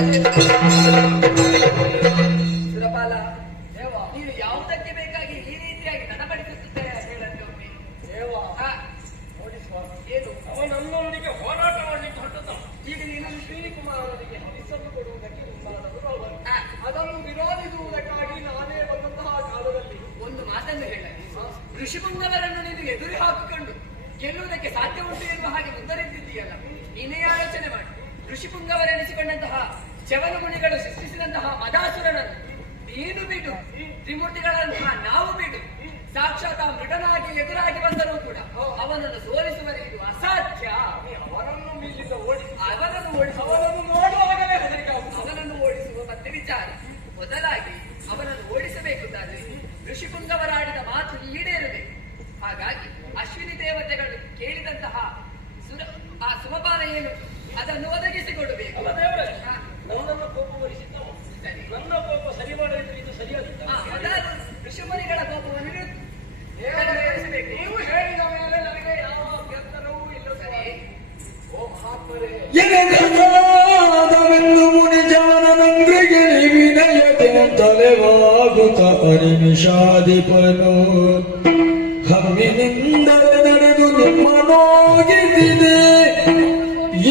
ಸುರಪಾಲ, ದೇವ, ನೀನು ಯಾವುದಕ್ಕೆ ಬೇಕಾಗಿ ಈ ರೀತಿಯಾಗಿ ನಡಬಡಿಸುತ್ತಿದ್ದೀಯ ಹೇಳಂತೆ ಒಮ್ಮೆ. ದೇವ, ಹಾ, ನೋಡಿ ಸ್ವಾಮಿ, ಏನು? ಅವ ನನ್ನೊಂದಿಗೆ ಹೋರಾಟ ಮಾಡಲಿಕ್ಕೆ ಹೊರಟದ. ಈಗ ನೀನು ಶ್ರೀಕುಮಾರನಿಗೆ ಹರಿಸಲು ಕೊಡುವುದಕ್ಕೆ ಮುಂದಾದವರು ಅವರು. ಹಾ, ಅದನ್ನು ವಿರೋಧಿಸುವುದಕ್ಕಾಗಿ ನಾನೇ ಬಂದಂತಹ ಕಾಲದಲ್ಲಿ ಒಂದು ಮಾತನ್ನು ಹೇಳ. ಋಷಿಪುಂಗವರನ್ನು ನೀನು ಎದುರು ಹಾಕಿಕೊಂಡು ಗೆಲ್ಲುವುದಕ್ಕೆ ಸಾಧ್ಯ ಉಂಟು ಎನ್ನುವ ಹಾಗೆ ಮುಂದರಿದ್ದಿದ್ದೀಯಲ್ಲ, ನೀನೇ ಆಲೋಚನೆ ಮಾಡಿ. ಋಷಿಪುಂಗವರೆನಿಸಿಕೊಂಡಂತಹ ಚವನ ಮುನಿಗಳು ಸೃಷ್ಟಿಸಿದಂತಹ ಮದಾಸುರನನ್ನು ನೀನು ಬಿಡು, ತ್ರಿಮೂರ್ತಿಗಳಂತಹ ನಾವು ಬಿಡು, ಸಾಕ್ಷಾತ್ ಆ ಮೃಗನಾಗಿ ಎದುರಾಗಿ ಬಂದರೂ ಕೂಡ ಅವನನ್ನು ಸೋಲಿಸುವರೆ ಇದು ಅಸಾಧ್ಯ. ಅವರನ್ನು ಮೀಲಿಂದ ಓಡಿಸಿ ಅವನನ್ನು ಓಡಿಸುವ ಅವರನ್ನು ನೋಡುವಾಗಲೇ ಹೆದರಿಕಾಗುವುದು. ಅವನನ್ನು ಓಡಿಸುವ ಮತ್ತೆ ವಿಚಾರ. ಮೊದಲಾಗಿ ಅವನನ್ನು ಓಡಿಸಬೇಕುದಾದ್ರೆ ಋಷಿಪುಂಗವರಾಡಿದ ಮಾತು ಈಡೇರಬೇಕು. ಹಾಗಾಗಿ ಅಶ್ವಿನಿ ದೇವತೆಗಳು ಕೇಳಿದಂತಹ ಆ ಸುಮಪಾನ ಏನು ಅದನ್ನು ಒದಗಿಸಿಕೊಡಬೇಕು. ಅಲ್ಲ ದೇವರೇ, ಹಾ. ನನ್ನನ್ನು ಕೋಪವರಿಸಿದ್ದವ. ಸರಿ. ನನ್ನ ಕೋಪ ಸರಿ ಮಾಡಲಿಕ್ಕೆ ಇದು ಸರಿಯಾಗಿತ್ತು. ಅದಾದ ಋಷಿಮುನಿಗಳ ಕೋಪವನ್ನು ದೇವರೇ, ನೀವು ಹೇಳಿದ ಮೇಲೆ ನನಗೆ ಯಾವ ಅಭ್ಯಂತರವೂ ಇಲ್ಲ. ಸರಿ. ಓ ಮಹಾತ್ಮರೇ, ಎನಗನಾದವೆಂದು ಮುನಿಜಾನನಂದ್ರಿಗೆ ವಿನಯತೆ ತಲೆವಾಗುತ್ತ ಅನಿಮಿಷಾಧಿಪನು ಹಮ್ಮಿನಿಂದಲೇ ನಡೆದು ನಿಮ್ಮ ನೋಗಿದಿದೆ.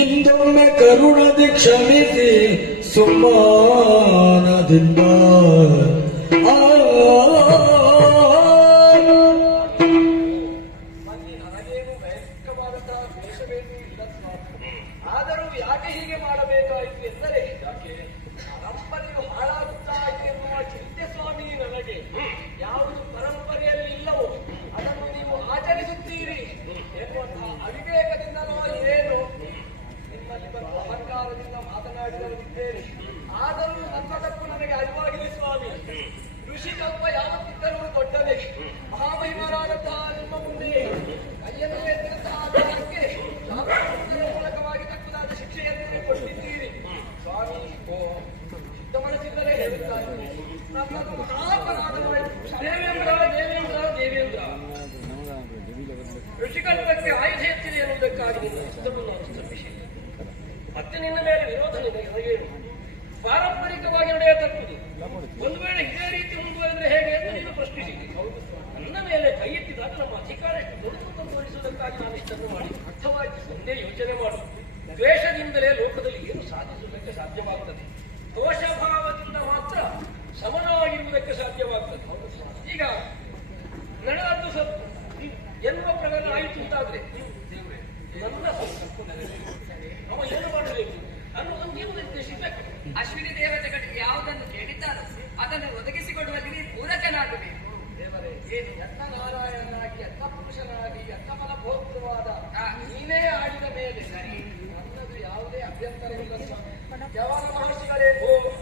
ಇಂದೊಮ್ಮೆ ಕರುಣದಿ ಕ್ಷಮಿಸಿ ಸುಮ್ಮಾನದಿಂದ ಅಲ್ಲಿ ನನಗೇನು ವೈಯಕ್ತಿಕವಾದಂತಹ ದ್ವೇಷವೇನೂ ಇಲ್ಲ ಸ್ವಾಮಿ. ಆದರೂ ಯಾಕೆ ಹೀಗೆ ಮಾಡಬೇಕಾಯಿತು ಎಂದರೆ, ಯಾಕೆ ಪರಂಪರೆಯು ಹಾಳಾಗುತ್ತಾ ಇದೆ ಎನ್ನುವ ಚಿಂತೆ ಸ್ವಾಮಿ ನನಗೆ. ಯಾವುದು ಪರಂಪರೆಯಲ್ಲಿ ಇಲ್ಲವೋ ಅದನ್ನು ನೀವು ಆಚರಿಸುತ್ತೀರಿ ಎನ್ನುವಂತಹ ಅವಿವೇಕದಿಂದಲೋ ಏನು ನಿಮ್ಮಲ್ಲಿ ಬಂದು ಅಹಂಕಾರದಿಂದ ಮಾತನಾಡಿದವರಿದ್ದೇನೆ. ಆದರೂ ನನ್ನ ತಪ್ಪು ನನಗೆ ಅರಿವಾಗಿಲ್ಲ ಸ್ವಾಮಿ. ಋಷಿ ತಪ್ಪ ಯಾವತ್ತಿದ್ದರೂ ದೊಡ್ಡದೇ. ಮಹಾಮಹಿಮರಾದಂತಹ ನಿಮ್ಮ ಮುಂದೆ ಕೈಯನ್ನು ಎತ್ತಿದಂತಹ ಅದಕ್ಕೆ ಶಾಸ್ತ್ರೋಕ್ತರ ಮೂಲಕವಾಗಿ ತಕ್ಕದಾದ ಶಿಕ್ಷೆಯನ್ನೇ ಕೊಟ್ಟಿದ್ದೀರಿ ಸ್ವಾಮಿ. ಚಿತ್ತ ಮನಸ್ಸಿಂದಲೇ ಹೇಳುತ್ತಾ ಇದ್ದೀನಿ, ನನ್ನದು ಮಹಾಪರಾಧವಾಯಿತು. ದೇವೇಂದ್ರ ದೇವೇಂದ್ರ ದೇವೇಂದ್ರ, ಋಷಿಕಲ್ಪಕ್ಕೆ ಆಯುಧ ಎತ್ತಿದೆ ಎನ್ನುವುದಕ್ಕಾಗಿ ನಿನ್ನ ಚಿತ್ತವನ್ನು ಸ್ತಂಭಿಸಿದೆ. ಮತ್ತೆ ನಿನ್ನ ಮೇಲೆ ವಿರೋಧ ನನಗೇನು? ಪಾರಂಪರಿಕವಾಗಿ ನಡೆಯ ತಪ್ಪುದು. ಒಂದು ವೇಳೆ ಇದೇ ರೀತಿ ಮುಂದುವರೆದರೆ ಹೇಗೆ ಎಂದು ನೀನು ಪ್ರಶ್ನಿಸಿದೆ. ನನ್ನ ಮೇಲೆ ಕೈ ಎತ್ತಿದಾಗ ನಮ್ಮ ಅಧಿಕಾರ ದೊಡ್ಡದು ತೋರಿಸುವುದಕ್ಕಾಗಿ ನಾನು ಇಷ್ಟನ್ನು ಮಾಡಿ ಅರ್ಥವಾಯಿತು. ಒಂದೇ ಯೋಚನೆ ಮಾಡು. ದ್ವೇಷದಿಂದಲೇ ಲೋಕದಲ್ಲಿ ಏನು ಸಾಧಿಸುವುದಕ್ಕೆ ಸಾಧ್ಯವಾಗುತ್ತದೆ. ದೋಷಭಾವದಿಂದ ಮಾತ್ರ ಸಮನಾಗಿರುವುದಕ್ಕೆ ಸಾಧ್ಯವಾಗುತ್ತದೆ. ಈಗ ನಡೆದದ್ದು ಸತ್ತು ಎನ್ನುವ ಪ್ರಕಾರ ಆಯಿತು ಅಂತಾದ್ರೆ ನನ್ನ ಸಂಕಲ್ಪ ಅವ ಏನು ಮಾಡಬೇಕು ಅನ್ನೋದನ್ನು ನೀವು ನಿರ್ದೇಶಿಸಬೇಕು. ಅಶ್ವಿನಿ ದೇವತೆಗಳಿಗೆ ಯಾವುದನ್ನು ಕೇಳಿದ್ದಾರೋ ಅದನ್ನು ಒದಗಿಸಿಕೊಡುವಲ್ಲಿ ನೀನು ಪೂರಕನಾಗಬೇಕು. ದೇವರೇ, ಏನು ಯತ್ನ ನಾರಾಯಣನಾಗಿ ಯತ್ನ ಪುರುಷನಾಗಿ ಯತ್ನಫಲ ಭೋಕ್ತೃವಾದ ನೀನೇ ಆಡಿದ ಮೇಲೆ ಸರಿ ನನ್ನದು ಯಾವುದೇ ಅಭ್ಯಂತರವಿಲ್ಲ ಸ್ವಾಮಿ. ಯವನ ಮಹರ್ಷಿಗಳೇ,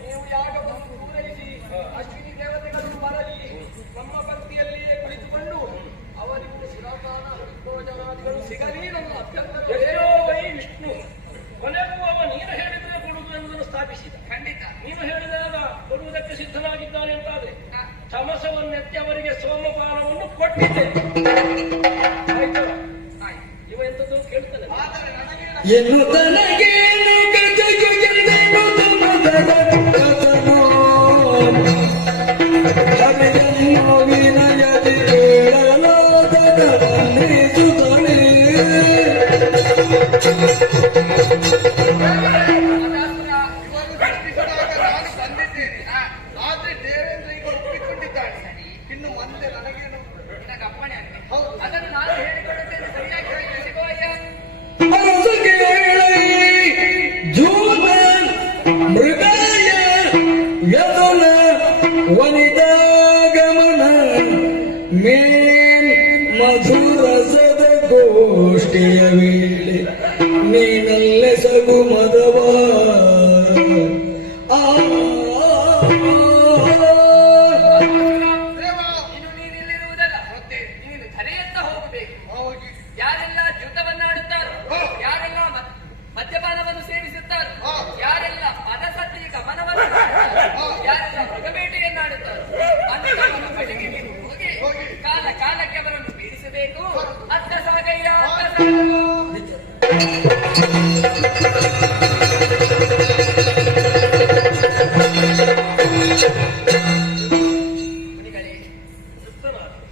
ನೀವು ಯಾಗವನ್ನು ಪೂರೈಸಿ ಅಶ್ವಿನಿ ದೇವತೆಗಳನ್ನು ಬರಲಿ ನಮ್ಮ ಭಕ್ತಿಯಲ್ಲಿಯೇ ಕುಳಿತುಕೊಂಡು ಅವರಿಗೂ ಶಿರಪಾನ ಭೋಜನಾದಿಗಳು ಸಿಗಲಿ ನನ್ನ ಅಭ್ಯಂತರ. ವಿಷ್ಣು ಕೊನೆಗೂ ಅವ ನೀನು ಹೇಳಿದ್ರೆ ಕೊಡುವುದು ಎಂಬುದನ್ನು ಸ್ಥಾಪಿಸಿದ. ಖಂಡಿತ ನೀನು ಹೇಳಿದಾಗ ಕೊಡುವುದಕ್ಕೆ ಸಿದ್ಧನಾಗಿದ್ದಾನೆ ಅಂತಾದ್ರೆ ಚಮಸವನ್ನೆತ್ತಿ ಅವರಿಗೆ ಸೋಮಪಾನವನ್ನು ಕೊಟ್ಟಿದ್ದೆ. ಆಯ್ತು, ಇವ ಎಂತದ್ದು ಕೇಳ್ತಾನೆ. ಎನ್ನು ತನಗೇನು ಗಜಗಜೆಂದೆನು ತುಮದರ ಕಥನೋ ಹರಿಯನ್ನು ವಿನಯದಿ ಕೇಳಲಾದನವನ್ನೇ ಸುತನೇ. ಇವರು ಸೃಷ್ಟಿಸಿದಾಗ ನಾನು ಬಂದಿದ್ದೇನೆ. ಆದ್ರೆ ದೇವೇಂದ್ರ ಈಗ ಒಪ್ಪಿಕೊಂಡಿದ್ದಾನೆ. ಇನ್ನು ಮುಂದೆ ನನಗೇನು ನಿನಗೆ ಅಪ್ಪಣೆ ಮೇನ್ ಮಧುರಸದ ಗೋಷ್ಠಿಯ ವೇಳೆ ನೀನಲ್ಲೆ ಸಗು ಮದವ ಇನ್ನು ನೀನಿಲ್ಲಿರುವುದಲ್ಲ ನೀನು ಧರೆಯತ್ತ ಹೋಗಬೇಕು. ಯಾರೆಲ್ಲ ದ್ಯೂತವನ್ನಾಡುತ್ತಾರೋ, ಯಾರೆಲ್ಲ ಮದ್ಯಪಾನವನ್ನು ಸೇವಿಸುತ್ತಾರೋ, ಯಾರೆಲ್ಲ ಪದಸತ್ತಿ ಗಮನವನ್ನು ಮಾಡುತ್ತಾರೋ, ಯಾರೆಲ್ಲ ಮೃಗಬೇಟೆಯನ್ನಾಡುತ್ತಾರೋ ಅಂತವರ ಬಳಿಗೆ ನೀನು ಹೋಗಿ ಕಾಲ ಕಾಲಕ್ಕೆ ಅವರನ್ನು ಪೀಡಿಸಬೇಕು. ಅತ್ತ ಸಾಗಯ್ಯ, ಅತ್ತ ಮುನಿಗಳೇ,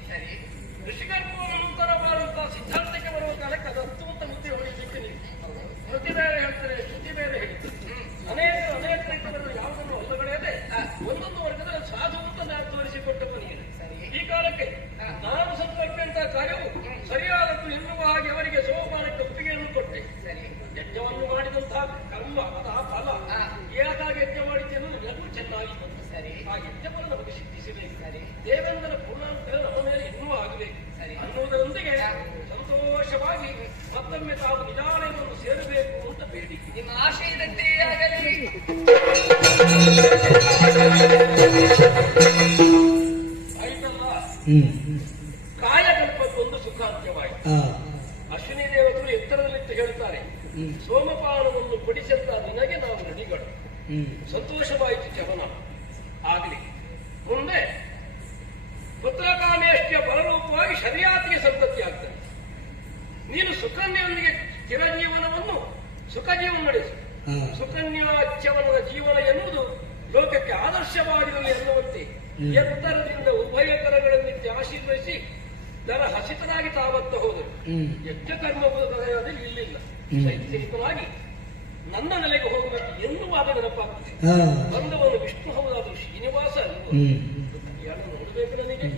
ಸರಿ. ಋಷಿಗರ್ಭೋತ್ತರ ಮಾಡುವಂತಹ ಸಿದ್ಧಾಂತಕ್ಕೆ ಬರುವ ಕಾಲಕ್ಕೆ ಅದು ಅರ್ಥವಂತ ಮುದ್ದೆ ಹೊಡೆಯಲಿಕ್ಕೆ ನೀವು ಶ್ರುತಿ ಬೇರೆ ಹೇಳ್ತಾರೆ, ಶ್ರುತಿ ಬೇರೆ ಹೇಳ್ತಾರೆ. ಅನೇಕ ರೀತಿಯಲ್ಲಿ ಯಾವುದನ್ನು ಹೊಲಗಡೆಯದೆ ಒಂದೊಂದು ವರ್ಗದ ಸಾಧು ಅಂತ ನಾನು ತೋರಿಸಿಕೊಟ್ಟವ ನೀನು. ಈ ಕಾಲಕ್ಕೆ ನಾನು ಸಂಪರ್ಕಂತ ಕಾರ್ಯವು ಸರಿಯಾದದ್ದು ಎನ್ನುವ ಹಾಗೆ ಅವರಿಗೆ ಸೋಪಾನಕ್ಕೆ ಒಪ್ಪಿಗೆಯನ್ನು ಕೊಟ್ಟೆ. ಯಜ್ಞವನ್ನು ಮಾಡಿದಂತಹ ಕರ್ಮ ಅತಹ ಫಲ ಯಾಕಾಗಿ ಯಜ್ಞ ಮಾಡಿದ್ದೇನು ಎಲ್ಲವೂ ಚೆನ್ನಾಗಿ ಬಂತು. ಸರಿ. ಆ ಯಜ್ಞವನ್ನು ನಮಗೆ ಸಿದ್ಧಿಸಬೇಕು. ದೇವೇಂದ್ರನ ಪೂರ್ಣಾನುಗ್ರಹ ನಮ್ಮ ಮೇಲೆ ಇನ್ನೂ ಆಗಬೇಕು ಅನ್ನುವುದರೊಂದಿಗೆ ಸಂತೋಷವಾಗಿ ಮತ್ತೊಮ್ಮೆ ತಾವು ನಿಧಾನವನ್ನು ಸೇರಬೇಕು ಅಂತ ಬೇಡಿಕೆ. ನಿಮ್ಮ ಆಶಯದಂತೆ ಆಗಲಿ. ಆಯ್ತಲ್ಲ, ಹ್ಮ್ ಕಾಯಕಲ್ಪಕ್ಕೊಂದು ಸುಖಾಂತ್ಯವಾಯಿತು. ಅಶ್ವಿನಿ ದೇವತರು ಎತ್ತರದಲ್ಲಿಟ್ಟು ಹೇಳ್ತಾರೆ, ಸೋಮಪಾನವನ್ನು ಕೊಡಿಸಂತ ನಿನಗೆ ನಾವು ಋಣಿಗಳು. ಸಂತೋಷವಾಯಿತು ಚವನ. ಆಗಲಿ, ಮುಂದೆ ಪುತ್ರಕಾಮೇಷ್ಟಿಯ ಬಲರೂಪವಾಗಿ ಶರೀರಾತಿಗೆ ಸಂತತಿ ಆಗ್ತದೆ. ನೀನು ಸುಕನ್ಯೆಯೊಂದಿಗೆ ಚಿರಜೀವನವನ್ನು ಸುಖ ಜೀವನ ನಡೆಸು. ಸುಕನ್ಯಾಚ್ಯವನದ ಜೀವನ ಎನ್ನುವುದು ಲೋಕಕ್ಕೆ ಆದರ್ಶವಾಗಿರಲಿ ಎನ್ನುವಂತೆ ಎತ್ತರದಿಂದ ಉಭಯ ಕರಗಳನ್ನಿಟ್ಟು ಆಶೀರ್ವದಿಸಿ ದರ ಹಸಿತನಾಗಿ ತಾವತ್ತ ಹೋದರು. ಯಜ್ಞಕರ್ಮದಲ್ಲಿ ಇಲ್ಲಿಲ್ಲ. ಶೈಕ್ಷಣಿಕವಾಗಿ ನನ್ನ ನೆಲೆಗೆ ಹೋಗಬೇಕು ಎನ್ನುವಾಗ ನೆನಪಾಗ್ತದೆ. ಬಂದವನು ವಿಷ್ಣು ಹೌದಾದರೂ ಶ್ರೀನಿವಾಸ ಅಲ್ವ? ನೋಡಬೇಕು ನನಗೆ.